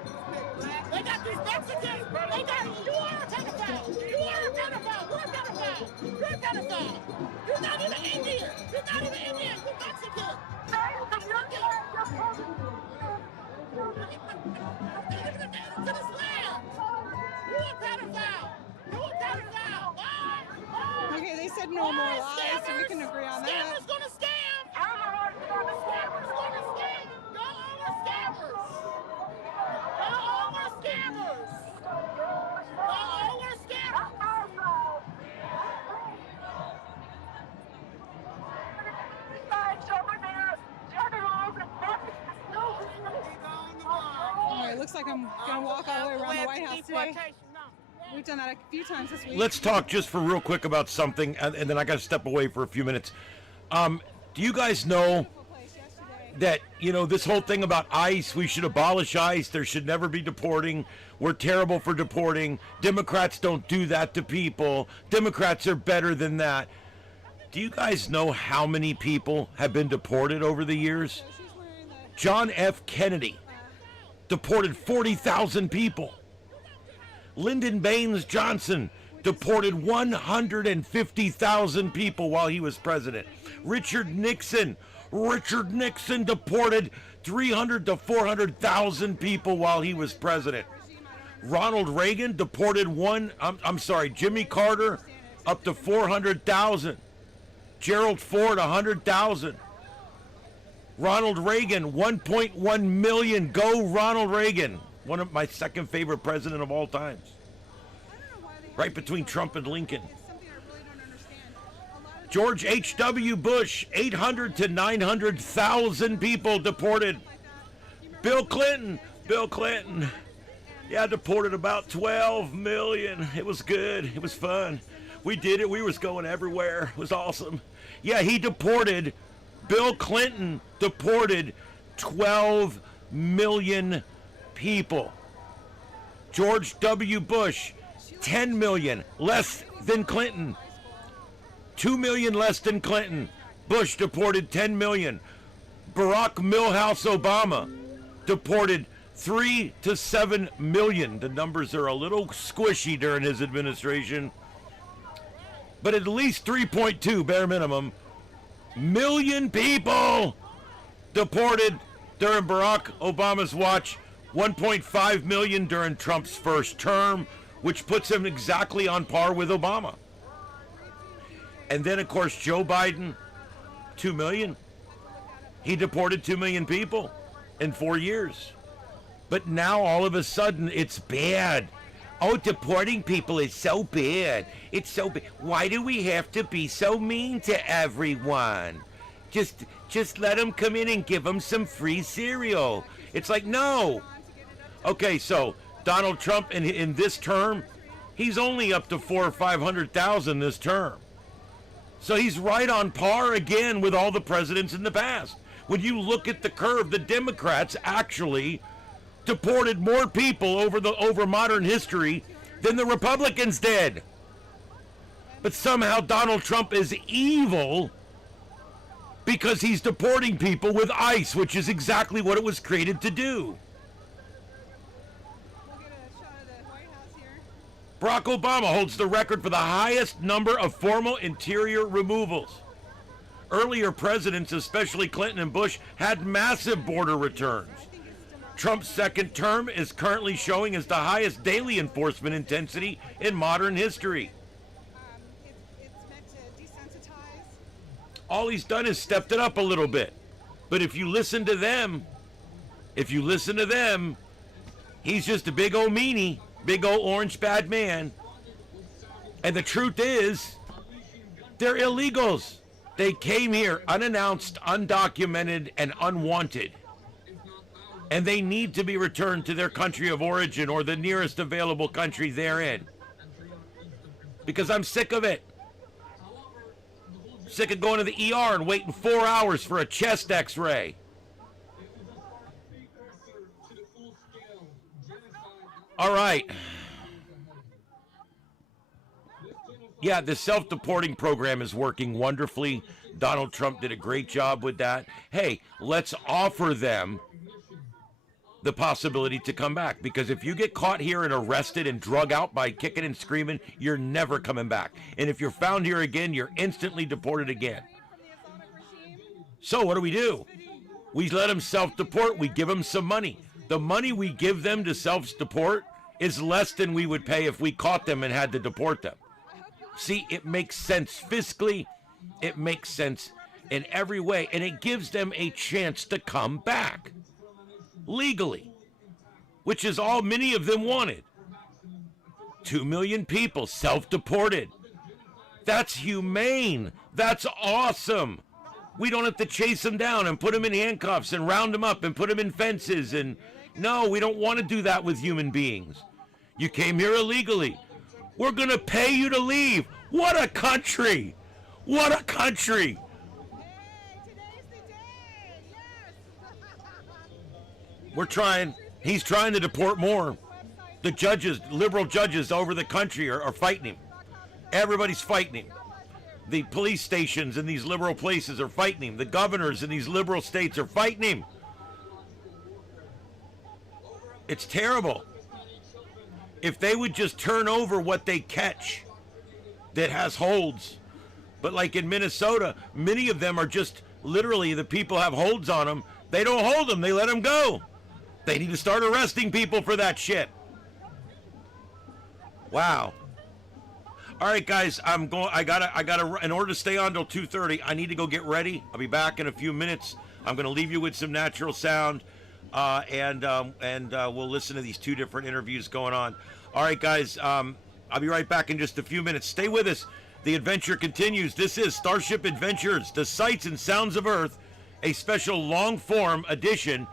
They got these Mexicans, they got, you are a pedophile. You are a pedophile. You're a pedophile. You're a pedophile. You're not even Indian. You're not even Indian. You're Mexican. To this land. You're a pedophile. You're a pedophile. Okay, they said no more lies, so we can agree on that. Scammers gonna scam. Scammers gonna scam. Go over scammers. Go over scammers. Go over scammers. All right, looks like I'm gonna walk all the way around the White House today. We've done that a few times this week. Let's talk just for real quick about something, and then I got to step away for a few minutes. Do you guys know that, you know, this whole thing about ICE, we should abolish ICE, there should never be deporting, we're terrible for deporting, Democrats don't do that to people, Democrats are better than that. Do you guys know how many people have been deported over the years? John F. Kennedy deported 40,000 people. Lyndon Baines Johnson deported 150,000 people while he was president. Richard Nixon deported 300 to 400,000 people while he was president. Ronald Reagan deported Jimmy Carter up to 400,000. Gerald Ford 100,000. Ronald Reagan 1.1 million. Go Ronald Reagan. One of my second favorite president of all times. Right between Trump and Lincoln. George H.W. Bush, 800 to 900,000 people deported. Bill Clinton, yeah, deported about 12 million. It was good. It was fun. We did it. We was going everywhere. It was awesome. Yeah, Bill Clinton deported 12 million people. George W. Bush, 10 million, less than Clinton. 2 million less than Clinton. Bush deported 10 million. Barack Milhouse Obama deported 3 to 7 million. The numbers are a little squishy during his administration, but at least 3.2 bare minimum million people deported during Barack Obama's watch. 1.5 million during Trump's first term, which puts him exactly on par with Obama. And then, of course, Joe Biden, 2 million. He deported 2 million people in 4 years. But now, all of a sudden, it's bad. Oh, deporting people is so bad. It's so bad. Why do we have to be so mean to everyone? Just let them come in and give them some free cereal. It's like, no. Okay, so Donald Trump in this term, he's only up to 400,000 or 500,000 this term. So he's right on par again with all the presidents in the past. When you look at the curve, the Democrats actually deported more people over modern history than the Republicans did. But somehow Donald Trump is evil because he's deporting people with ICE, which is exactly what it was created to do. Barack Obama holds the record for the highest number of formal interior removals. Earlier presidents, especially Clinton and Bush, had massive border returns. Trump's second term is currently showing as the highest daily enforcement intensity in modern history. It's meant to desensitize. All he's done is stepped it up a little bit. But if you listen to them, he's just a big old meanie, big old orange bad man. And the truth is, they're illegals. They came here unannounced, undocumented, and unwanted. And they need to be returned to their country of origin or the nearest available country they're in. Because I'm sick of it. Sick of going to the ER and waiting 4 hours for a chest x-ray. All right. Yeah, the self-deporting program is working wonderfully. Donald Trump did a great job with that. Hey, let's offer them the possibility to come back, because if you get caught here and arrested and drug out by kicking and screaming, you're never coming back. And if you're found here again, you're instantly deported again. So what do? We let them self-deport. We give them some money. The money we give them to self-deport is less than we would pay if we caught them and had to deport them. See, it makes sense fiscally. It makes sense in every way. And it gives them a chance to come back legally, which is all many of them wanted. 2 million people self-deported. That's humane. That's awesome. We don't have to chase them down and put them in handcuffs and round them up and put them in fences. And no, we don't want to do that with human beings. You came here illegally. We're going to pay you to leave. What a country. What a country. We're trying. He's trying to deport more. The judges, liberal judges over the country are fighting him. Everybody's fighting him. The police stations in these liberal places are fighting him. The governors in these liberal states are fighting him. It's terrible. If they would just turn over what they catch that has holds. But like in Minnesota, many of them are just literally the people have holds on them. They don't hold them. They let them go. They need to start arresting people for that shit. Wow. All right, guys, I gotta, in order to stay on till 2:30, I need to go get ready. I'll be back in a few minutes. I'm gonna leave you with some natural sound, and we'll listen to these two different interviews going on. All right, guys, I'll be right back in just a few minutes. Stay with us. The adventure continues. This is Starship Adventures, the sights and sounds of Earth, a special long-form edition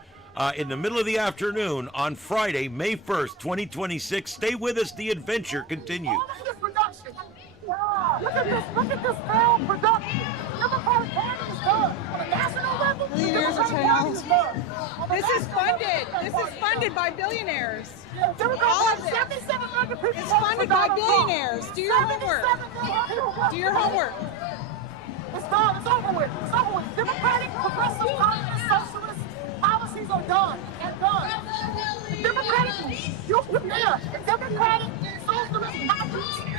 in the middle of the afternoon on Friday, May 1st, 2026. Stay with us. The adventure continues. Look at this film production. Democratic Party is done. On a national level, Billionaires are Democratic Party is done. This is funded. This is funded by billionaires. All of it. 7,700 people. It's funded by billionaires. Do your homework. Do your homework. It's done. It's over with. It's over with. Democratic, progressive, communist, socialist policies are done and done. Democratic, democratic, socialist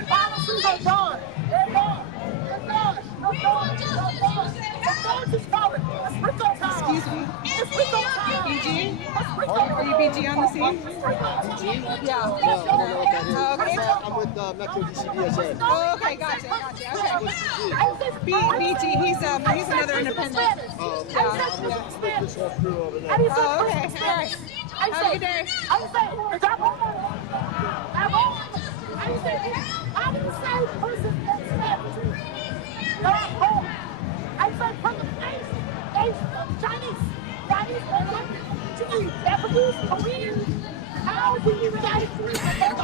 policies are done. They're done. They're done. They're done. They're done. It's coming. It's Rico time. Excuse me. It's Rico time. BG? Are you BG on the scene? BG? Yeah. No, okay. I'm with Metro DCDSA. Oh, okay. Gotcha. Okay. BG, he's another independent. Oh, okay. All right. Have a good day. I didn't say person I said from the Chinese, Japanese, Korean. How do you guys scam?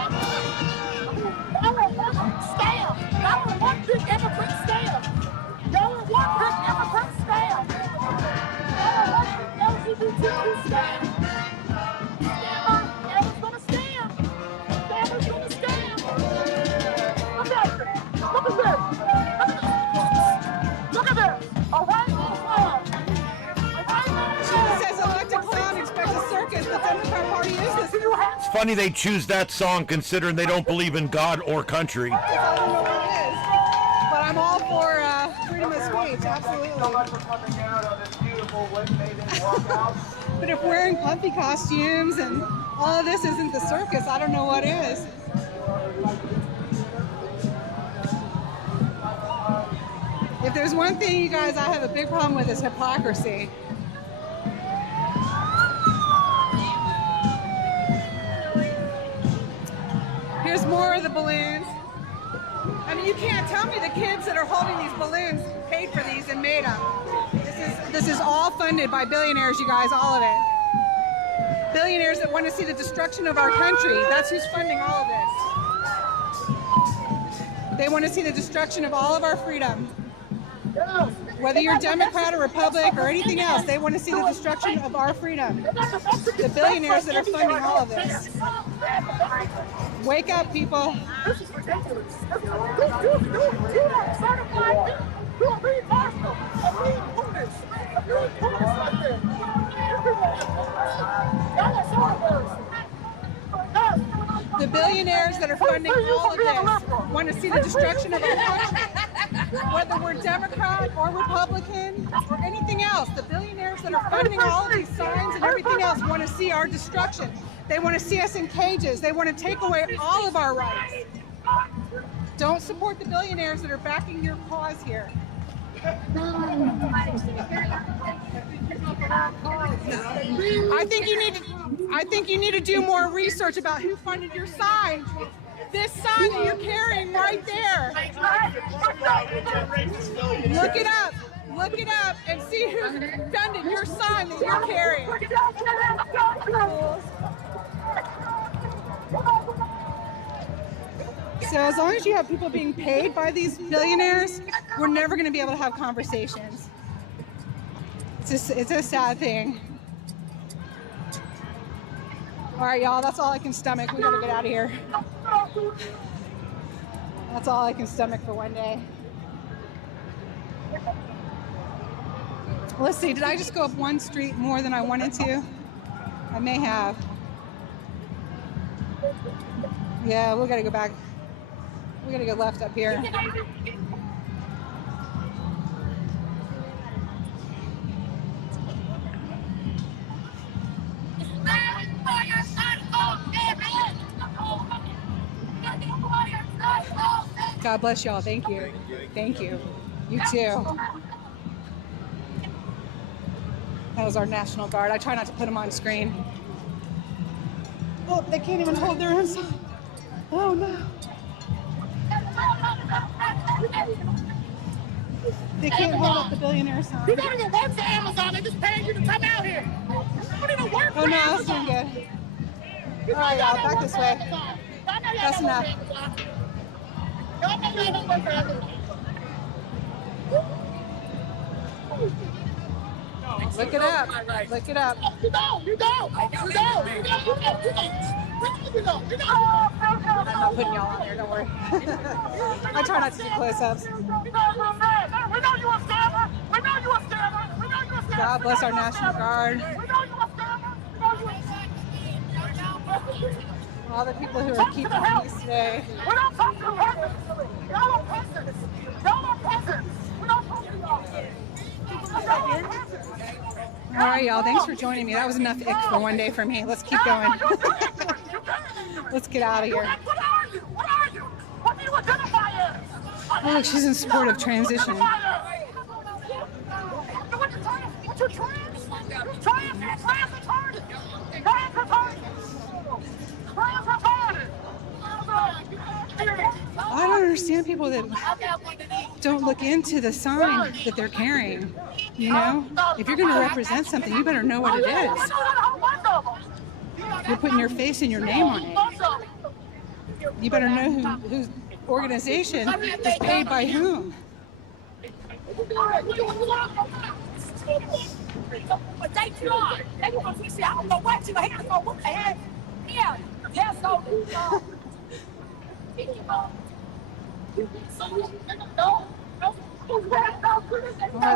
Y'all are one big immigrant scam. Y'all are one big immigrant scam. Y'all are one big LGBT scam. Scammer's gonna scam. Scammer's gonna scam. Look at this. Look at this. A rainbow flag. She says elected clown expects a circus. The Democrat Party is this. It's funny they choose that song considering they don't believe in God or country. I don't know what it is. But I'm all for freedom of speech, absolutely. But if wearing puffy costumes and all of this isn't the circus, I don't know what is. If there's one thing, you guys, I have a big problem with is hypocrisy. Here's more of the balloons. I mean, you can't tell me the kids that are holding these balloons paid for these and made them. This is all funded by billionaires, you guys, all of it. Billionaires that want to see the destruction of our country. That's who's funding all of this. They want to see the destruction of all of our freedom. Whether you're Democrat or Republican or anything else, they want to see the destruction of our freedom. The billionaires that are funding all of this. Wake up, people. This is ridiculous. You are certified. You are being martial. A being police. A being police right there. Y'all are sorcerers. The billionaires that are funding all of this want to see the destruction of our country. Whether we're Democrat or Republican or anything else, the billionaires that are funding all of these signs and everything else want to see our destruction. They want to see us in cages. They want to take away all of our rights. Don't support the billionaires that are backing your cause here. I think you need to do more research about who funded your sign. This sign that you're carrying right there. Look it up. Look it up and see who funded your sign that you're carrying. So as long as you have people being paid by these billionaires, we're never going to be able to have conversations. It's a sad thing. All right, y'all, that's all I can stomach. We gotta get out of here. That's all I can stomach for one day. Let's see, did I just go up one street more than I wanted to? I may have. Yeah, we gotta go back. We gotta go left up here. God bless y'all. Thank you. Thank you. You too. That was our National Guard. I try not to put them on screen. Oh, they can't even hold their own sign. Oh no. They can't hold up the billionaire sign. You don't even work for Amazon. They just paying you to come out here. You don't even work for Oh no, Amazon. that's doing good. All right, y'all, back this way. That's enough. Y'all know y'all don't work for Amazon. Look it up. Look it up. You don't. I'm not putting y'all on there, don't worry. I try not to do close-ups. We know you a scammer. God bless our National Guard. All the people who are keeping peace today. We don't talk to peasants. Y'all are peasants. We don't talk to y'all. All right, y'all. Thanks for joining me. That was enough ick for one day for me. Let's keep going. Let's get out of here. What are you? What do you identify as? Oh, look, she's in support of transition. What you trans? Trans retarded. I don't understand people that don't look into the sign that they're carrying. You know, if you're going to represent something, you better know what it is. You're putting your face and your name on it. You better know whose organization is paid by whom. Alright,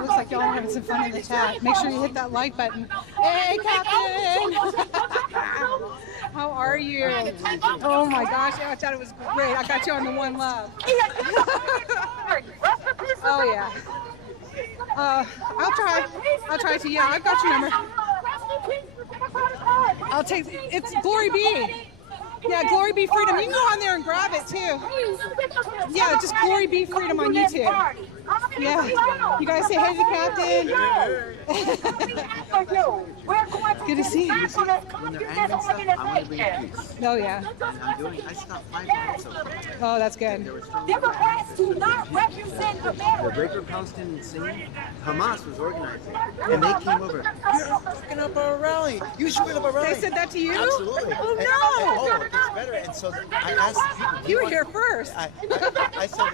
looks like y'all are having some fun in the chat. Make sure you hit that like button. Hey, Captain! How are you? Oh my gosh, I thought it was great. I got you on the One Love. Oh yeah. I'll try. I'll try to. Yeah, I've got your number. I'll take. It's Glory Be. Yeah, Glory Be Freedom. You can go on there and grab it too. Yeah, just Glory Be Freedom on YouTube. Yeah. You guys say hey to the captain. Good to see you. When they're angry and stuff, I want to bring peace. Oh yeah. And I stopped 5 times so far. Oh, that's good. Democrats do not represent The America. regular Palestinians singing, Hamas was organizing, and they came over. You're fucking up our rally. You screwed up our rally. They said that to you? Absolutely. Oh, And- no. and, it gets better. And so I asked the people. You were here first. I said,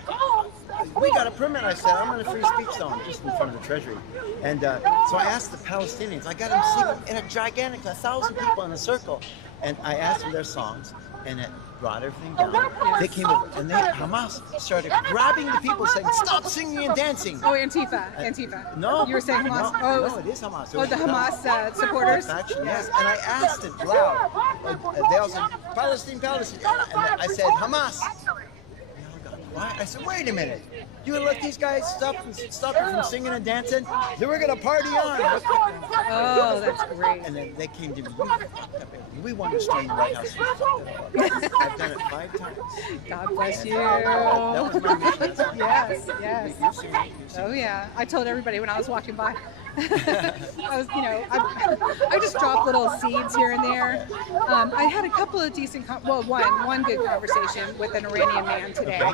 we got a permit. I said, I'm in a free speech zone just in front of the Treasury. And so I asked the Palestinians. I got them singing in a gigantic, 1,000 people in a circle. And I asked them their songs, and it brought everything down. They came over, and Hamas started grabbing the people, saying, "Stop singing and dancing." Oh, Antifa. Antifa. No. You were saying Hamas. No, it is Hamas. Oh, the Hamas supporters. Faction, yes. And I asked it loud. They all said, "Palestine, Palestine." And I said, "Hamas." Why? I said, wait a minute. You would let these guys stop you from singing and dancing? They were going to party on. Oh, that's great. And then they came to me. We want to storm the White House. I've done it 5 times. God bless you. That was my mission. Yes, yes. You've seen it. Oh yeah. I told everybody when I was walking by. I was, I just dropped little seeds here and there. I had a couple of decent, one good conversation with an Iranian man today,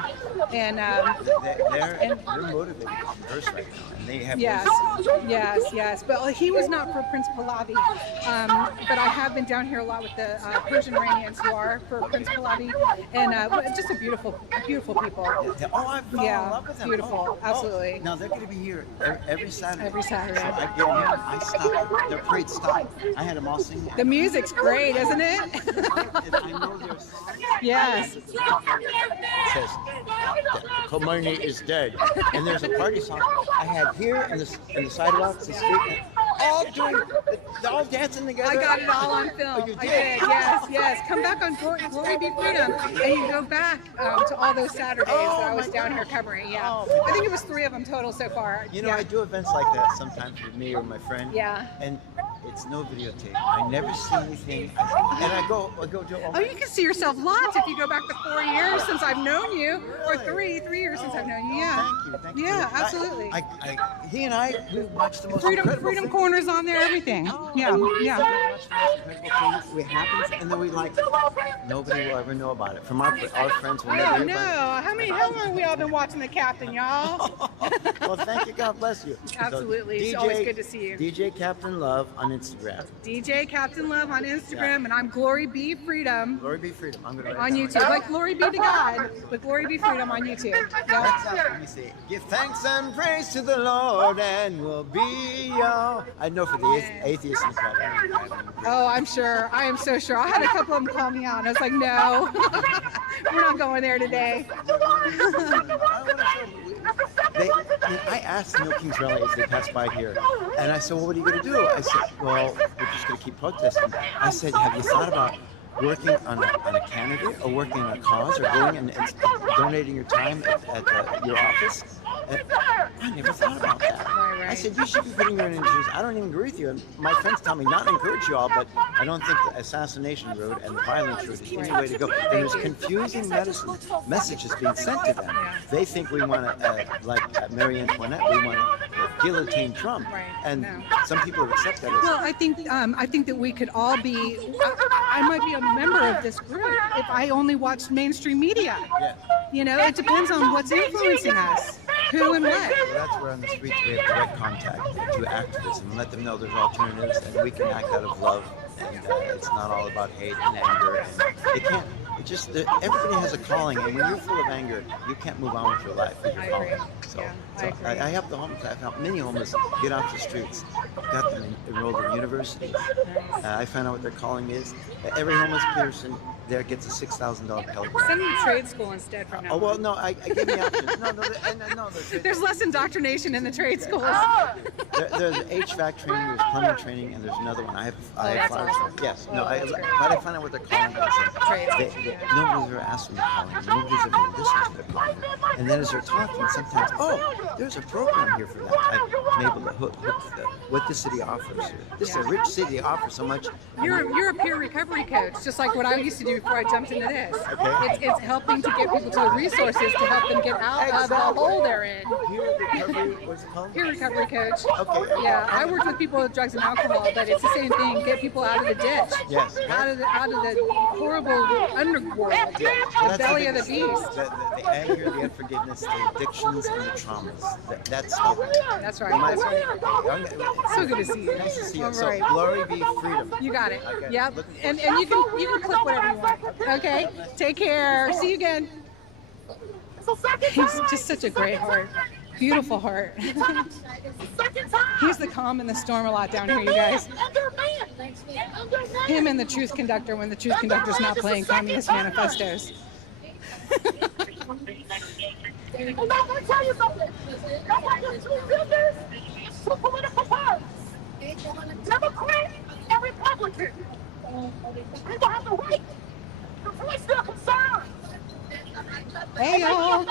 and they're motivated from birth right now, and they have yes. But he was not for Prince Pahlavi, but I have been down here a lot with the Persian Iranians who are for Prince Pahlavi, and just a beautiful people. Oh, I've fallen in love with them. Beautiful, absolutely. Now they're going to be here every Saturday. Every Saturday. So I get here, I stop. Their parade stopped. I had them all singing. The music's great, isn't it? I know their songs. Yes. It says, Khomeini is dead. And there's a party song I had here in the sidewalks, the street, they're all dancing together. I got it all on film. Oh, you I did? did, yes. Come back on Glory Be Freedom, and you go back to all those Saturdays that I was down here covering. Yeah, I think it was 3 of them total so far. You know, I do events like that sometimes with me or my friend. Yeah. And it's no videotape. I never see anything. And I go to all Oh, you can see yourself lots if you go back to 4 years since I've known you, or 3 years since I've known you. Yeah. Thank you. Yeah, absolutely. He and I, we watched the most Freedom incredible Corners on there, everything. Yeah. We happens, and then we nobody will ever know about it. From our friends will never Oh hear no! about it. How long have we all been watching the captain, y'all? Well, thank you. God bless you. Absolutely. It's always good to see you. DJ Captain Love on Instagram. DJ Captain Love on Instagram, and I'm Glory Be Freedom. Glory Be Freedom. I'm gonna on YouTube. Like Glory Be to God, but Glory Be Freedom on YouTube. Let me see. Give thanks and praise to the Lord, and we'll be your. I know for the atheists in the crowd. Oh, I'm sure. I am so sure. I had a couple of them call me out, and I was like, no, we're not going there today. I asked No King's Rally as they passed by here, and I said, well, what are you going to do? I said, well, we're just going to keep protesting. I said, have you thought about working on a candidate or working on a cause or going and donating your time at your office? And I never thought about that. I said, you should be putting your energies. I don't even agree with you. And my friends tell me not to encourage you all, but I don't think the assassination route and the violence route is any way to go. And there's confusing messages being sent to them. They think we want to, like Marie Antoinette, we want to guillotine Trump. And some people accept that. Well, I think that we could all be. I might be a member of this group if I only watched mainstream media. Yeah. You know, it depends on what's influencing us, who and what. Well, that's where on the streets we have direct contact to activism and let them know there's alternatives and we can act out of love and it's not all about hate and anger. And it can't. It just everybody has a calling, and when you're full of anger, you can't move on with your life with your calling. So, I help the homeless. I've helped many homeless get off the streets, got them enrolled in universities. I find out what their calling is. Every homeless person there gets a $6,000 Pell Grant. Send them to trade school instead from now on. Oh well, no, I gave me options. No. There's less indoctrination in the trade schools. There's HVAC training, there's plumbing training, and there's another one. I have that's fire awesome. Yes, but I find out what their calling is. Nobody's ever asked them their calling. Nobody's ever listened to their calling. And then as they're talking, sometimes, there's a program here for that. been able to hook what the city offers. This is a rich city. They offer so much. You're a peer recovery coach, just like what I used to do before I jumped into this. Okay. It's helping to get people to the resources to help them get out of the hole they're in. Peer recovery, what's it called? Peer recovery coach. Okay. Yeah, I worked with people with drugs and alcohol, but it's the same thing. Get people out of the ditch. Yes. Out of the horrible underworld, the belly of the beast. The anger, the unforgiveness, the addictions, and the traumas. That's stuff. That's right. That's right. So good to see you. Nice to see you. All So right. glory be freedom. You got it. Okay. Yep. And you can click whatever you want. Okay. Take care. See you again. He's just such a great heart. Beautiful heart. He's the calm in the storm a lot down here, you guys. Him and the truth conductor when the truth conductor's not playing communist manifestos. And I'm going to tell you something. That's why there's two builders, two political parties. Democrat and Republican. People have to wait to voice their concerns. Hey y'all!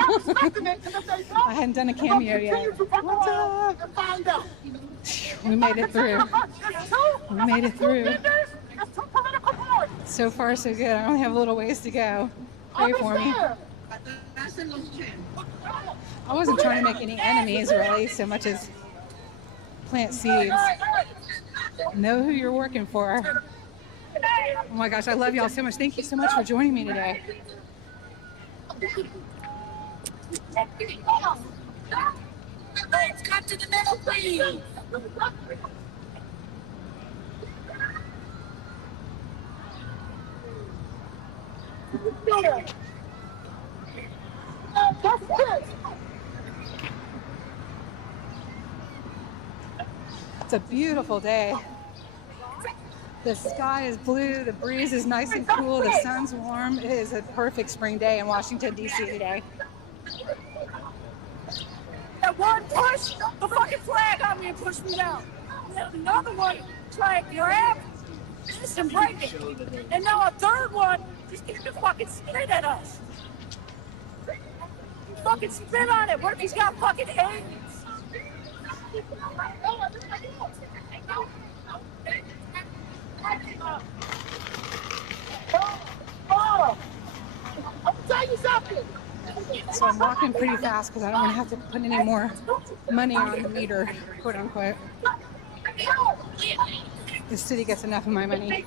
I hadn't done a cameo yet. What's up? We made it through. We made it through. So far, so good. I only have a little ways to go. Pray for me. I wasn't trying to make any enemies, really, so much as plant seeds. Know who you're working for. Oh my gosh, I love y'all so much. Thank you so much for joining me today. Let's come to the middle, please. It's a beautiful day. The sky is blue, the breeze is nice and cool, the sun's warm. It is a perfect spring day in Washington, D.C. today. That one pushed the fucking flag on me and pushed me down. Another one tried to grab this and break it. And now a third one just came to fucking spit at us. Fucking spit on it. What if he's got fucking AIDS? I'll tell you something. So I'm walking pretty fast because I don't want to have to put any more money on the meter, quote unquote. The city gets enough of my money.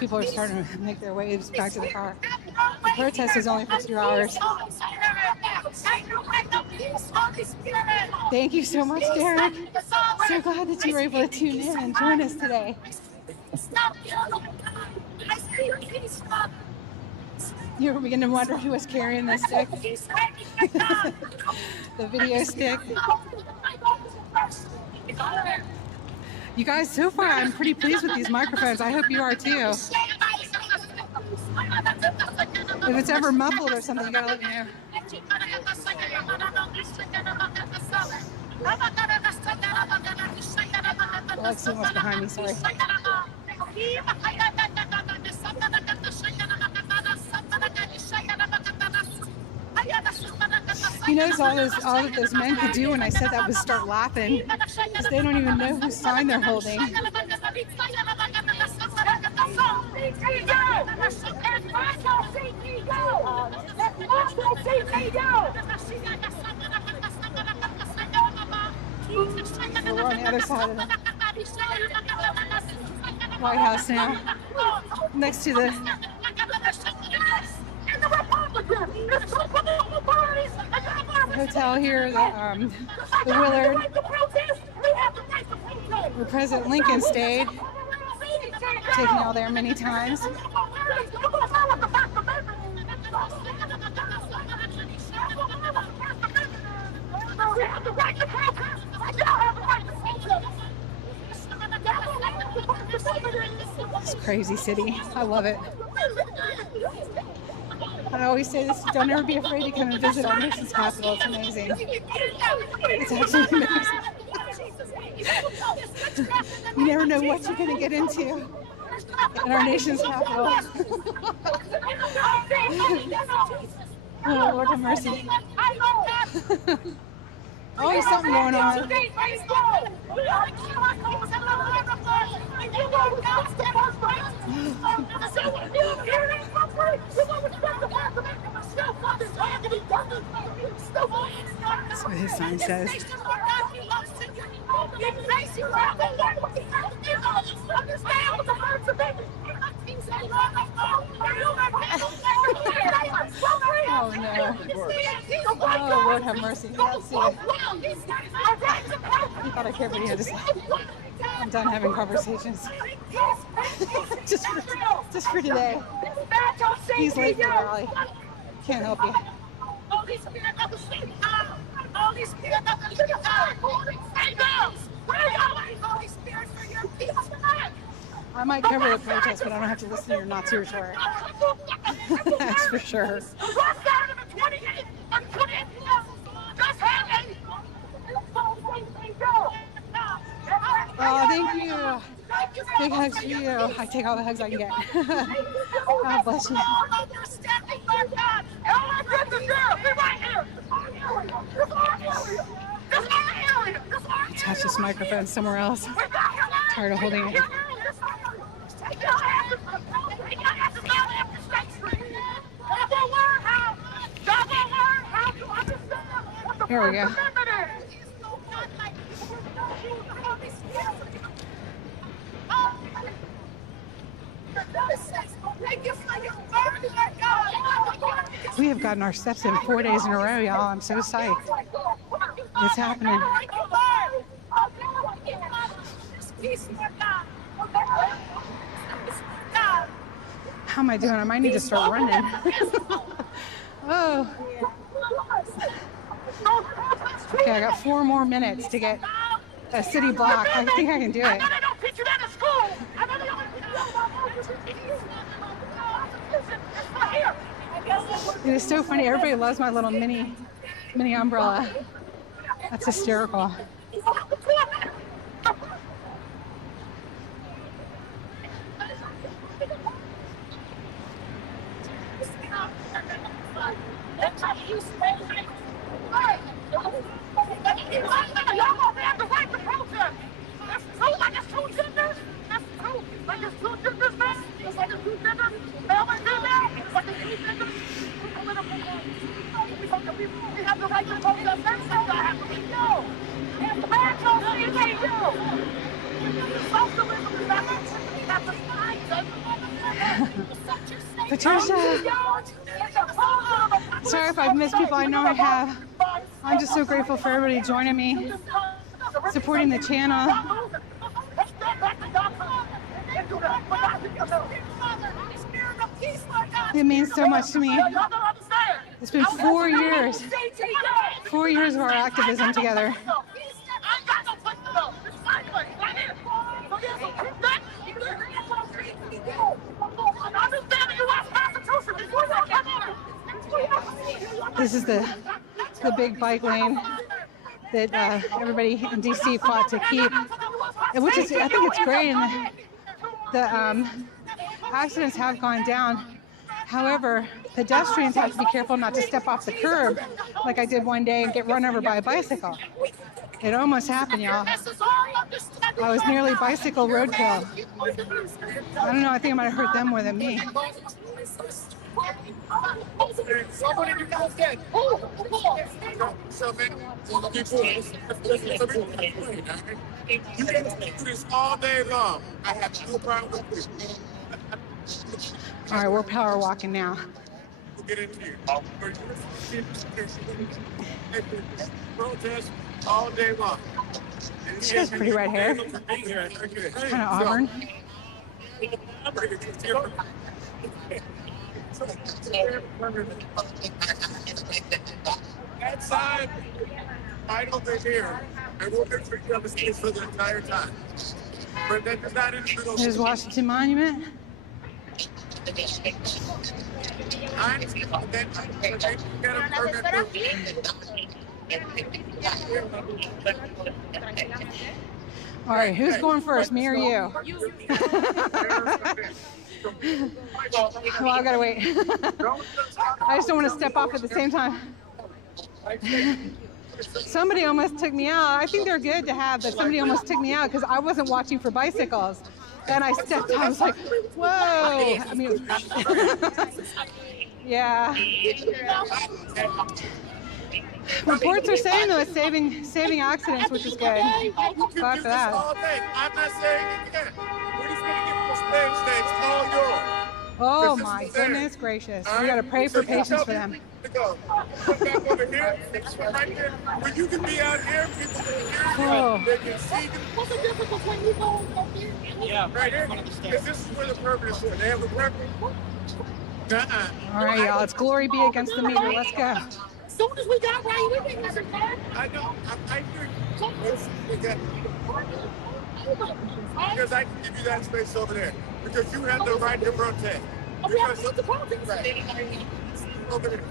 People are starting to make their ways back to the car. The protest is only for 2 hours. Thank you so much, Derek. So glad that you were able to tune in and join us today. You were beginning to wonder who was carrying this stick. The video stick. You guys, so far I'm pretty pleased with these microphones. I hope you are too. If it's ever muffled or something, you gotta let me know. I like seeing what's behind me, sorry. You notice all that those men could do when I said that was start laughing, because they don't even know whose sign they're holding. We're on the other side of the White House now, next to the hotel here, the Willard, where President Lincoln stayed. Taken y'all there many times. We have the right to protest. I now have the right It's a crazy city. I love it. I always say this, don't ever be afraid to come and visit our nation's capital. It's amazing. It's absolutely amazing. You never know what you're going to get into in our nation's capital. Oh, Lord have mercy. Always something going on. That's what his sign says. Oh no. Oh, Lord have mercy. Let's see it. He thought I cared what he had to say. I'm done having conversations. just for today. He's late for the rally. Can't help you. I might cover the protest, but I don't have to listen to your Nazi rhetoric. That's for sure. Oh, thank you. Big hugs for you. I take all the hugs I can get. God bless you. Attach this microphone somewhere else. I'm tired of holding it. Here we go. We have gotten our steps in 4 days in a row, y'all. I'm so psyched. It's happening. How am I doing? I might need to start running. Oh. Okay, I got 4 more minutes to get a city block. I think I can do it. It is so funny. Everybody loves my little mini umbrella. That's hysterical. Patricia, sorry if I've missed people. I know I have. I'm just so grateful for everybody joining me, supporting the channel. It means so much to me. It's been 4 years. 4 years of our activism together. This is the big bike lane that everybody in DC fought to keep, which is, I think it's great, and the accidents have gone down. However, pedestrians have to be careful not to step off the curb like I did one day and get run over by a bicycle. It almost happened, y'all. I was nearly bicycle roadkill. I don't know, I think I might have hurt them more than me. You can do this all day long. I have no problem with this. All right, we're power walking now. Get into you. Protest all day long. She has pretty red hair. Kind of auburn. That side, right over here. And we'll make sure you have a space for the entire time. There's Washington Monument. All right, who's going first, me or you? Well, I've got to wait. I just don't want to step off at the same time. Somebody almost took me out. I think they're good to have, but somebody almost took me out because I wasn't watching for bicycles. And I stepped out. I was like, whoa. I mean, yeah. Reports are saying, though, it's saving accidents, which is good. Glad for that. I'm not saying it again. We're just going to give them a stage. All yours. Oh my goodness gracious. We got to pray for patience for them. Come back over here. Right here. Where you can be out here, people can hear you. They can see you. What's the difference between you going up here? Yeah, right here. Because this is where the permit is. They have a permit. All right, y'all. It's glory be against the meter. Let's go. As soon as we got right, we didn't have a car. I know. I hear you. Because I can give you that space over there. Because you have the right to protest. Over there.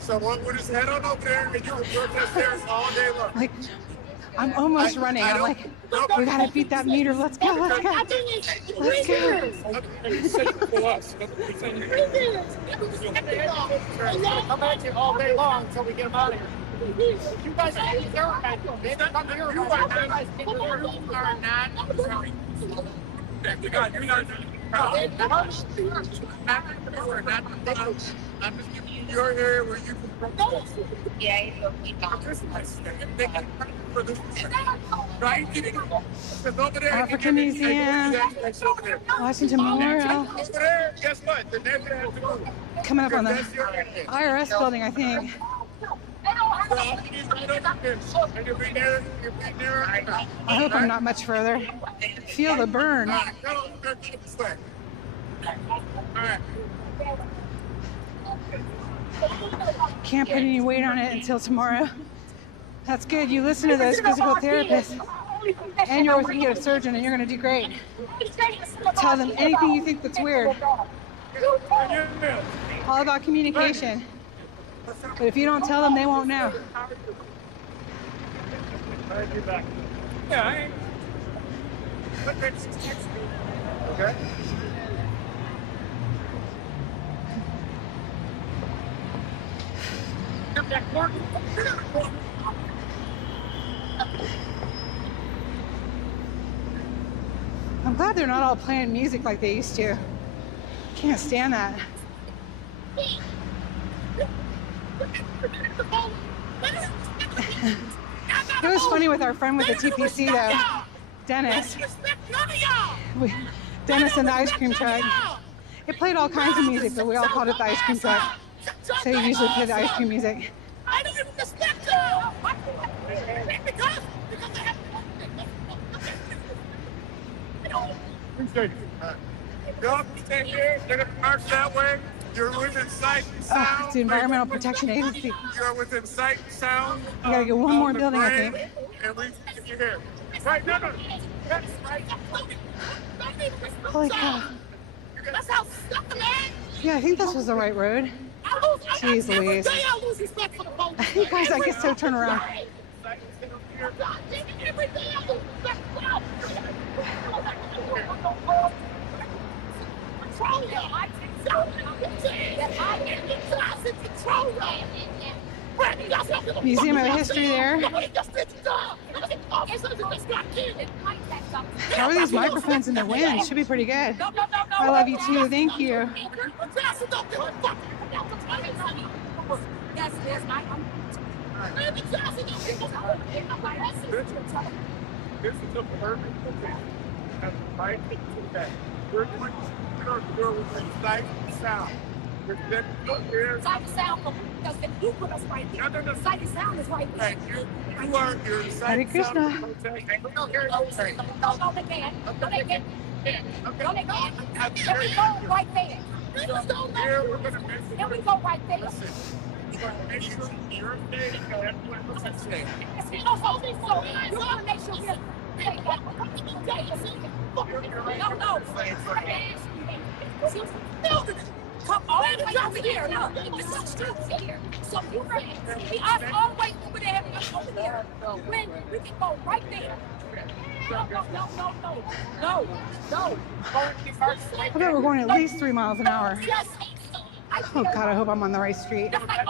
So we'll just head on over there and you can protest there all day long. Like, I'm almost running. I'm like, we gotta beat that meter. Let's go. Let's go. Let's go. Come back here all day long until we get them out of here. You guys are I'm just giving you your area where you can protest. Yeah, African Museum, Washington Memorial. Guess what? The next has to move. Coming up on the IRS building, I think. I hope I'm not much further. Feel the burn. Can't put any weight on it until tomorrow. That's good. You listen to those physical therapists, and you're orthopedic surgeon, and you're going to do great. Tell them anything you think that's weird. All about communication. But if you don't tell them, they won't know. Yeah, I ain't. Okay. I'm glad they're not all playing music like they used to. Can't stand that. It was funny with our friend with the TPC though, Dennis. Dennis and the ice cream truck. It played all kinds of music, but we all called it the ice cream truck. So you usually play the ice cream music. I don't even respect you. Because Y'all stay here. They're gonna march that way. You're within sight and sound. Oh, it's the Environmental Protection Agency. You're within sight and sound. We gotta get one more building, I think. And we get you here. Right, no. That's right. Holy cow. That's how stuck, man. Yeah, I think this was the right road. Jeez Louise. You guys, I guess so turn around. Museum of History there. How are these microphones in the wind? Should be pretty good. I love you too. Thank you. This is a perfect location. Right? We're going to go with sight and sound. Sight and sound, because if you put us right there, the sight and sound is right there. You are your sight and sound. Hare Krishna. No, they can't. No, they can't. No, they can't. Then we go right there. Then we go right there. You're going to make sure we're Come all the way over here. No, it's not true here. So you're right. We are all the way over there. Over there. When we can go right there. No. I bet we're going at least 3 miles an hour. Oh God, I hope I'm on the right street. I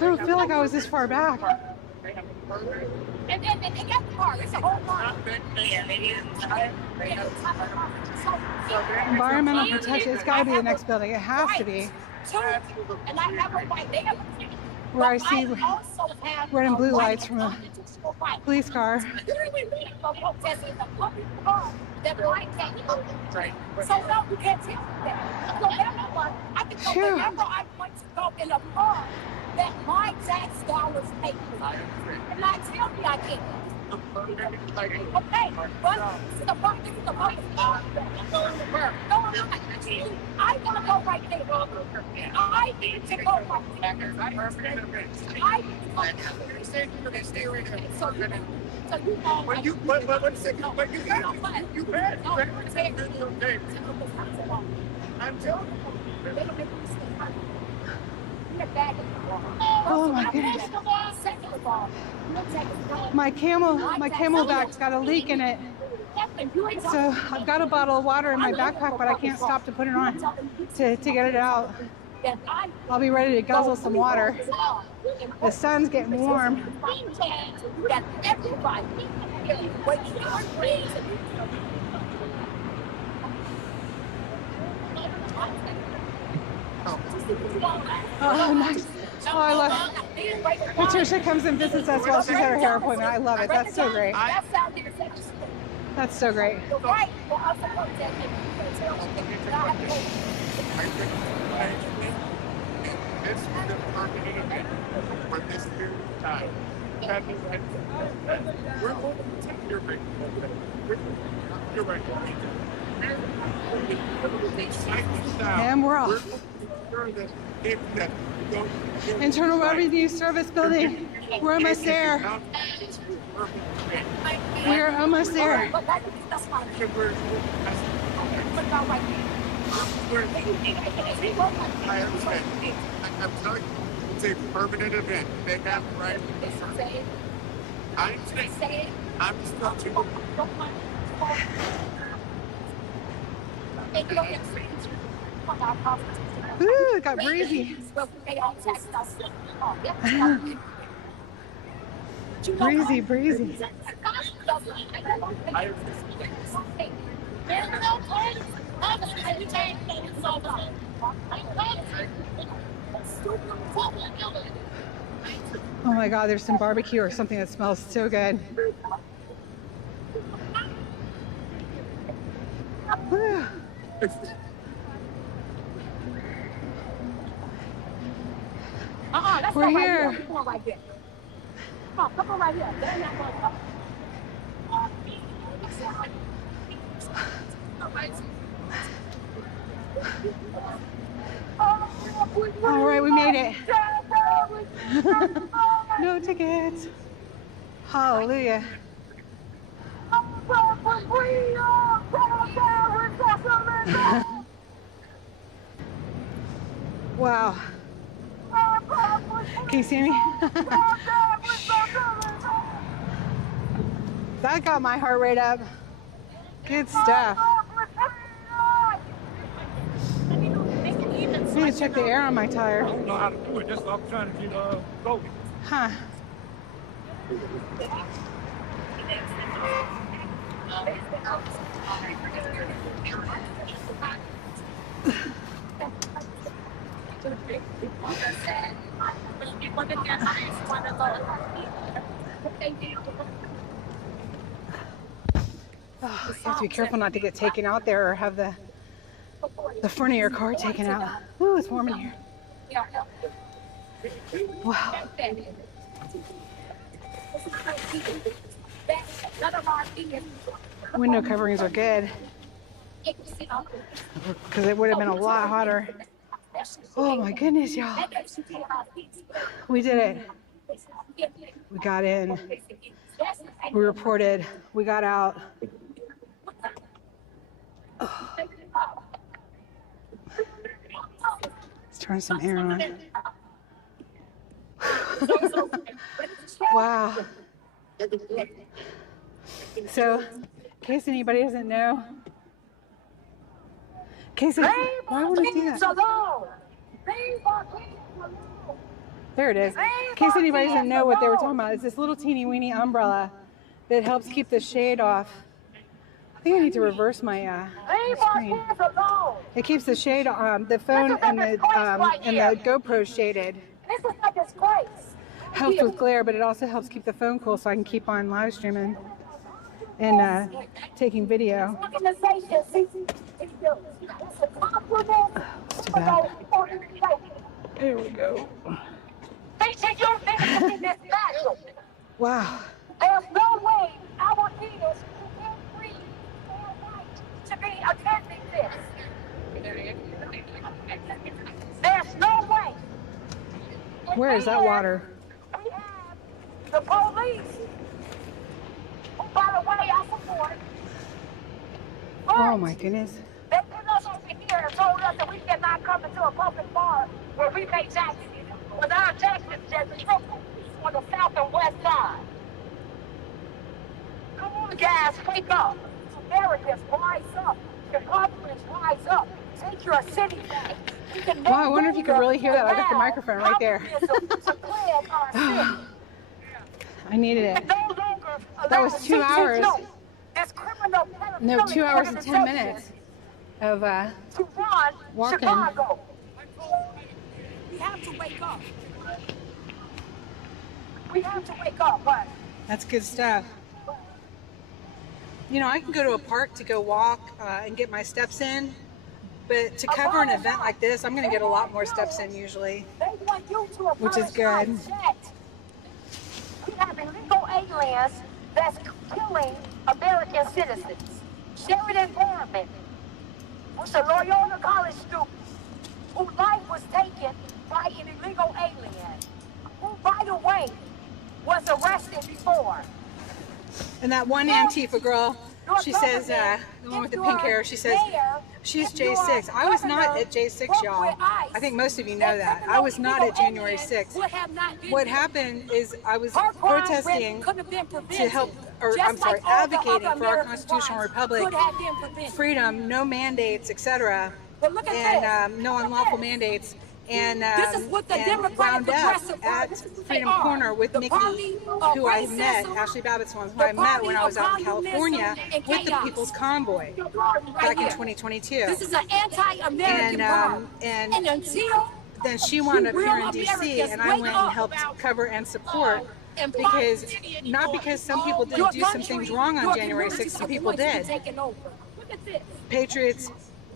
don't feel like I was this far back. And get the car. It's a whole lot. Environmental protection. It's got to be the next building. It has to be. And I have a white. They have a where I see red and blue lights from a police car. So no, you can't take that. So everyone, I can go wherever I want to go in a car that my tax dollars pay for. And not tell me I can't. Okay, but this is the public. No, I'm gonna go right there. I need to go right there. So you know, but you I'm telling you. Oh my goodness. My camelback's got a leak in it. So I've got a bottle of water in my backpack, but I can't stop to put it on to get it out. I'll be ready to guzzle some water. The sun's getting warm. Oh, nice. Oh, I love it. Patricia comes and visits us while she's at her hair appointment. I love it. That's so great. That's so great. And we're off. Internal Revenue Service Building. We're almost there. We're almost there. I'm telling you, it's a permanent event. They have the right to say it. I'm saying it. I'm just telling you. Ooh, it got breezy. Breezy, breezy. Oh my God, there's some barbecue or something that smells so good. Whew. We're here. Come on, right here. All right, we made it. No tickets. Hallelujah. Wow. Can you see me? That got my heart rate up. Good stuff. I need to check the air on my tire. I don't know how to do it. That's what I'm trying to keep going. Huh. Oh, you have to be careful not to get taken out there or have the front of your car taken out. Ooh, it's warm in here. Wow. Window coverings are good because it would have been a lot hotter. Oh my goodness, y'all. We did it. We got in. We reported. We got out. Oh. Let's turn some air on. Wow. So, in case anybody doesn't know, why would I do that? There it is. In case anybody doesn't know what they were talking about, it's this little teeny weeny umbrella that helps keep the shade off. I think I need to reverse my screen. It keeps the shade on the phone and the GoPro shaded. Helps with glare, but it also helps keep the phone cool so I can keep on live streaming and taking video. Let's do that. Here we go. Wow. There's no way our leaders can breathe or right to be attending this. There's no way. Where is that water? We have the police, who, by the way, I support. Oh my goodness. They put us over here and told us that we cannot come into a public bar where we pay taxes. But our taxes just triple on the south and west side. Come on, guys, wake up. Americans, rise up. Chicagoans, rise up. Take your city back. Wow, I wonder if you could really hear that. I got the microphone right there. I needed it. That was 2 hours. No, 2 hours and 10 minutes of walking. We have to wake up. We have to wake up, what? That's good stuff. You know, I can go to a park to go walk and get my steps in, but to cover an event like this, I'm going to get a lot more steps in usually, which is good. We have illegal aliens that's killing American citizens. Sheridan Gorman was a Loyola College student whose life was taken by an illegal alien, who, by the way, was arrested before. And that one Antifa girl, she says, the one with the pink hair, she says, she's J6. I was not at J6, y'all. I think most of you know that. I was not at January 6th. What happened is I was protesting to help, or I'm sorry, advocating for our constitutional republic, freedom, no mandates, etc., and no unlawful mandates. And wound up at Freedom Corner with Nikki, who I met, Ashley Babbitt's one, who I met when I was out in California with the People's Convoy back in 2022. This is an anti-American bomb. And then she wound up here in D.C. and I went and helped cover and support because, not because some people didn't do some things wrong on January 6th, some people did. Patriots,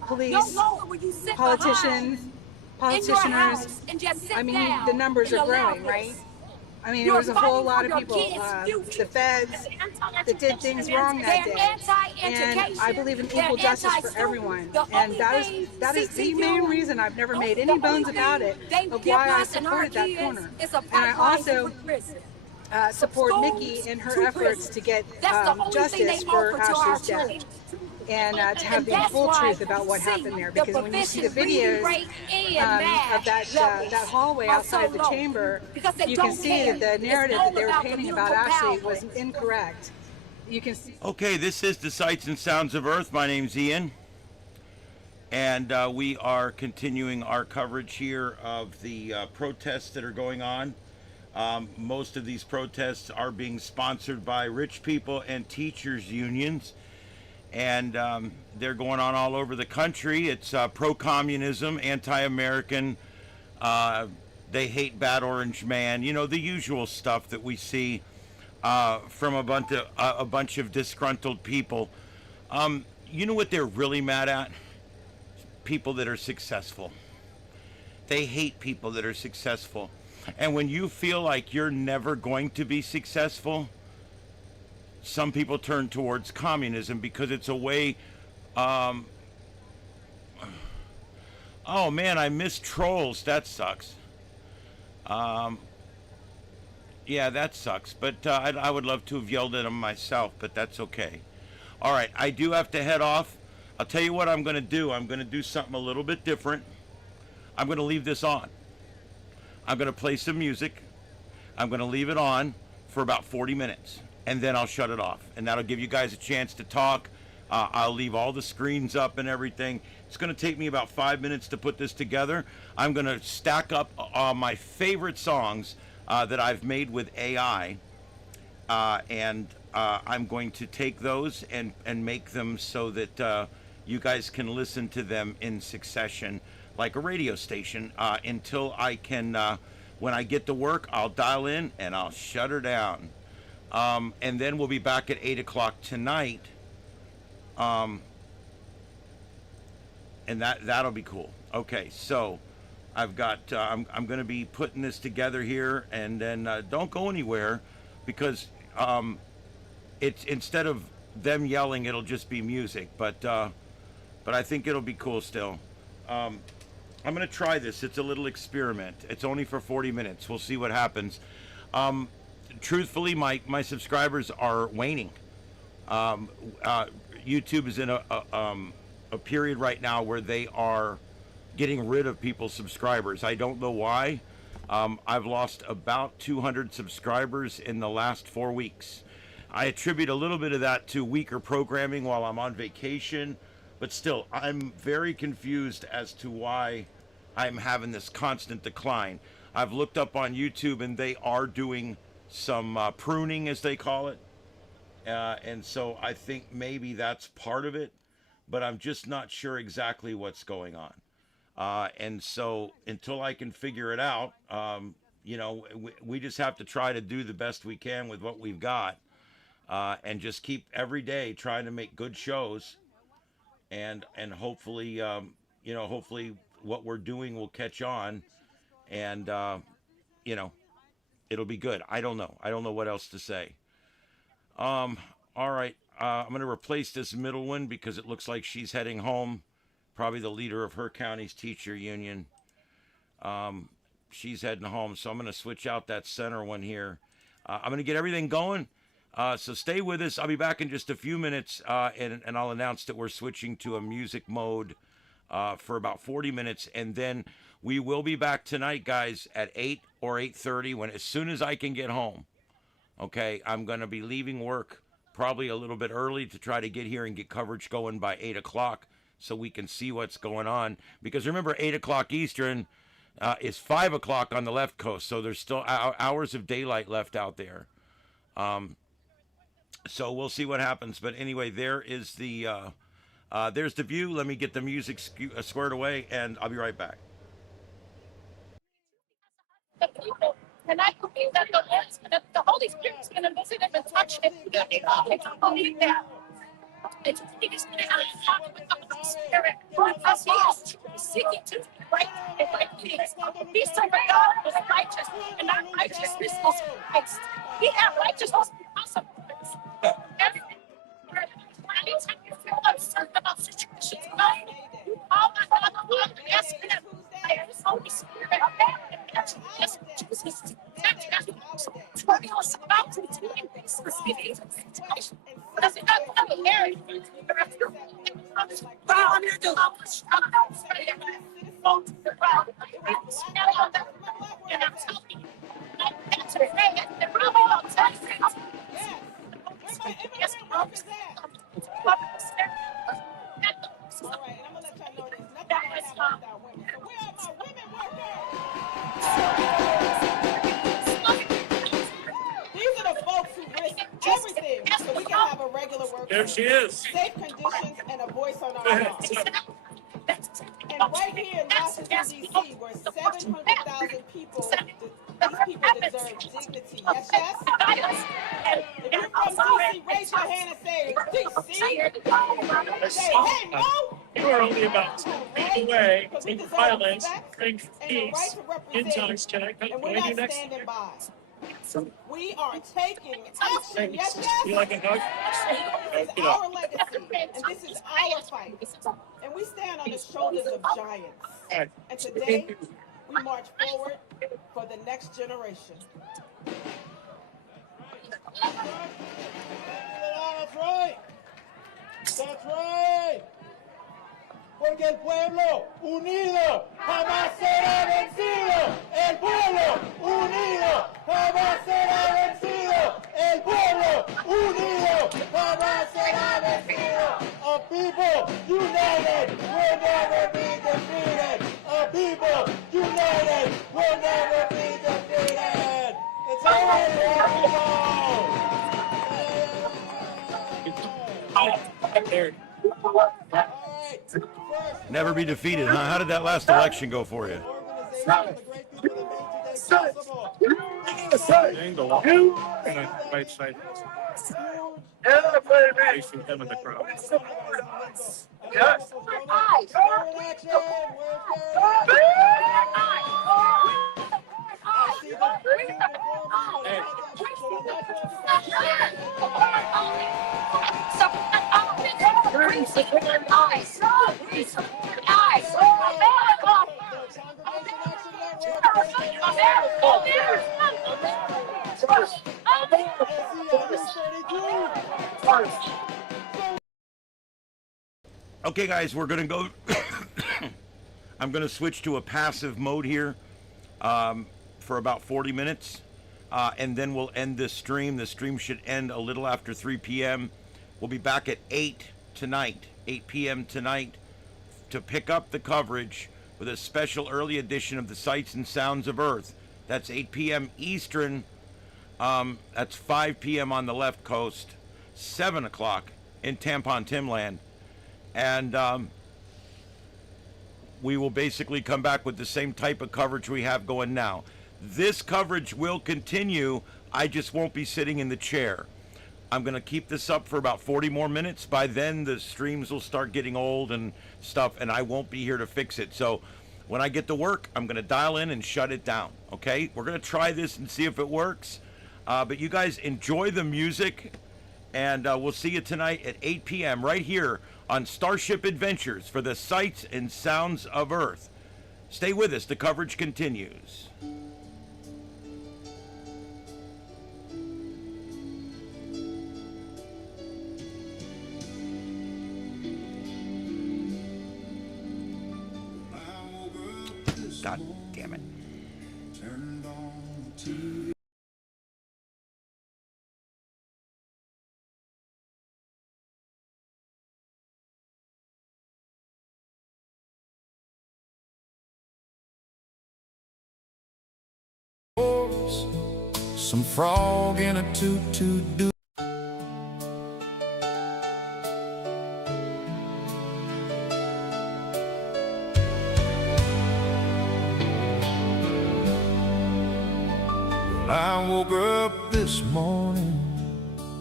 police, politicians, politicians, I mean, the numbers are growing, right? I mean, there was a whole lot of people, the feds, that did things wrong that day. And I believe in equal justice for everyone. And that is the main reason I've never made any bones about it, of why I supported that corner. And I also support Nikki in her efforts to get justice for Ashley's death. And to have the full truth about what happened there, because when you see the videos of that hallway outside the chamber, you can see that the narrative that they were painting about Ashley was incorrect. You can see. Okay, this is the Sights and Sounds of Earth. My name's Ian, and we are continuing our coverage here of the protests that are going on. Most of these protests are being sponsored by rich people and teachers unions. And they're going on all over the country. It's pro-communism, anti-American, they hate Bad Orange Man, you know, the usual stuff that we see from a bunch of disgruntled people. You know what they're really mad at? People that are successful. They hate people that are successful. And when you feel like you're never going to be successful, some people turn towards communism because it's a way Oh man, I missed Trolls. That sucks. Yeah, that sucks. But I would love to have yelled at him myself, but that's okay. All right, I do have to head off. I'll tell you what I'm going to do. I'm going to do something a little bit different. I'm going to leave this on. I'm going to play some music. I'm going to leave it on for about 40 minutes, and then I'll shut it off. And that'll give you guys a chance to talk. I'll leave all the screens up and everything. It's going to take me about 5 minutes to put this together. I'm going to stack up my favorite songs that I've made with AI, and I'm going to take those and make them so that you guys can listen to them in succession like a radio station until I can, when I get to work, I'll dial in and I'll shut her down. And then we'll be back at 8 o'clock tonight. And that'll be cool. Okay, so I've got I'm going to be putting this together here, and then don't go anywhere, because it's, instead of them yelling, it'll just be music. But I think it'll be cool still. I'm going to try this. It's a little experiment. It's only for 40 minutes. We'll see what happens. Truthfully, my subscribers are waning. YouTube is in a period right now where they are getting rid of people's subscribers. I don't know why. I've lost about 200 subscribers in the last 4 weeks. I attribute a little bit of that to weaker programming while I'm on vacation, but still, I'm very confused as to why I'm having this constant decline. I've looked up on YouTube, and they are doing some pruning, as they call it. And so I think maybe that's part of it, but I'm just not sure exactly what's going on. And so until I can figure it out, we just have to try to do the best we can with what we've got, and just keep every day trying to make good shows, and hopefully, hopefully what we're doing will catch on, and, it'll be good. I don't know. I don't know what else to say. All right. I'm going to replace this middle one because it looks like she's heading home. Probably the leader of her county's teacher union. She's heading home. So I'm going to switch out that center one here. I'm going to get everything going. So stay with us. I'll be back in just a few minutes, and I'll announce that we're switching to a music mode for about 40 minutes. And then we will be back tonight, guys, at 8 or 8:30 as soon as I can get home. Okay, I'm going to be leaving work probably a little bit early to try to get here and get coverage going by 8 o'clock so we can see what's going on. Because remember, 8 o'clock Eastern is 5 o'clock on the left coast, so there's still hours of daylight left out there. So we'll see what happens. But anyway, there's the view. Let me get the music squared away, and I'll be right back. The people, and I believe that the Holy Spirit's going to visit him and touch him. I don't believe that. It's going to have a talk with the Holy Spirit because he is seeking to be right and right things. He served a God who was righteous, and not righteousness was Christ. He had righteousness because of Christ. Anytime you feel uncertain about situations, you call on God the Lord and ask him. His Holy Spirit, yes, Jesus, tell us about to take this situation. Does it not come in there? I'm here to help us. And I'm telling you, that's a thing. And probably I'll tell you. Yes, all right, and I'm gonna let y'all know this. Nothing gonna happen without women. So where are my women workers? These are the folks who risk everything so we can have a regular workforce. There she is. Safe conditions and a voice on our lawn. And right here in Washington, D.C., where 700,000 people, these people deserve dignity. Yes, yes? If you're from D.C., raise your hand and say, D.C. Say, hey, no! You are only about 2 feet away from violence, strength, peace, in Johnstown. And we're not standing by. We are taking action. Yes, yes. You like a hug? This is our legacy, and this is our fight. And we stand on the shoulders of giants. And today, we march forward for the next generation. That's right. That's right. Porque el pueblo unido jamás será vencido. El pueblo unido jamás será vencido. El pueblo unido jamás será vencido. A people united will never be defeated. A people united will never be defeated. It's already There. Never be defeated, huh? How did that last election go for you? Angle. And a right side. Facing them in the crowd. Yes. Okay, guys, we're going to go. I'm going to switch to a passive mode here for about 40 minutes, and then we'll end this stream. The stream should end a little after 3 p.m. We'll be back at 8 tonight, 8 p.m. tonight, to pick up the coverage with a special early edition of the Sights and Sounds of Earth. That's 8 p.m. Eastern. That's 5 p.m. on the left coast, 7 o'clock in Tampon Timland. And we will basically come back with the same type of coverage we have going now. This coverage will continue. I just won't be sitting in the chair. I'm going to keep this up for about 40 more minutes. By then, the streams will start getting old and stuff, and I won't be here to fix it. So when I get to work, I'm going to dial in and shut it down, okay? We're going to try this and see if it works. But you guys enjoy the music, and we'll see you tonight at 8 p.m. right here on Starship Adventures for the Sights and Sounds of Earth. Stay with us. The coverage continues. God damn it. Turned on the TV. Some frog in a toot-toot do. I woke up this morning,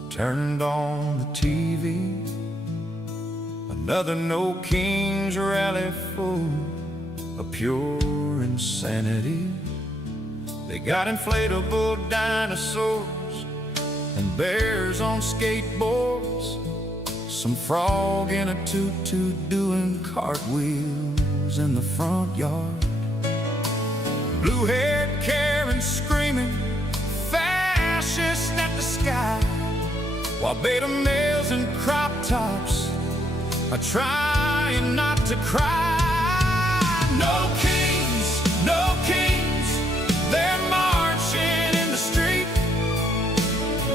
turned on the TV. Another No Kings rally full of pure insanity. They got inflatable dinosaurs and bears on skateboards. Some frog in a toot-toot doing cartwheels in the front yard. Blue-haired Karen screaming fascist at the sky, while beta males and crop tops are trying not to cry. No kings, no kings, they're marching in the street,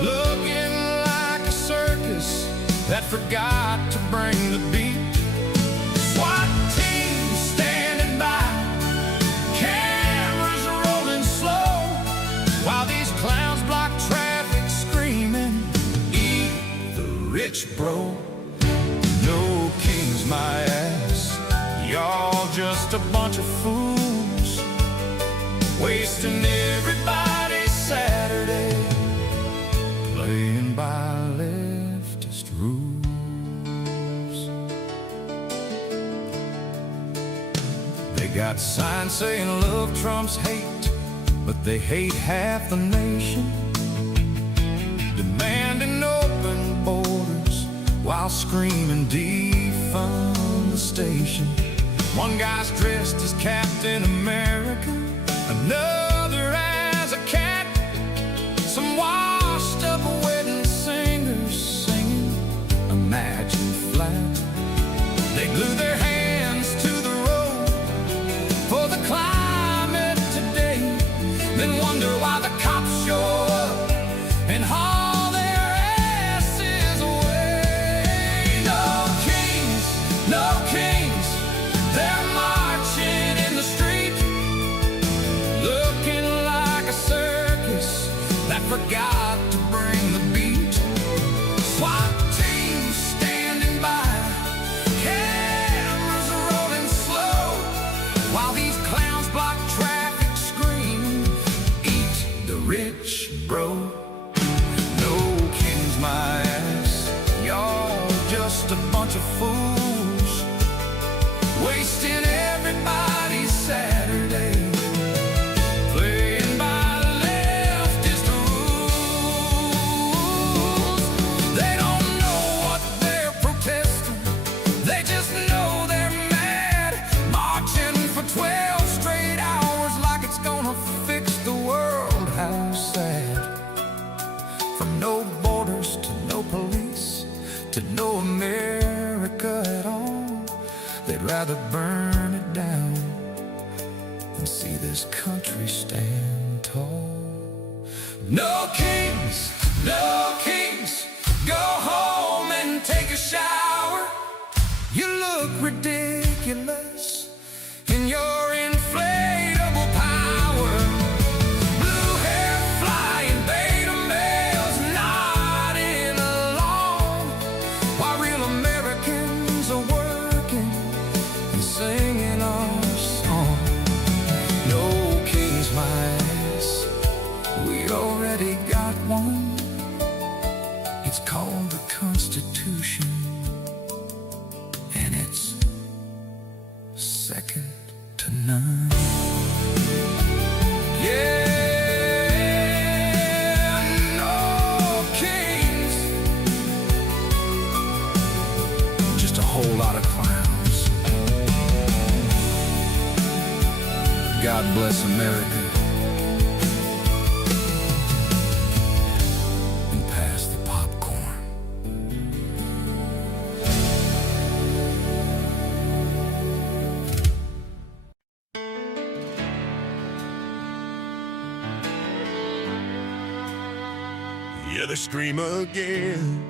looking like a circus that forgot to bring the beat. SWAT teams standing by, cameras rolling slow, while these clowns block traffic screaming, eat the rich, bro. No kings, my ass, y'all just a bunch of fools, wasting everybody's Saturday, playing by leftist rules. They got signs saying love trumps hate, but they hate half the nation, demanding open borders while screaming defund the station. One guy's dressed as Captain America, another as a cat, some washed up wedding singers singing Imagine Flat. They glue their hands to the road for the climate today, then wonder why the cops show up and haul their asses away. No kings, no kings, they're marching in the street, looking like a circus that forgot to bring the beat. SWAT teams standing by, cameras rolling slow, while these clowns block traffic, scream, eat the rich, bro. No kings, my ass, y'all just a bunch of fools, wasting everybody's Saturday, playing by leftist rules. They don't know what they're protesting, they just know they're mad, marching for 12 straight hours like it's gonna fix the world. How sad. From no borders to no police to no America at all, they'd rather burn it down than see this country stand tall. No kings, no kings, go home and take a shower. You look ridiculous in your inflatable power. Blue hair flying, beta males nodding along, while real Americans are working and singing our song. No kings, my ass, we already got one. It's called the Constitution, and it's second to none. Yeah, no kings, just a whole lot of clowns. God bless America. And pass the popcorn. Yeah, they scream again,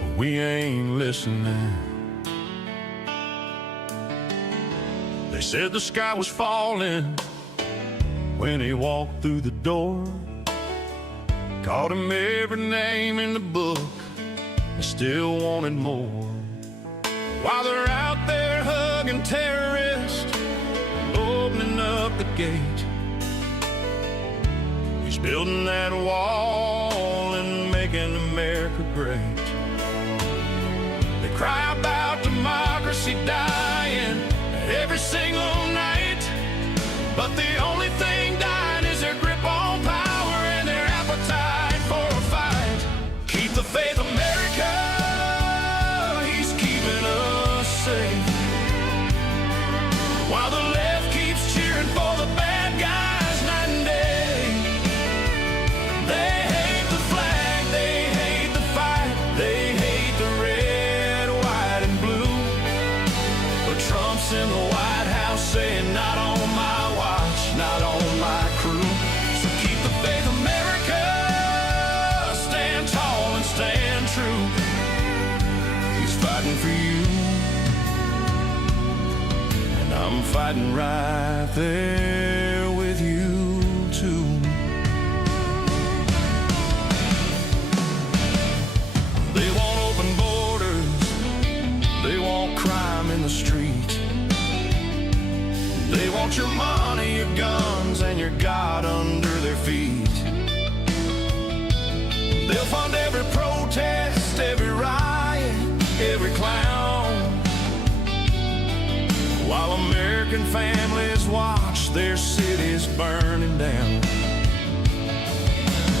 but we ain't listening. They said the sky was falling when he walked through the door. Called him every name in the book and still wanted more. While they're out there hugging terrorists and opening up the gate, he's building that wall and making America great. They cry about democracy dying every single night, but the only thing dying is their grip on power and their appetite for a fight. Keep the faith, America, he's keeping us safe, while the left keeps cheering for the bad guys night and day. They hate the flag, they hate the fight, they hate the red, white, and blue. But Trump's in the White House saying, not on my watch, not on my crew. So keep the faith, America, stand tall and stand true. He's fighting for you, and I'm fighting right there with you too. They want open borders, they want crime in the street, they want your money, your guns, and your God under their feet. They'll fund every protest, every riot, every clown, while America American families watch their cities burning down.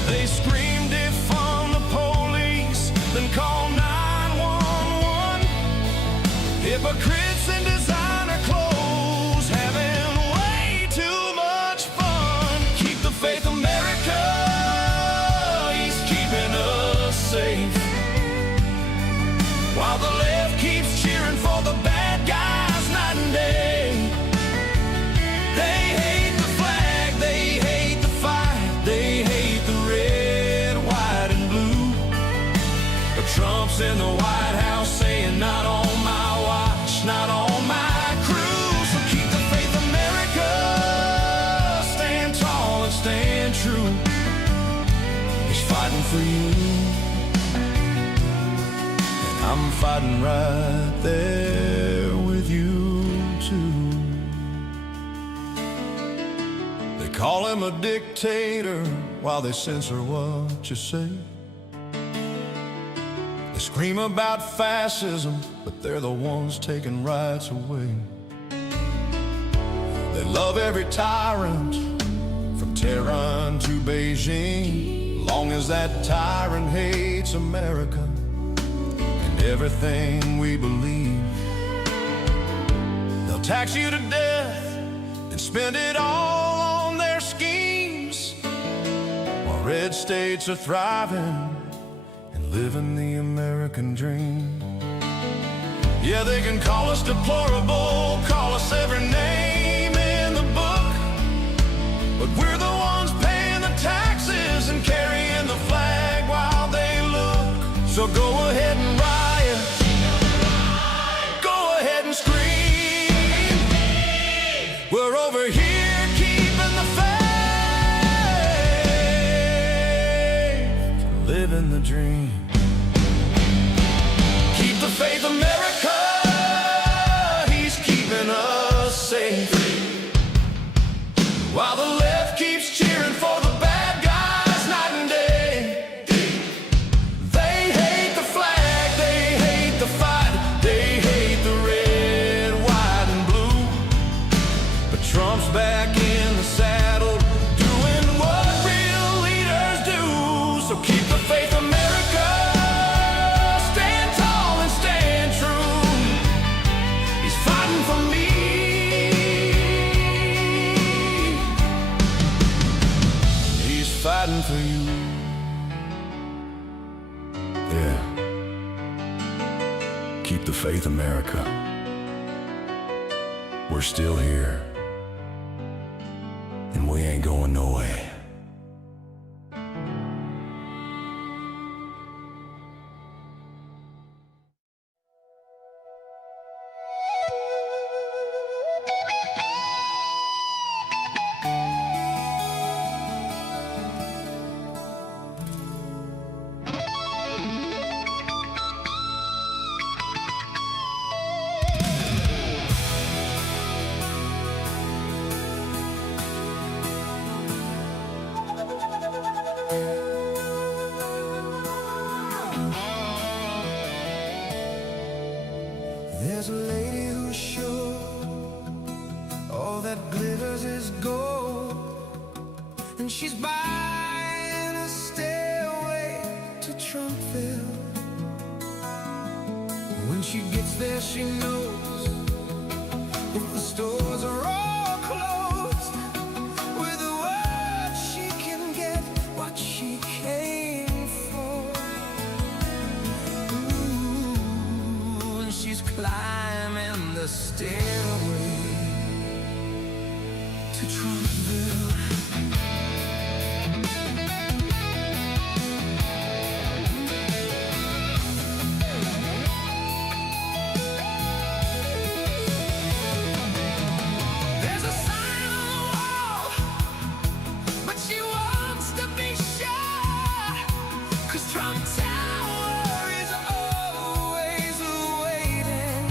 They scream defund the police, then call 911. Hypocrites in designer clothes having way too much fun. Keep the faith, America, he's keeping us safe. While the left keeps cheering for the bad guys night and day. They hate the flag, they hate the fight, they hate the red, white, and blue. But Trump's in the White House saying, not on my watch, not on my crew. So keep the faith, America, stand tall and stand true. He's fighting for you, and I'm fighting right there with you too. They call him a dictator while they censor what you say. They scream about fascism, but they're the ones taking rights away. They love every tyrant, from Tehran to Beijing, long as that tyrant hates America and everything we believe. They'll tax you to death and spend it all on their schemes, while red states are thriving and living the American dream. Yeah, they can call us deplorable, call us every name in the book, but we're the ones paying the taxes and carrying the flag while they look. So go ahead and riot, go ahead and scream. We're over here keeping the faith, living the dream. Keep the faith, America, he's keeping us safe. While the left keeps cheering for the bad guys night and day. They hate the flag, they hate the fight, they hate the red, white, and blue. But Trump's back in the saddle, doing what real leaders do. So keep the faith, America, stand tall and stand true. He's fighting for me, fighting for you. Yeah. Keep the faith, America. We're still here, and we ain't going nowhere. There's a lady who's sure all that glitters is gold, and she's buying a stairway to Trumpville. When she gets there, she knows if the stores are all closed, with a word she can get what she came for. Ooh, and she's climbing the stairway to Trumpville. There's a sign on the wall, but she wants to be sure, 'cause Trump Tower is always waiting.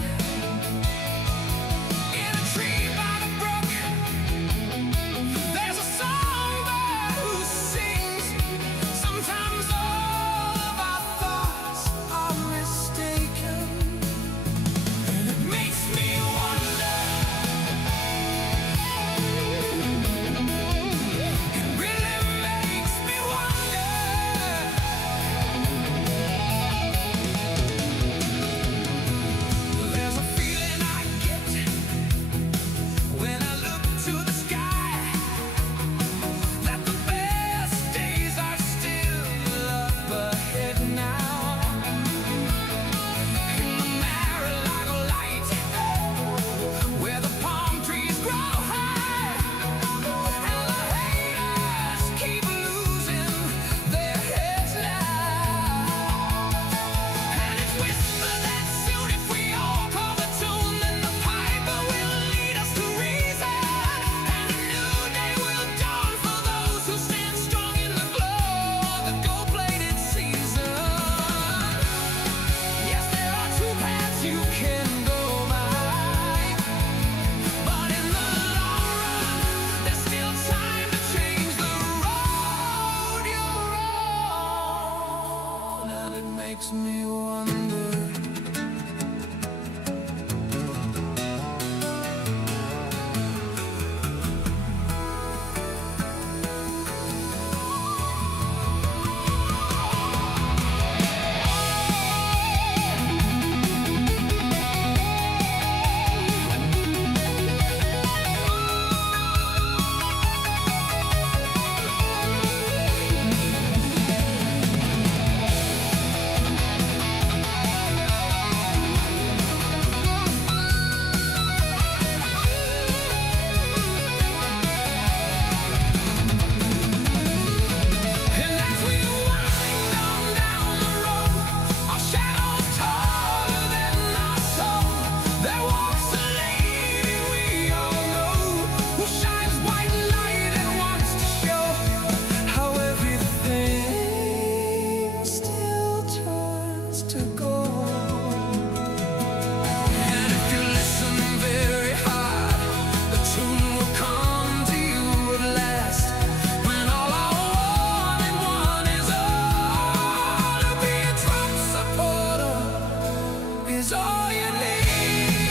all you need.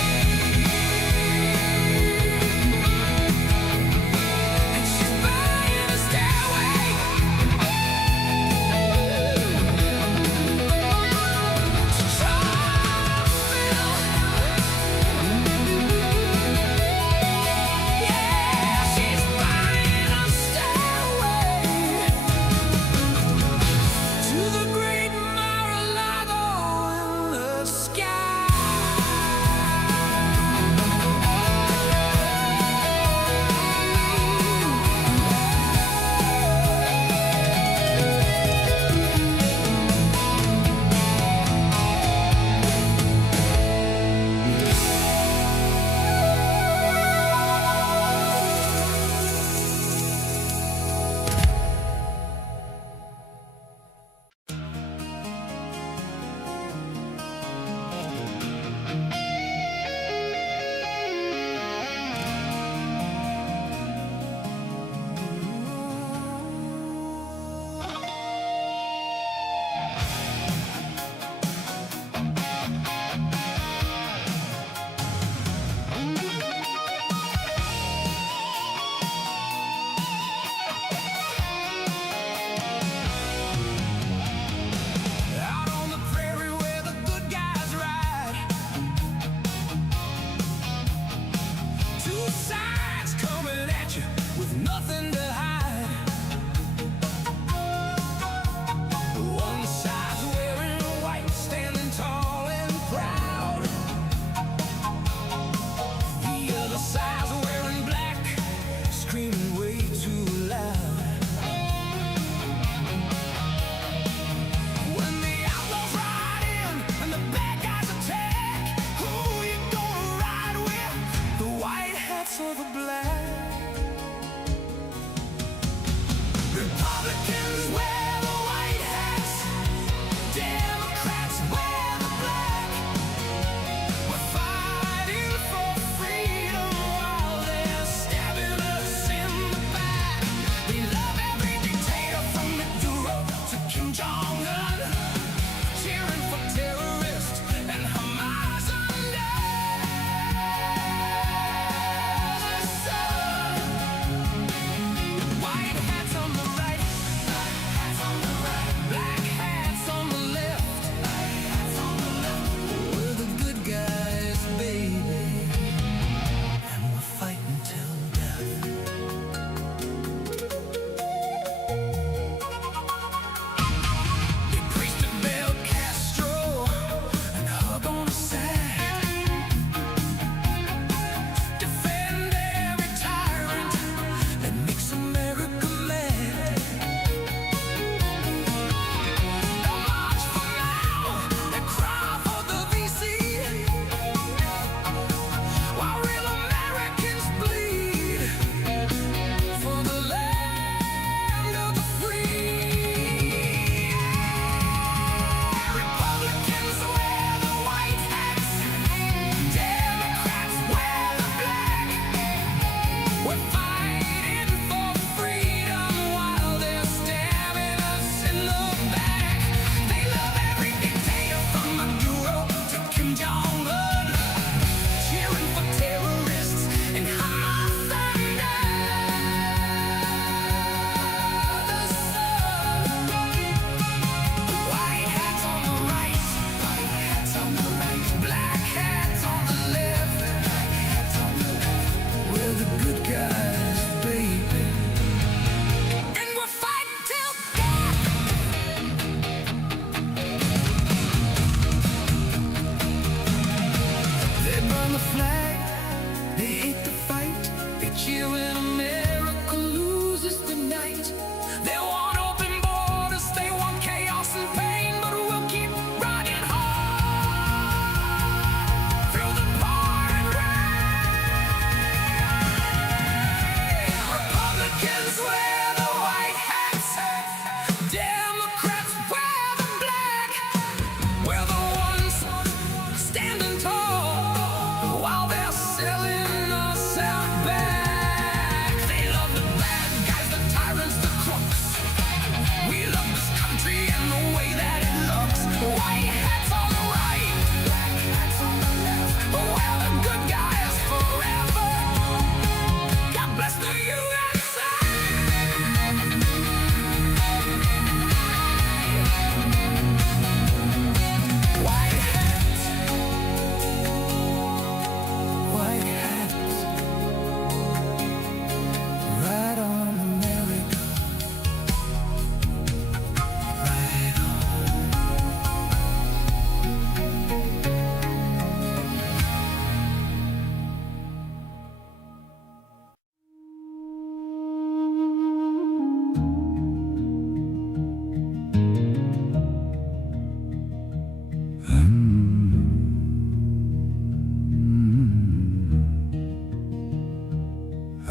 And she's buying a stairway to Charlottesville. Yeah, she's buying a stairway to the great Mar-a-Lago in the sky.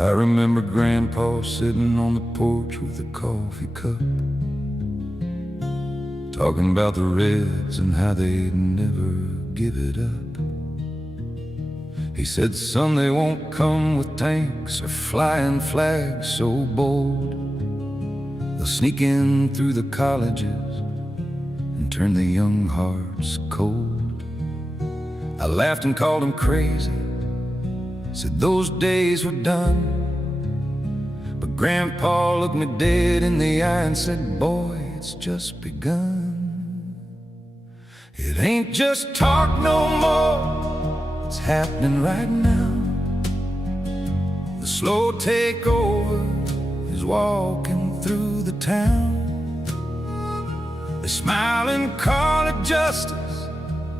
I remember Grandpa sitting on the porch with a coffee cup, talking about the Reds and how they'd never give it up. He said, son, they won't come with tanks or flying flags so bold. They'll sneak in through the colleges and turn the young hearts cold. I laughed and called him crazy, said those days were done. But Grandpa looked me dead in the eye and said, boy, it's just begun. It ain't just talk no more, it's happening right now. The slow takeover is walking through the town. They smile and call it justice,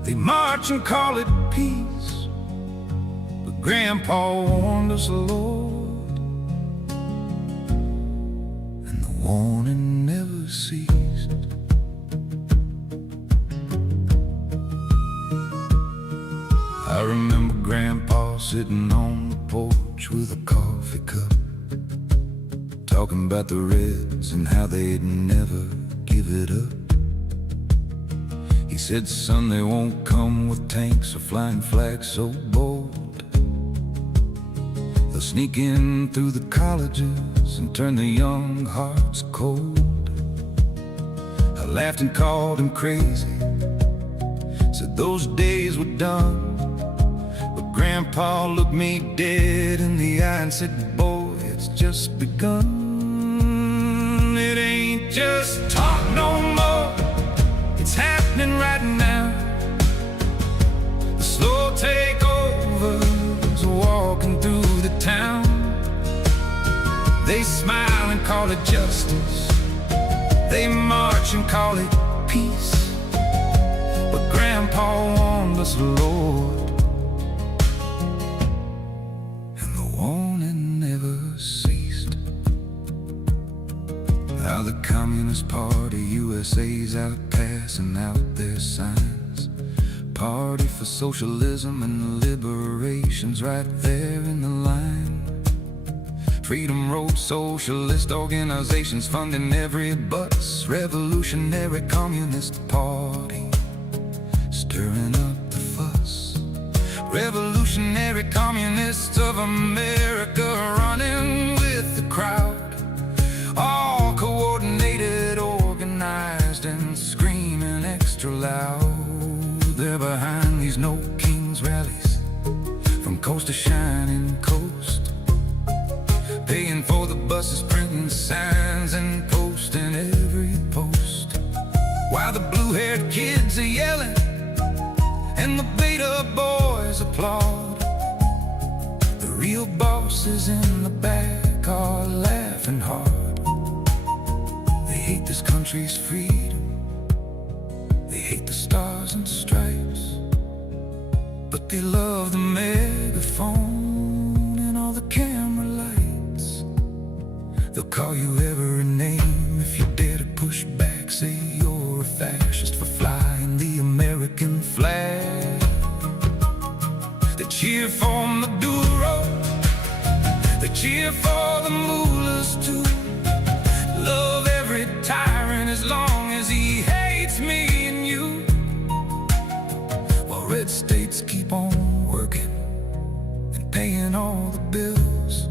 they march and call it peace. But Grandpa warned us, Lord, and the warning never ceased. I remember Grandpa sitting on the porch with a coffee cup, talking about the Reds and how they'd never give it up. He said, son, they won't come with tanks or flying flags so bold. They'll sneak in through the colleges and turn the young hearts cold. I laughed and called him crazy, said those days were done. But Grandpa looked me dead in the eye and said, boy, it's just begun. It ain't just talk no more, it's happening right now. The slow takeover is walking through the town. They smile and call it justice, they march and call it peace. But Grandpa warned us, Lord, and the warning never ceased. How the Communist Party USA's out passing out their signs. Party for socialism and liberation's right there in the line. Freedom Road socialist organizations funding every bus. Revolutionary Communist Party stirring up the fuss. Revolutionary Communists of America running with the crowd, all coordinated, organized, and screaming extra loud. They're behind these No Kings rallies from coast to shining coast, paying for the buses, printing signs and posting every post, while the blue-haired kids are yelling and the beta boys applaud. The real bosses in the back are laughing hard. They hate this country's freedom, they hate the stars and stripes, but they love the megaphone and all the camera lights. They'll call you every name if you dare to push back. Say you're a fascist for flying the American flag. They cheer for Maduro, they cheer for the mullahs too. Love every tyrant as long as he hates me and you. While red states keep on working and paying all the bills,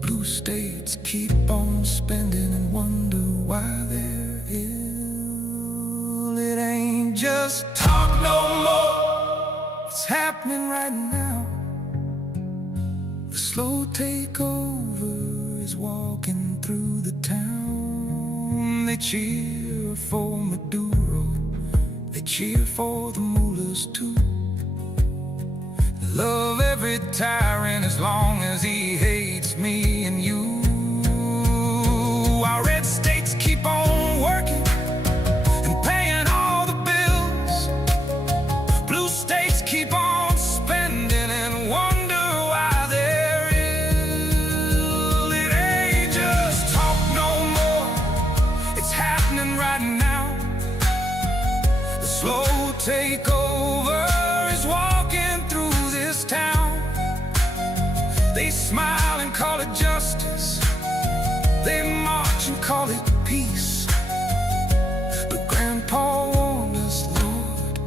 blue states keep on spending and wonder why they're ill. It ain't just talk no more, it's happening right now. The slow takeover is walking through the town. They cheer for Maduro, they cheer for the mullahs too. Love every tyrant as long as he hates me and you. Our red states keep on working and paying all the bills. Blue states keep on spending and wonder why they're ill. It ain't just talk no more, it's happening right now. The slow takeover is walking through this town. They smile call it peace, but Grandpa warned us, Lord,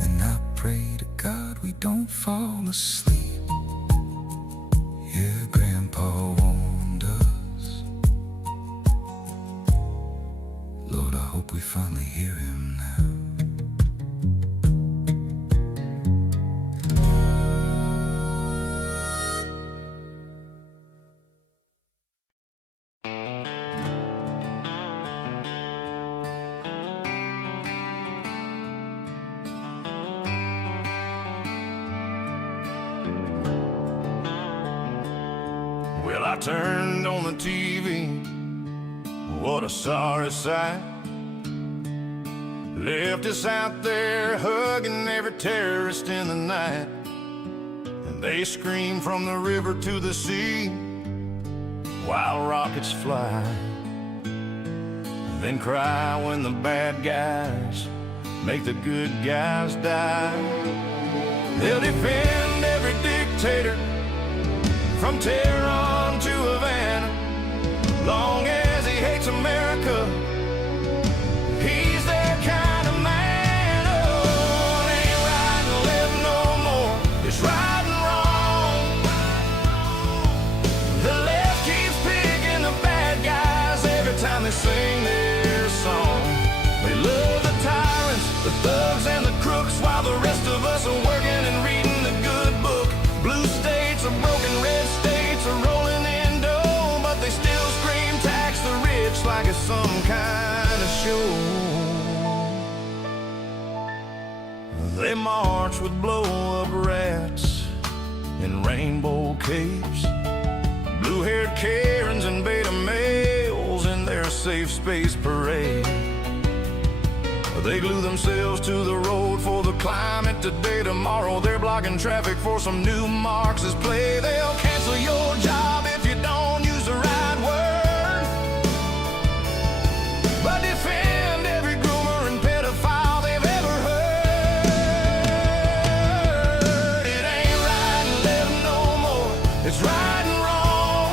and I pray to God we don't fall asleep. Yeah, Grandpa warned us. Lord, I hope we finally hear him now. Well, I turned on the TV, what a sorry sight. Left us out there hugging every terrorist in the night. And they scream from the river to the sea while rockets fly, then cry when the bad guys make the good guys die. They'll defend every dictator from Tehran to Havana, long as he hates America. He's their kind of man. Oh, it ain't right and left no more. It's right and wrong. The left keeps picking the bad guys every time they sing their song. They love the tyrants, the thugs, and the crooks, while the rest of us are working and reading the good book. Blue states are broken, red states are rolling in dough, but they still scream tax the rich like it's some kind of show. They march with blow-up rats in rainbow capes, blue-haired Karens and beta males in their safe space parade. They glue themselves to the road for the climate today. Tomorrow they're blocking traffic for some new Marxist play. They'll cancel your job if you don't use the right word, but defend every groomer and pedophile they've ever heard. It ain't right and left no more. It's right and wrong.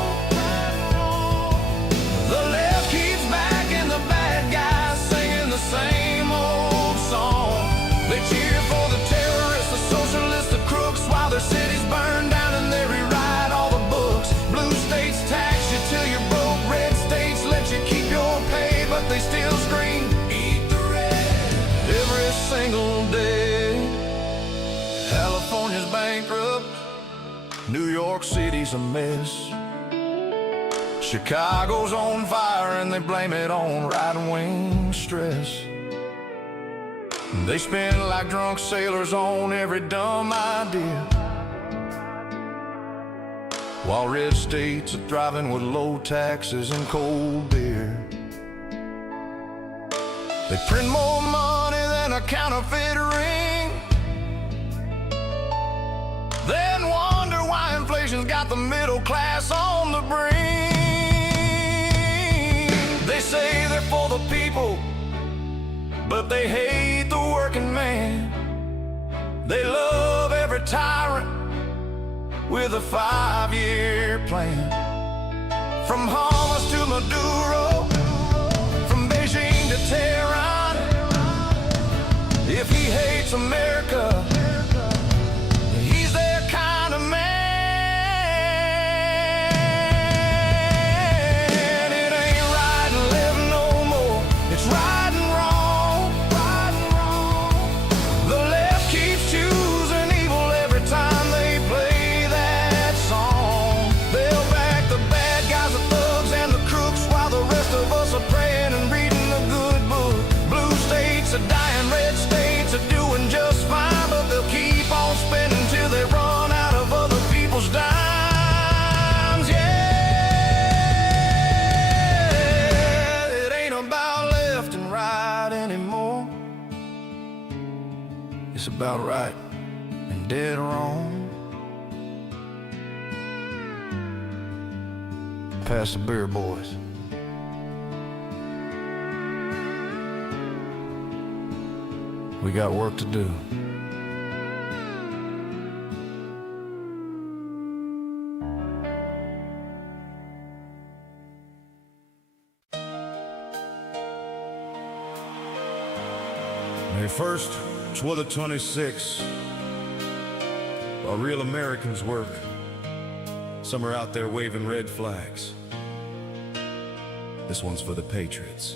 The left keeps backing the bad guys, singing the same old song. They cheer for the terrorists, the socialists, the crooks, while their cities burn down and they rewrite all the books. Blue states tax you till you're broke, red states let you keep your pay, but they still scream, eat the red, every single day. California's bankrupt, New York City's a mess, Chicago's on fire and they blame it on right-wing stress. They spend like drunk sailors on every dumb idea, while red states are thriving with low taxes and cold beer. They print more money than a counterfeit ring, then wonder why inflation's got the middle class on the brink. They say they're for the people, but they hate the working man. They love every tyrant with a 5-year plan. From Hamas to Maduro, from Beijing to Tehran, if he hates America, he's their kind of man. It ain't right and left no more. It's right and wrong. The left keeps choosing evil every time they play that song. They'll back the bad guys, the thugs, and the crooks, while the rest of us are praying and reading the good book. Blue states are dying, red states are doing just fine, but they'll keep on spending till they run out of other people's dimes. Yeah, it ain't about left and right anymore. It's about right and dead wrong. Pass the beer, boys. We got work to do. 1st to the 26th, while real Americans work, some are out there waving red flags. This one's for the patriots.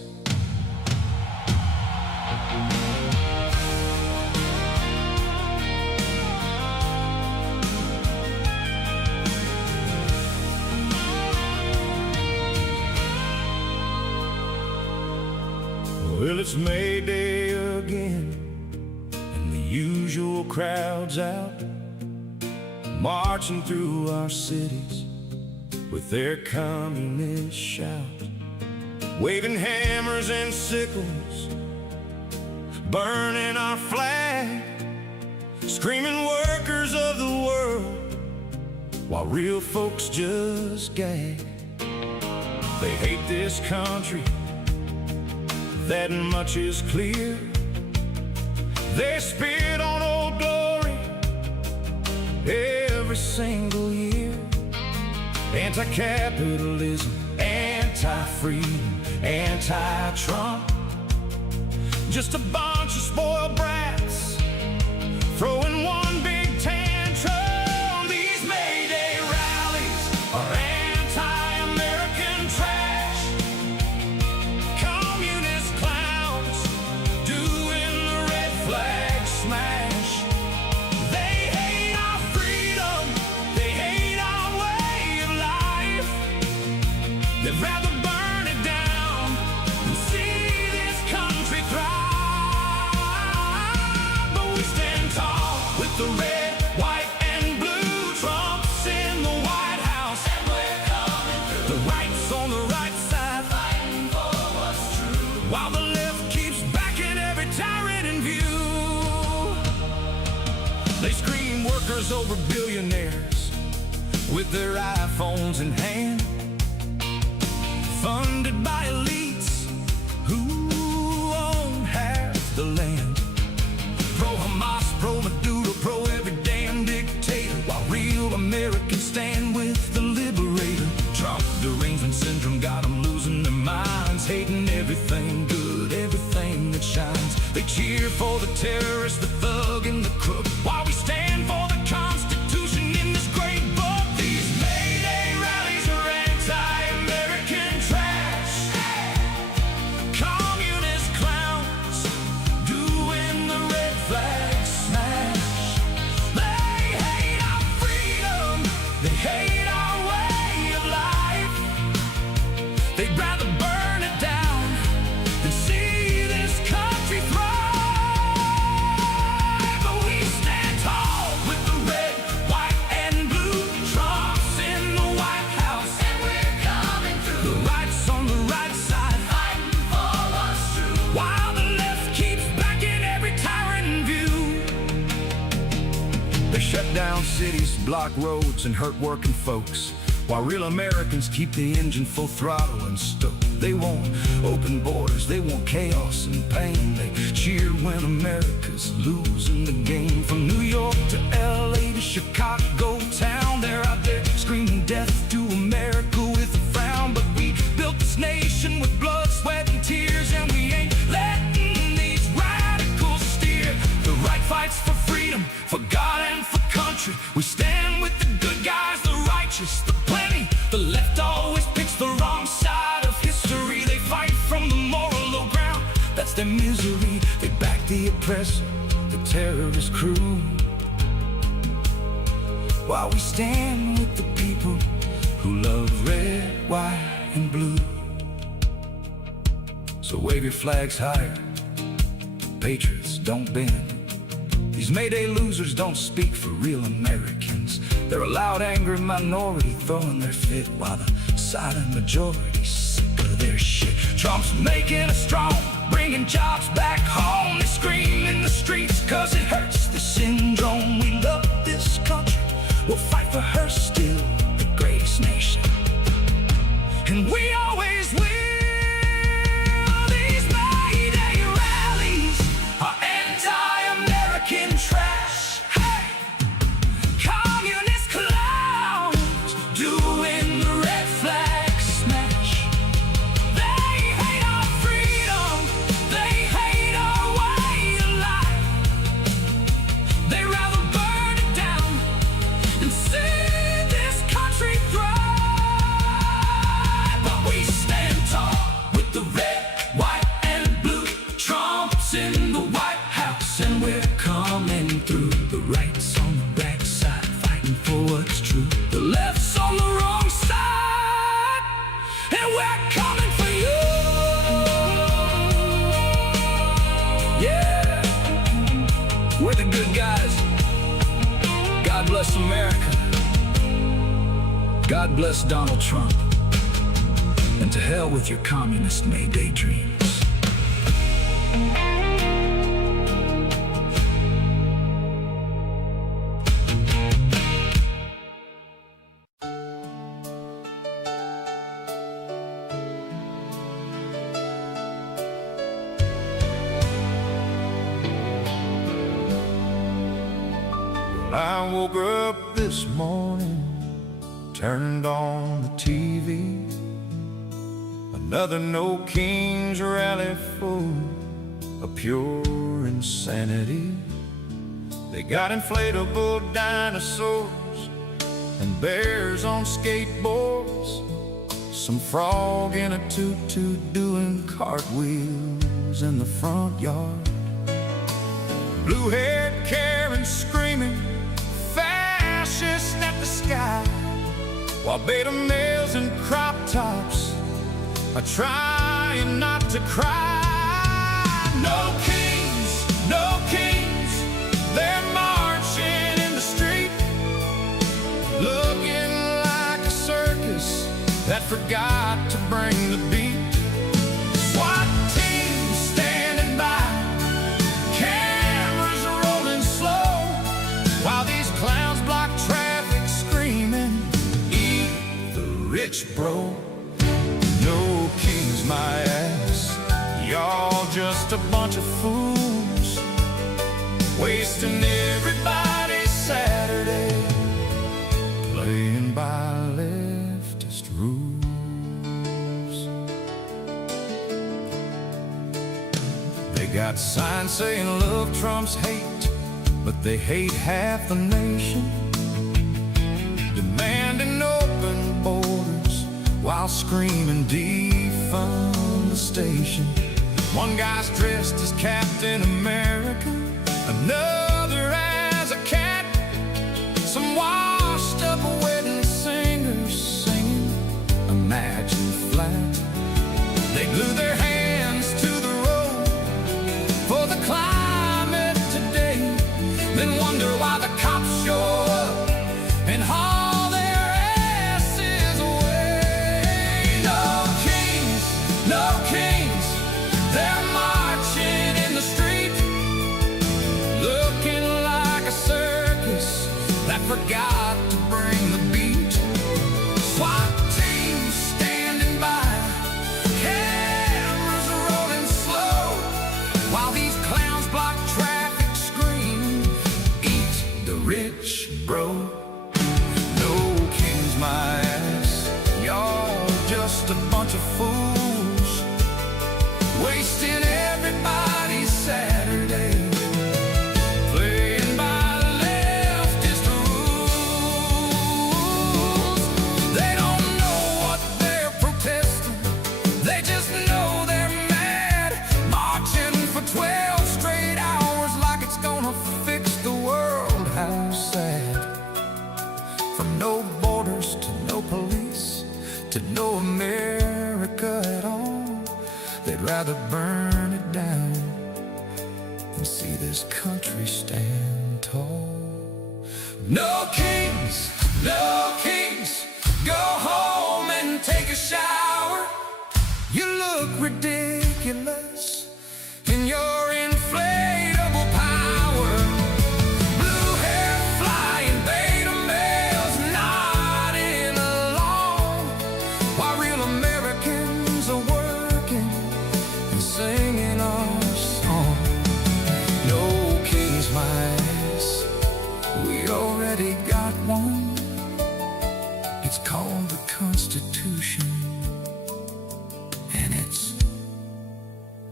Well, it's May Day again, and the usual crowd's out, marching through our cities with their communist shout, waving hammers and sickles, burning our flag, screaming workers of the world, while real folks just gag. They hate this country, that much is clear. They spit on Old Glory every single year. Anti-capitalism, anti-freedom, anti-Trump, just a bunch of spoiled brats throwing one big tantrum. These May Day rallies are anti-American trash, communist clowns doing the red flag smash. They hate our freedom, they hate our way of life. They'd rather burn it down than see this country thrive. But we stand tall with the red, white, and blue. Trump's in the White House, and we're coming through. The right's on the right side, fighting for what's true, while the left keeps backing every tyrant in view. They scream workers over billionaires with their iPhones in hand, funded by elites who own half the land. Pro-Hamas, pro-Maduro, pro-every damn dictator, while real Americans stand with the liberator. Trump derangement syndrome got them losing their minds, hating everything good, everything that shines. They cheer for the terrorist, the thug, and the crook, while we stand for the Constitution in this great book. These May Day rallies are anti-American trash, communist clowns doing the red flag smash. They hate our freedom, they hate our way of life. They'd rather burn it down than see this country thrive. But we stand tall with the red, white, and blue. Trump's in the White House, and we're coming through. The right's on the right side, fighting for what's true, while the left keeps backing every tyrant in view. They shut down cities, block roads, and hurt working folks, while real Americans keep the engine full throttle and stoked. They want open borders, they want chaos and pain. They cheer when America's losing the game. From New York to LA to Chicago town, they're out there screaming death to America with a frown. But we built this nation with blood, sweat, and tears, and we ain't letting these radicals steer. The right fights for freedom, for God and for country. We stand with the good guys, the righteous, the plenty. The left always picks the wrong side of history. They fight from the moral low ground, that's their misery. They back the oppressor, the terrorist crew, while we stand with the people who love red, white, and blue. So wave your flags higher, patriots don't bend. These May Day losers don't speak for real Americans. They're a loud, angry minority throwing their fit, while the silent majority's sick of their shit. Trump's making us strong, bringing jobs back home. They scream in the streets cause it hurts the syndrome. We love this country, we'll fight for her still, the greatest nation, and we always will. These May Day rallies are anti-American trash. Hey! Communist clowns doing the red flag smash. They hate our freedom, they hate our way of life. we're coming through. The right's on the backside, fighting for what's true. The left's on the wrong side, and we're coming for you. Yeah, we're the good guys. God bless America. God bless Donald Trump. And to hell with your communist May Day dreams. I woke up this morning, turned on the TV. Another No Kings rally full of pure insanity. They got inflatable dinosaurs and bears on skateboards. Some frog in a tutu doing cartwheels in the front yard. Blue-haired Karen screaming fascist at the sky, while beta males in crop tops are trying not to cry. No kings, no kings, they're marching in the street, looking like a circus that forgot to bring the beat. SWAT teams standing by, cameras rolling slow, while these clowns block traffic screaming, eat the rich, bro. No kings, my ass, y'all just a bunch of fools, wasting everybody's Saturday, playing by leftist rules. They got signs saying love trumps hate, but they hate half the nation, demanding open borders while screaming defund the station. One guy's dressed as Captain America, another as a cat. Some washed up wedding singers singing Imagine Flat. They glue their hands to the road for the climate today, then wonder why the cops show up and haul their asses away. No kings, no kings, they're marching in the street, looking like a circus that forgot to bring the beat. SWAT teams standing by, cameras rolling slow, while these clowns block traffic screaming, eat the rich, bro. No kings, my ass, y'all just a bunch of fools, wasting everybody's Saturday, playing by leftist rules. They don't know what they're protesting, they just know they're mad, marching for 12 straight hours like it's gonna fix the world. How sad. From no borders to no police to no America at all, they'd rather burn it down than see this country stand tall. No kings, no kings, go home and take a shower. You look ridiculous in your inflatable power. Blue hair flying, beta males nodding along, while real Americans are working and singing our song. No kings, my ass, we already got one. It's called the Constitution, and it's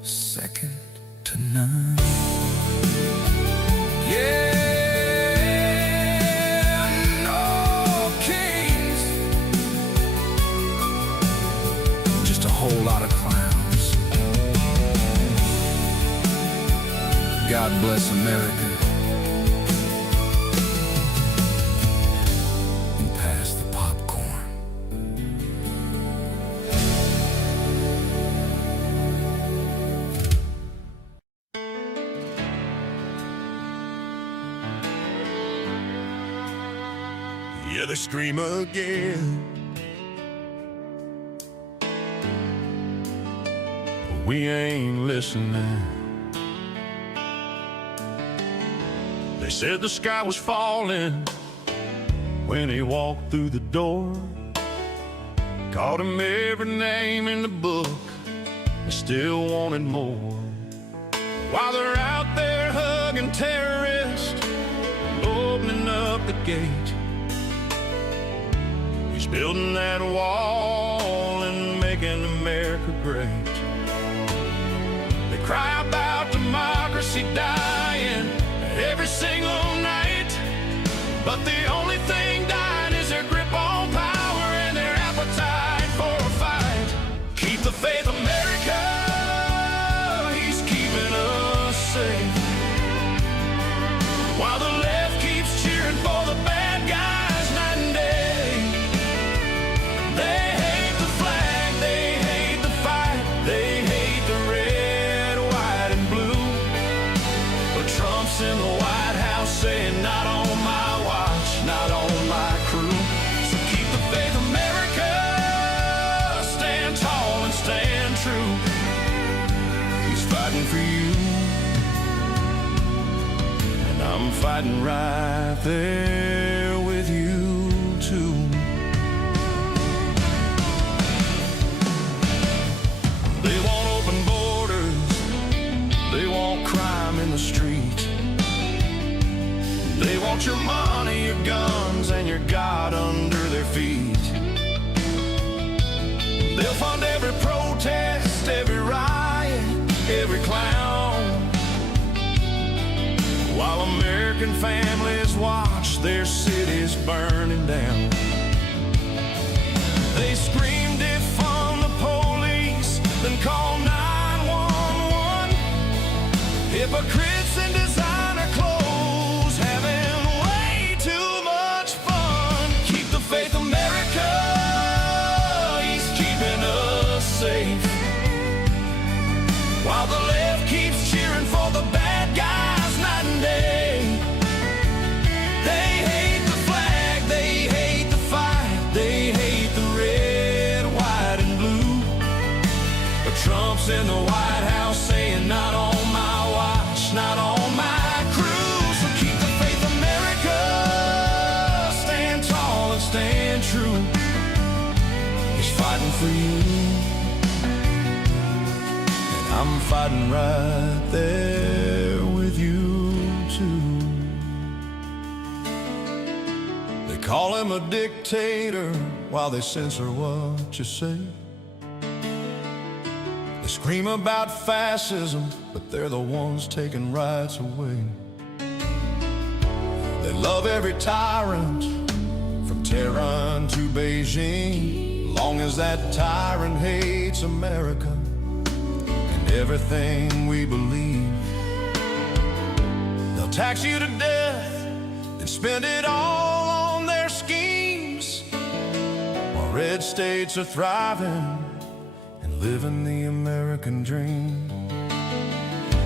second to none. Yeah, no kings, just a whole lot of clowns. God bless bless America. And pass the popcorn. Yeah, they scream again. We ain't listening. They said the sky was falling when he walked through the door. Called him every name in the book and still wanted more. While they're out there hugging terrorists and opening up the gate, he's building that wall and making America great. They cry about democracy dying every single night, but the only thing dying is their grip on power and their appetite for a fight. Keep the faith, America, he's keeping us safe. While the left keeps cheering for the bad guys night and day. They hate the flag, they hate the fight, they hate the red, white, and blue. But Trump's in the White House saying, not on my watch, not on my crew. So keep the faith, America, stand tall and stand true. He's fighting for you, and I'm fighting right there with you too. They want open borders, they want crime in the street. They want your money, your guns, and your God under their feet. They'll fund every protest, every riot, every clown, while American families watch their cities burning down. They scream, defund the police, then call 911. Hypocrites in designer clothes, having way too much fun. Keep the faith, America, he's keeping us safe. While the left keeps cheering for the bad guys night and day. They hate the flag, they hate the fight, they hate the red, white, and blue. But Trump's in the White House saying, not on my watch, not on my crew. So keep the faith, America, stand tall and stand true. He's fighting for you, and I'm fighting right there with you too. They call him a dictator while they censor what you say. They scream about fascism, but they're the ones taking rights away. They love every tyrant from Tehran to Beijing, long as that tyrant hates America and everything we believe. They'll tax you to death and spend it all on their schemes, while red states are thriving and living the American dream.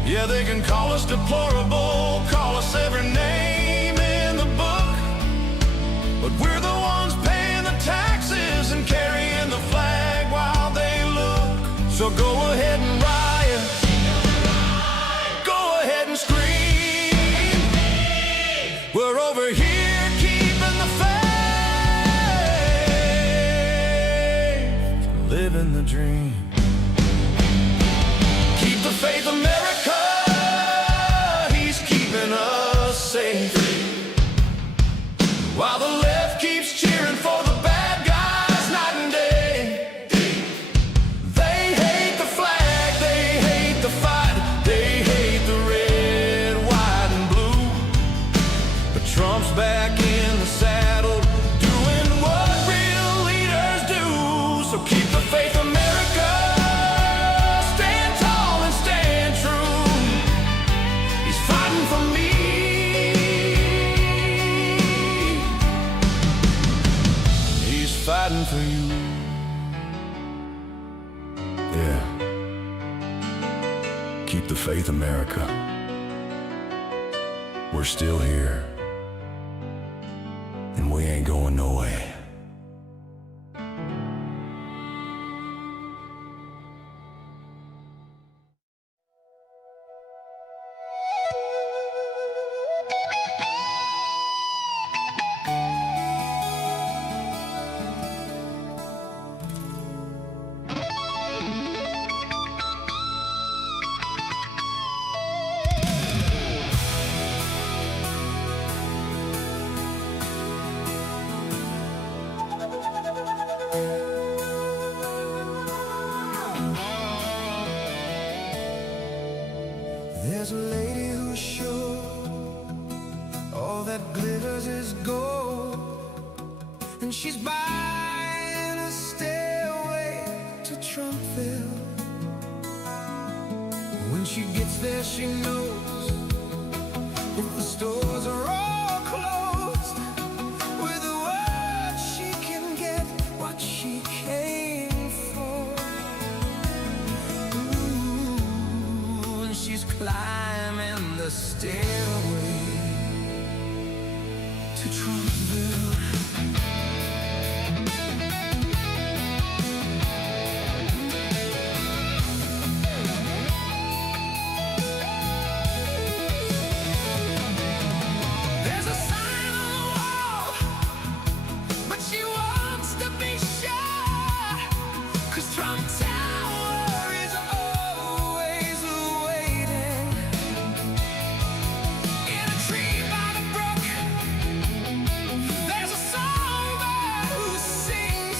Yeah, they can call us deplorable, call us every name in the book, but we're the ones paying the taxes and carrying the flag while they look. So go ahead and riot, go ahead and scream. We're over here keeping the faith, living the dream. Keep the faith, America, he's keeping us safe. While the left keeps cheering for the bad guys night and day. They hate the flag, they hate the fight, they hate the red, white, and blue. But Trump's back in the saddle, doing what real leaders do. So keep the faith, America, stand tall and stand true. He's fighting faith, America. We're still here, and we ain't going nowhere. There's a lady who's sure all that glitters is gold, and she's buying a stairway to Trumpville. When she gets there, she knows if the stores are all closed, with a word she can get what she came for. Ooh, and she's climbing the stairway to Trumpville. There's a sign on the wall, but she wants to be sure, 'cause Trump Tower is always waiting. In a tree by the brook, there's a songbird who's singing.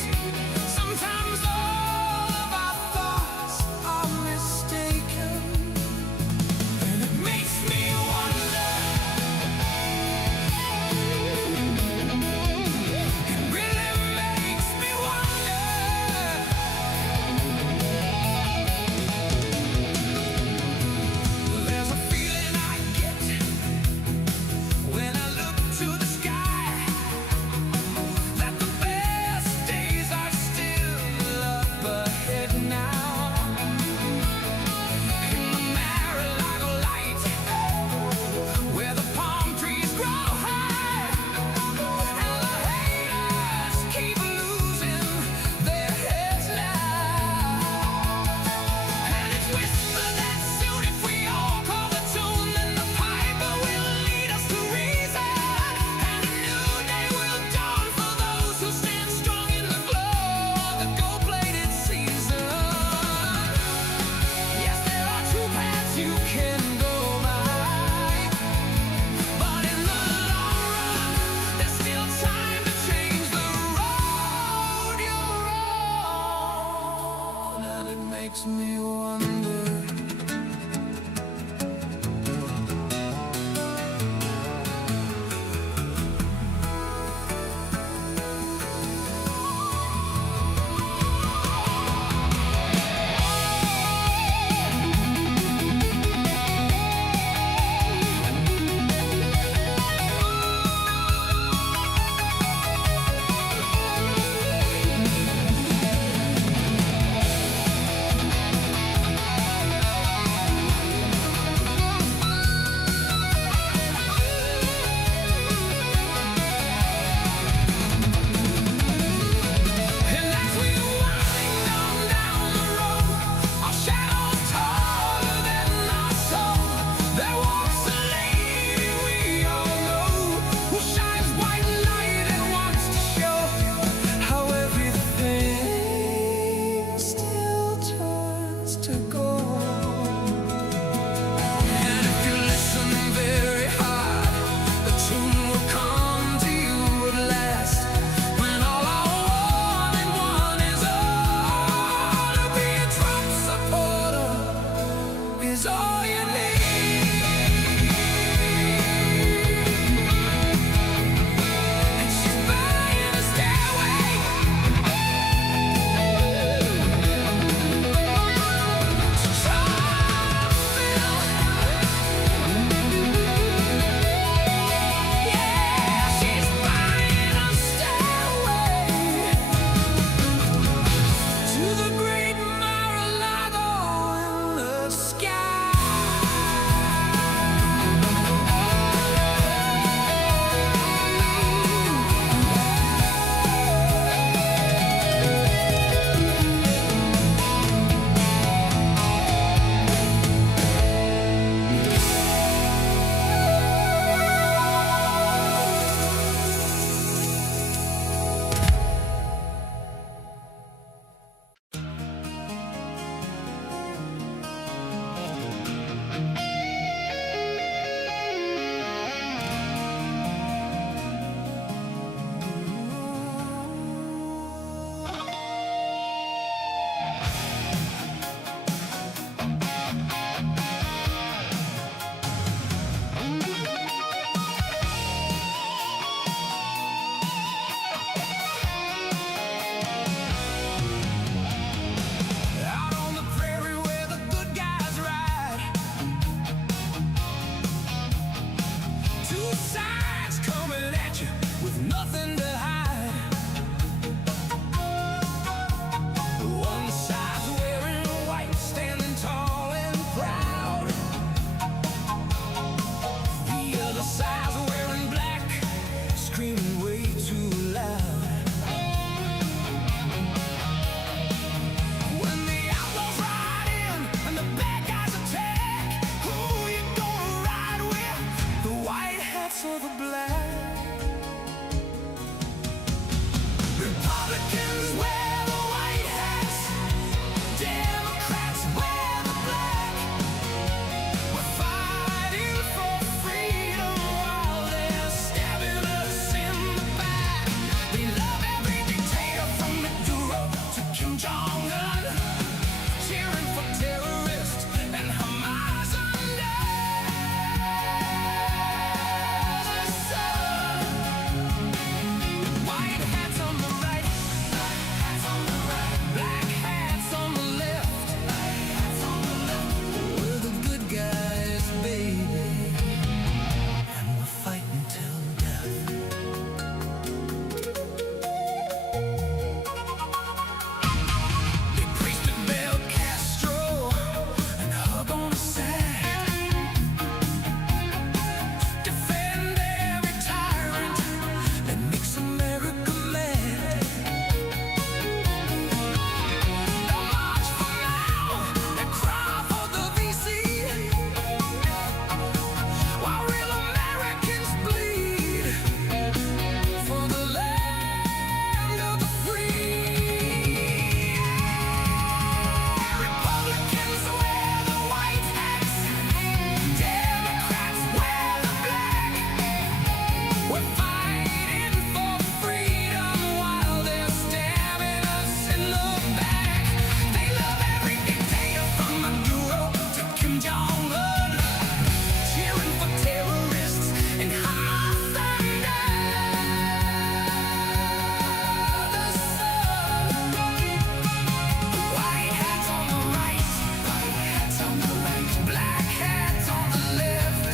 black. Republicans wear the white hats, Democrats wear the black. We're fighting for freedom while they're stabbing us in the back. We love every dictator from Maduro to Kim Jong-un, cheering for terrorists and Hamas under the sun. White hats on the right, black hats on the left. We're the good guys, baby, and we're fighting till death. They preached at Bel Castro and hug on the side. Defend every tyrant that makes America mad. They'll march for now and cry for the VC, while real Americans bleed for the land of the free. Republicans wear the white hats, Democrats wear the black. We're fighting for freedom while they're stabbing us in the back. They love every dictator from Maduro to Kim Jong-un, cheering for terrorists and Hamas under the sun. White hats on the right, black hats on the left.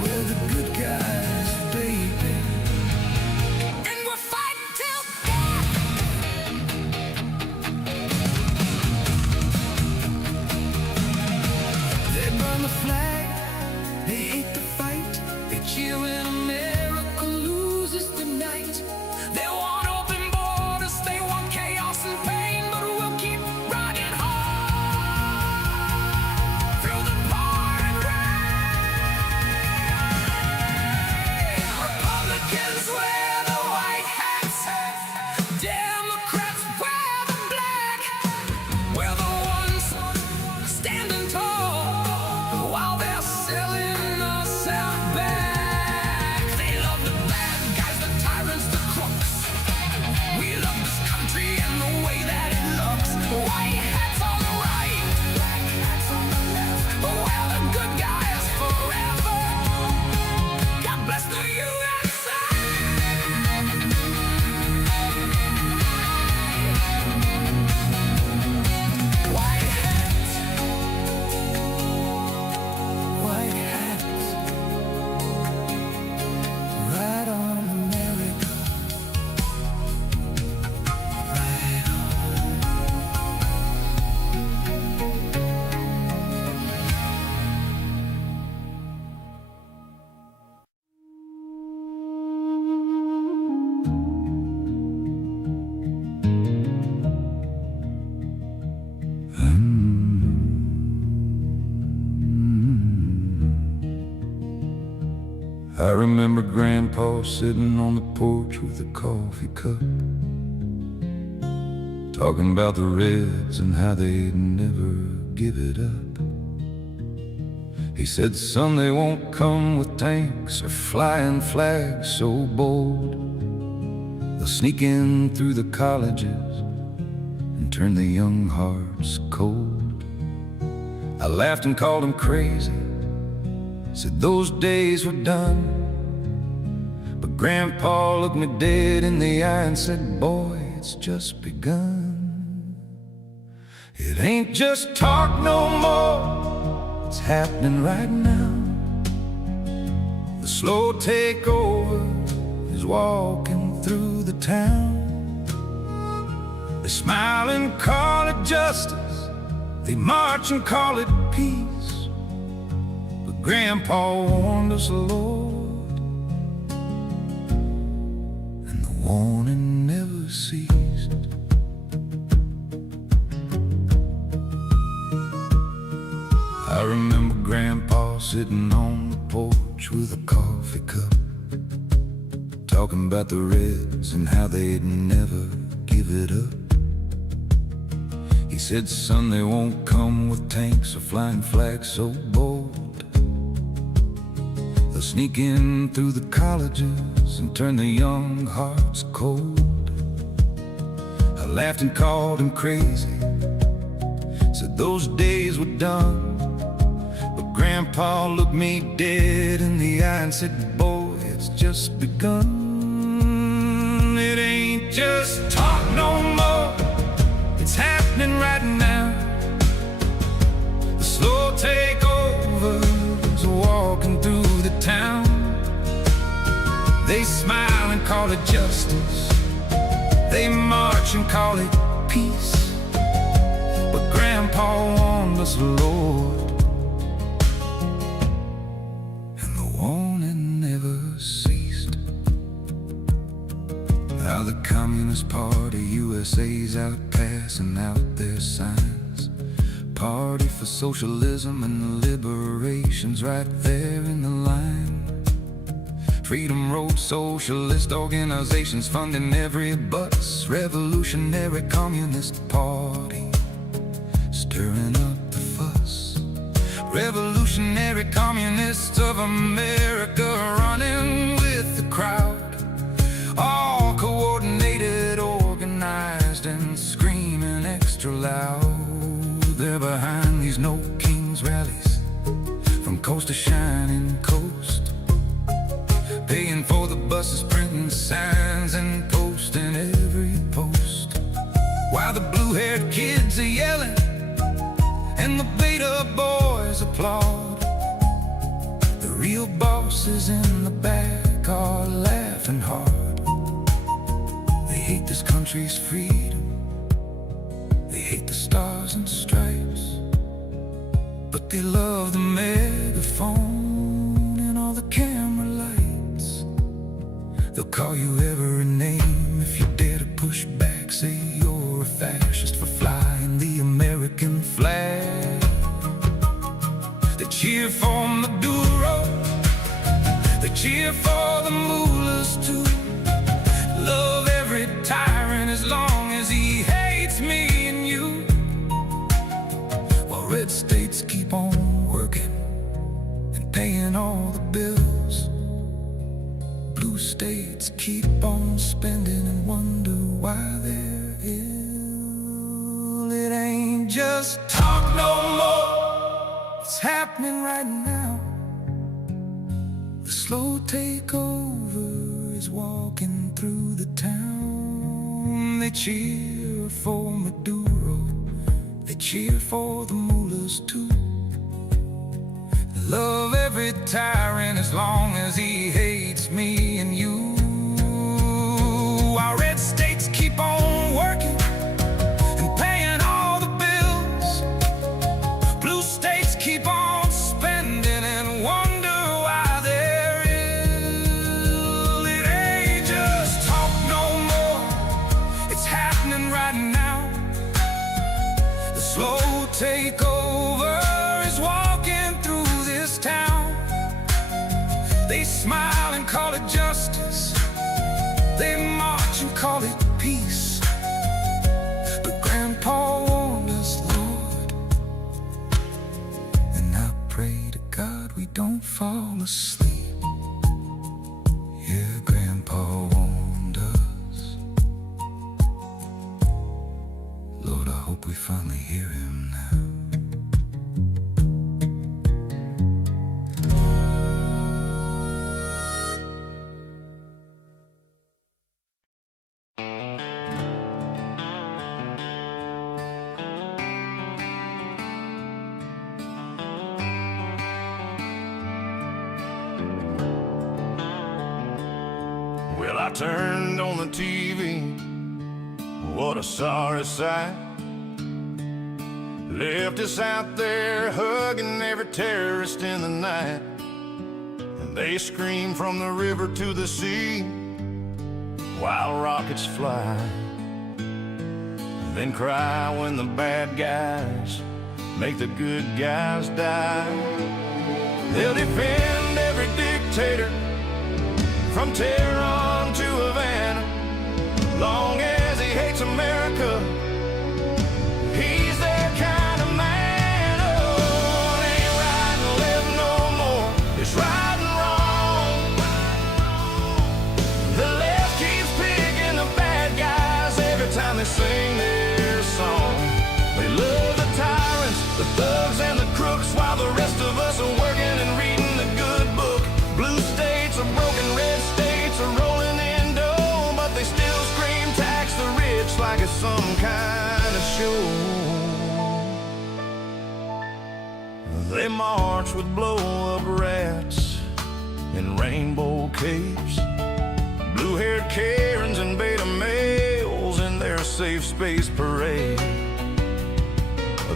We're the good guys, baby, and we're fighting till death. They burn the flag, they hate the fight, they cheer when America loses tonight. They want open borders, they want chaos and pain, but we'll keep riding hard through the pouring rain. Republicans wear the white hats, Democrats wear the black. We're the ones standing tall while they're selling us out back. They love the bad guys, the tyrants, the crooks. We love this country and the way that it looks. White hats on the right, black hats on the left. We're the good guys forever. God bless the USA. White hats, right on America, right on. I remember Grandpa sitting on the porch with a coffee cup, talking about the Reds and how they'd never give it up. He said, son, they won't come with tanks or flying flags so bold. They'll sneak in through the colleges and turn the young hearts cold. I laughed and called him crazy, said those days were done. But Grandpa looked me dead in the eye and said, boy, it's just begun. It ain't just talk no more, it's happening right now. The slow takeover is walking through the town. They smile and call it justice, they march and call it peace. But Grandpa warned us, Lord, and the warning never ceased. I remember Grandpa sitting on the porch with a coffee coffee cup, talking about the Reds and how they'd never give it up. He said, son, they won't come with tanks or flying flags so bold. They'll sneak in through the colleges and turn the young hearts cold. I laughed and called him crazy, said those days were done. But Grandpa looked me dead in the eye and said, boy, it's just begun. It ain't just talk no more, it's happening right now. The slow takeover's walking through the town. They smile and call it justice, they march and call it peace. But Grandpa warned us, Lord, and the warning never ceased. How the Communist Party USA's out passing out their signs. Party for socialism and liberation's right there in the line. Freedom Road socialist organizations funding every bus. Revolutionary Communist Party stirring up the fuss. Revolutionary Communists of America running with the crowd. All coordinated, organized, and screaming extra loud. They're behind these No Kings rallies from coast to shining coast, paying for the buses, printing signs and posting every post. While the blue-haired kids are yelling and the beta boys applaud, the real bosses in the back are laughing hard. They hate this country's freedom, they hate the stars and stripes, but they love the megaphone and all the camera lights. They'll call you every name if you dare to push back. Say you're a fascist for flying the American flag. They cheer for Maduro, they cheer for the mullahs too. Love every tyrant as long as he hates me and you. While red states keep on working and paying all the bills, blue states keep on spending and wonder why they're ill. It ain't just talk no more, it's happening right now. The slow takeover is walking through the town. They cheer for Maduro, they cheer for the mullahs too. Love every tyrant as long as he hates me and you. While red states keep on working and paying all the bills, blue states keep on spending and wonder why they're ill. It ain't just talk no more, it's happening right now. The slow takeover is walking through this town. They smile and call it justice, they march and call it peace. But Grandpa warned us, Lord, and I pray to God we don't fall asleep. Yeah, Grandpa warned us. Lord, I hope we finally hear him now. Well, I turned on the TV, what a sorry sight. Left us out there hugging every terrorist in the night. And they scream from the river to the sea while rockets fly, then cry when the bad guys make the good guys die. They'll defend every dictator dictator from Tehran to Havana. Long as he hates America, he's their kind of man. Oh, it ain't right and left no more. It's right and wrong. The left keeps picking the bad guys every time they sing their song. They love the tyrants, the thugs, and the crooks, while the rest of us are working and reading the good book. Blue states are broken, red states are rolling in dough, but they still scream tax the rich like it's some kind of show. They march with blow-up rats in rainbow capes, blue-haired Karens and beta males in their safe space parade.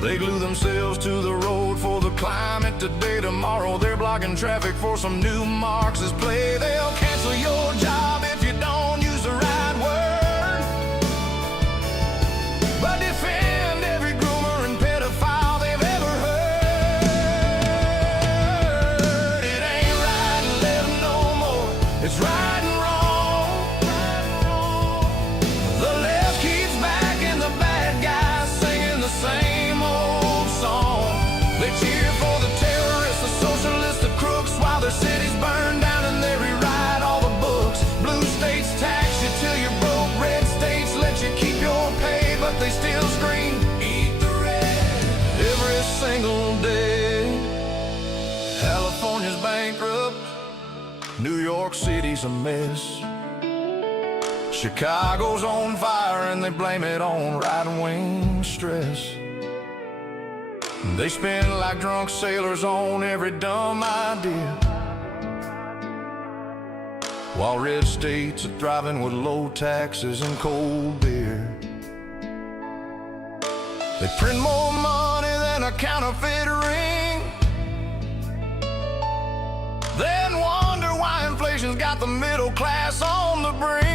They glue themselves to the road for the climate today. Tomorrow they're blocking traffic for some new Marxist play. They'll cancel your job if you don't use the right word, but defend every groomer and pedophile they've ever heard. It ain't right and left no more. It's right and wrong. The left keeps backing the bad guys, singing the same old song. They cheer for the terrorists, the socialists, the crooks, while their cities burn down and they rewrite all the books. Blue states tax you till you're broke, red states let you keep your pay, but they still scream, eat the red, every single day. California's bankrupt, New York City's a mess, Chicago's on fire and they blame it on right-wing stress. They spend like drunk sailors on every dumb idea, while red states are thriving with low taxes and cold beer. They print more money than a counterfeit ring, then wonder why inflation's got the middle class on the brink.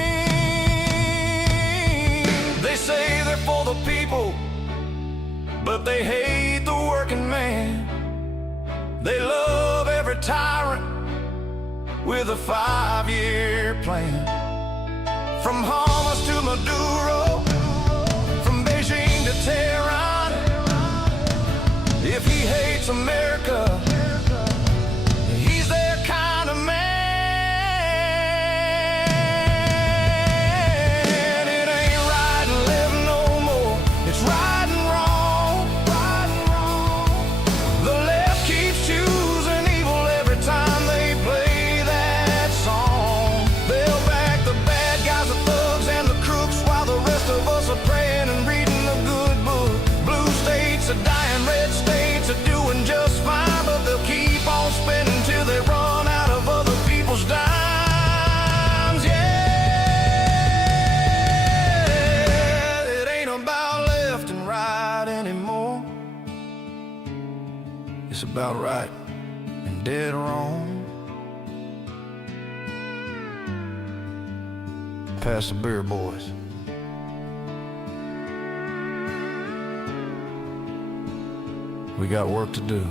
They say they're for the people, but they hate the working man. They love every tyrant with a 5-year plan. From Hamas to Maduro, from Beijing to Tehran, if he hates America, he's their kind of man. It ain't right and left no more. It's right and wrong. The left keeps choosing evil every time they play that song. They'll back the bad guys, the thugs, and the crooks, while the rest of us are praying and reading the good book. Blue states are dying, red states are doing just fine, but they'll keep on spending till they run out of other people's dimes. Yeah, it ain't about left and right anymore. It's about right and dead wrong. Pass the beer, boys. We got work to do.